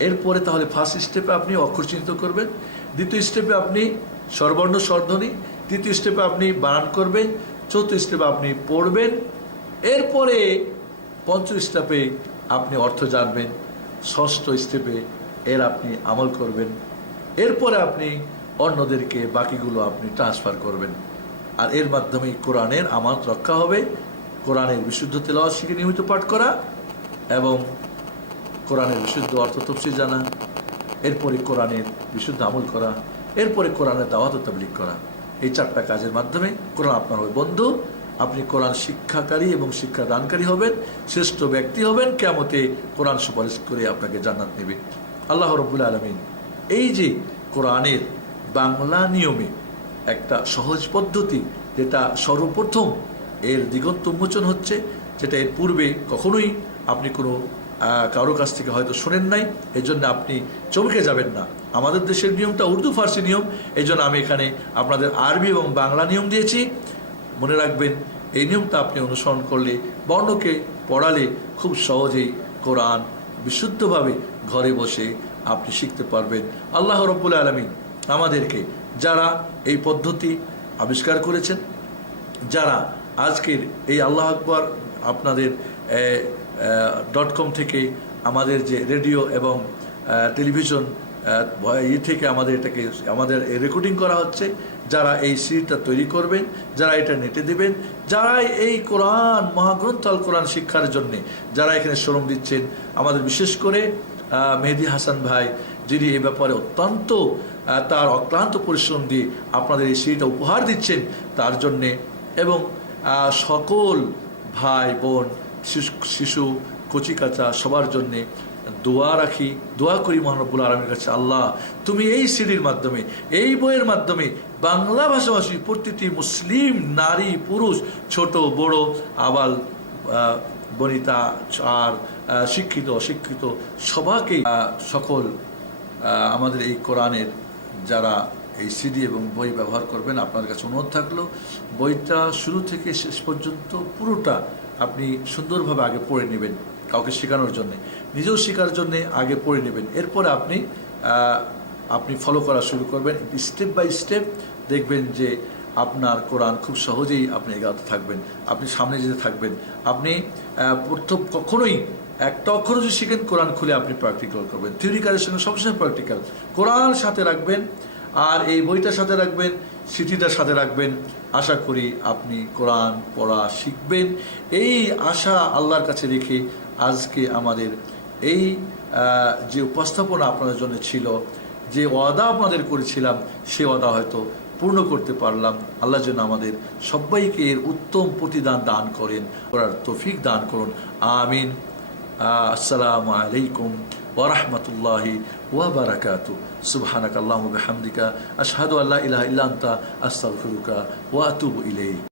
এরপরে তাহলে ফার্স্ট স্টেপে আপনি অক্ষর চিহ্নিত করবেন, দ্বিতীয় স্টেপে আপনি স্বরবর্ণ স্বরধ্বনি, তৃতীয় স্টেপে আপনি বানান করবেন, চতুর্থ স্টেপে আপনি পড়বেন, এরপরে পঞ্চম স্টেপে আপনি অর্থ জানবেন, ষষ্ঠ স্টেপে এর আপনি আমল করবেন, এরপরে আপনি অন্যদেরকে বাকিগুলো আপনি ট্রান্সফার করবেন। আর এর মাধ্যমে কোরআনের আমানত রক্ষা হবে। কোরআনের বিশুদ্ধ তেলাওয়াত শিখে নিয়মিত পাঠ করা এবং কোরআনের বিশুদ্ধ অর্থ তফসির জানা, এরপরে কোরআনের বিশুদ্ধ আমল করা, এরপরে কোরআনের দাওয়াত ও তাবলীগ করা। এই 4টা কাজের মাধ্যমে কোরআন আপনার হবে বন্ধু। আপনি কোরআন শিক্ষাকারী এবং শিক্ষা দানকারী হবেন, শ্রেষ্ঠ ব্যক্তি হবেন, কিয়ামতে কোরআন সুপারিশ করে আপনাকে জান্নাত নেবে। আল্লাহ রাব্বুল আলামিন এই যে কোরআনের বাংলা নিয়মে একটা সহজ পদ্ধতি, যেটা সর্বপ্রথম এর দিগন্ত উন্মোচন হচ্ছে, যেটা এর পূর্বে কখনোই আপনি কোনো কারো কাছ থেকে হয়তো শোনেন নাই। এই জন্য আপনি চমকে যাবেন না। আমাদের দেশের নিয়মটা উর্দু ফার্সি নিয়ম, এই জন্য আমি এখানে আপনাদের আরবি এবং বাংলা নিয়ম দিয়েছি। মনে রাখবেন, এই নিয়মটা আপনি অনুসরণ করলে, বর্ণকে পড়ালে খুব সহজেই কোরআন বিশুদ্ধভাবে ঘরে বসে আপনি শিখতে পারবেন। আল্লাহ রাব্বুল আলামিন আমাদেরকে, যারা এই পদ্ধতি আবিষ্কার করেছেন, যারা আজকের এই আল্লাহ আকবার আপনাদের .com থেকে আমাদের যে রেডিও এবং টেলিভিশন থেকে আমাদের রেকর্ডিং করা হচ্ছে, যারা এই সিডিটা তৈরি করবেন, যারা এটা নেটে দেবেন, যারা এই কোরআন মহাগ্রন্থ আল কোরআন শিক্ষার জন্যে যারা এখানে শ্রম দিচ্ছেন, আমাদের বিশেষ করে মেহেদি হাসান ভাই, যিনি এই ব্যাপারে অত্যন্ত তার অক্লান্ত পরিশ্রম দিয়ে আপনাদের এই সিডিটা উপহার দিচ্ছেন, তার জন্যে, এবং সকল ভাই বোন, শিশু কচিকাচা সবার জন্যে দোয়া করি মহান রব্বুল আলামিনের কাছে, আল্লাহ তুমি এই সিডির মাধ্যমে, এই বইয়ের মাধ্যমে বাংলা ভাষাভাষী প্রতিটি মুসলিম নারী পুরুষ, ছোট বড়, আবাল বনিতা আর শিক্ষিত অশিক্ষিত সবাইকে, সকল আমাদের এই কোরআনের যারা এই সিডি এবং বই ব্যবহার করবেন, আপনার কাছে অনুরোধ থাকলো বইটা শুরু থেকে শেষ পর্যন্ত পুরোটা আপনি সুন্দরভাবে আগে পড়ে নেবেন, কাউকে শেখানোর জন্যে, নিজেও শেখার জন্যে আগে পড়ে নেবেন। এরপরে আপনি ফলো করা শুরু করবেন স্টেপ বাই স্টেপ। দেখবেন যে আপনার কোরআন খুব সহজেই আপনি এগাতে থাকবেন, আপনি সামনে যেতে থাকবেন। আপনি প্রথম কখনোই একটা অক্ষর যদি শিখেন, কোরআন খুলে আপনি প্র্যাকটিক্যাল করবেন। থিওরিক্যালের সঙ্গে সবসময় প্র্যাকটিক্যাল। কোরআন সাথে রাখবেন আর এই বইটার সাথে রাখবেন, সিটিটার সাথে রাখবেন। আশা করি আপনি কোরআন পড়া শিখবেন। এই আশা আল্লাহর কাছে রেখে আজকে আমাদের এই যে উপস্থাপনা আপনাদের জন্য ছিল, যে ওয়াদা আপনাদের করেছিলাম, সে ওয়াদা হয়তো পূর্ণ করতে পারলাম। আল্লাহ যেন আমাদের সবাইকে এর উত্তম প্রতিদান দান করেন, করার তৌফিক দান করুন। আমিন। আসসালামু আলাইকুম ওয়া রাহমাতুল্লাহি ওয়া বারাকাতুহু। সুবহানাকাল্লাহুম্মা ওয়া বিহামদিকা আশহাদু আল্লা ইলাহা ইল্লা আনতা আস্তাগফিরুকা ওয়া আতুবু ইলাইক।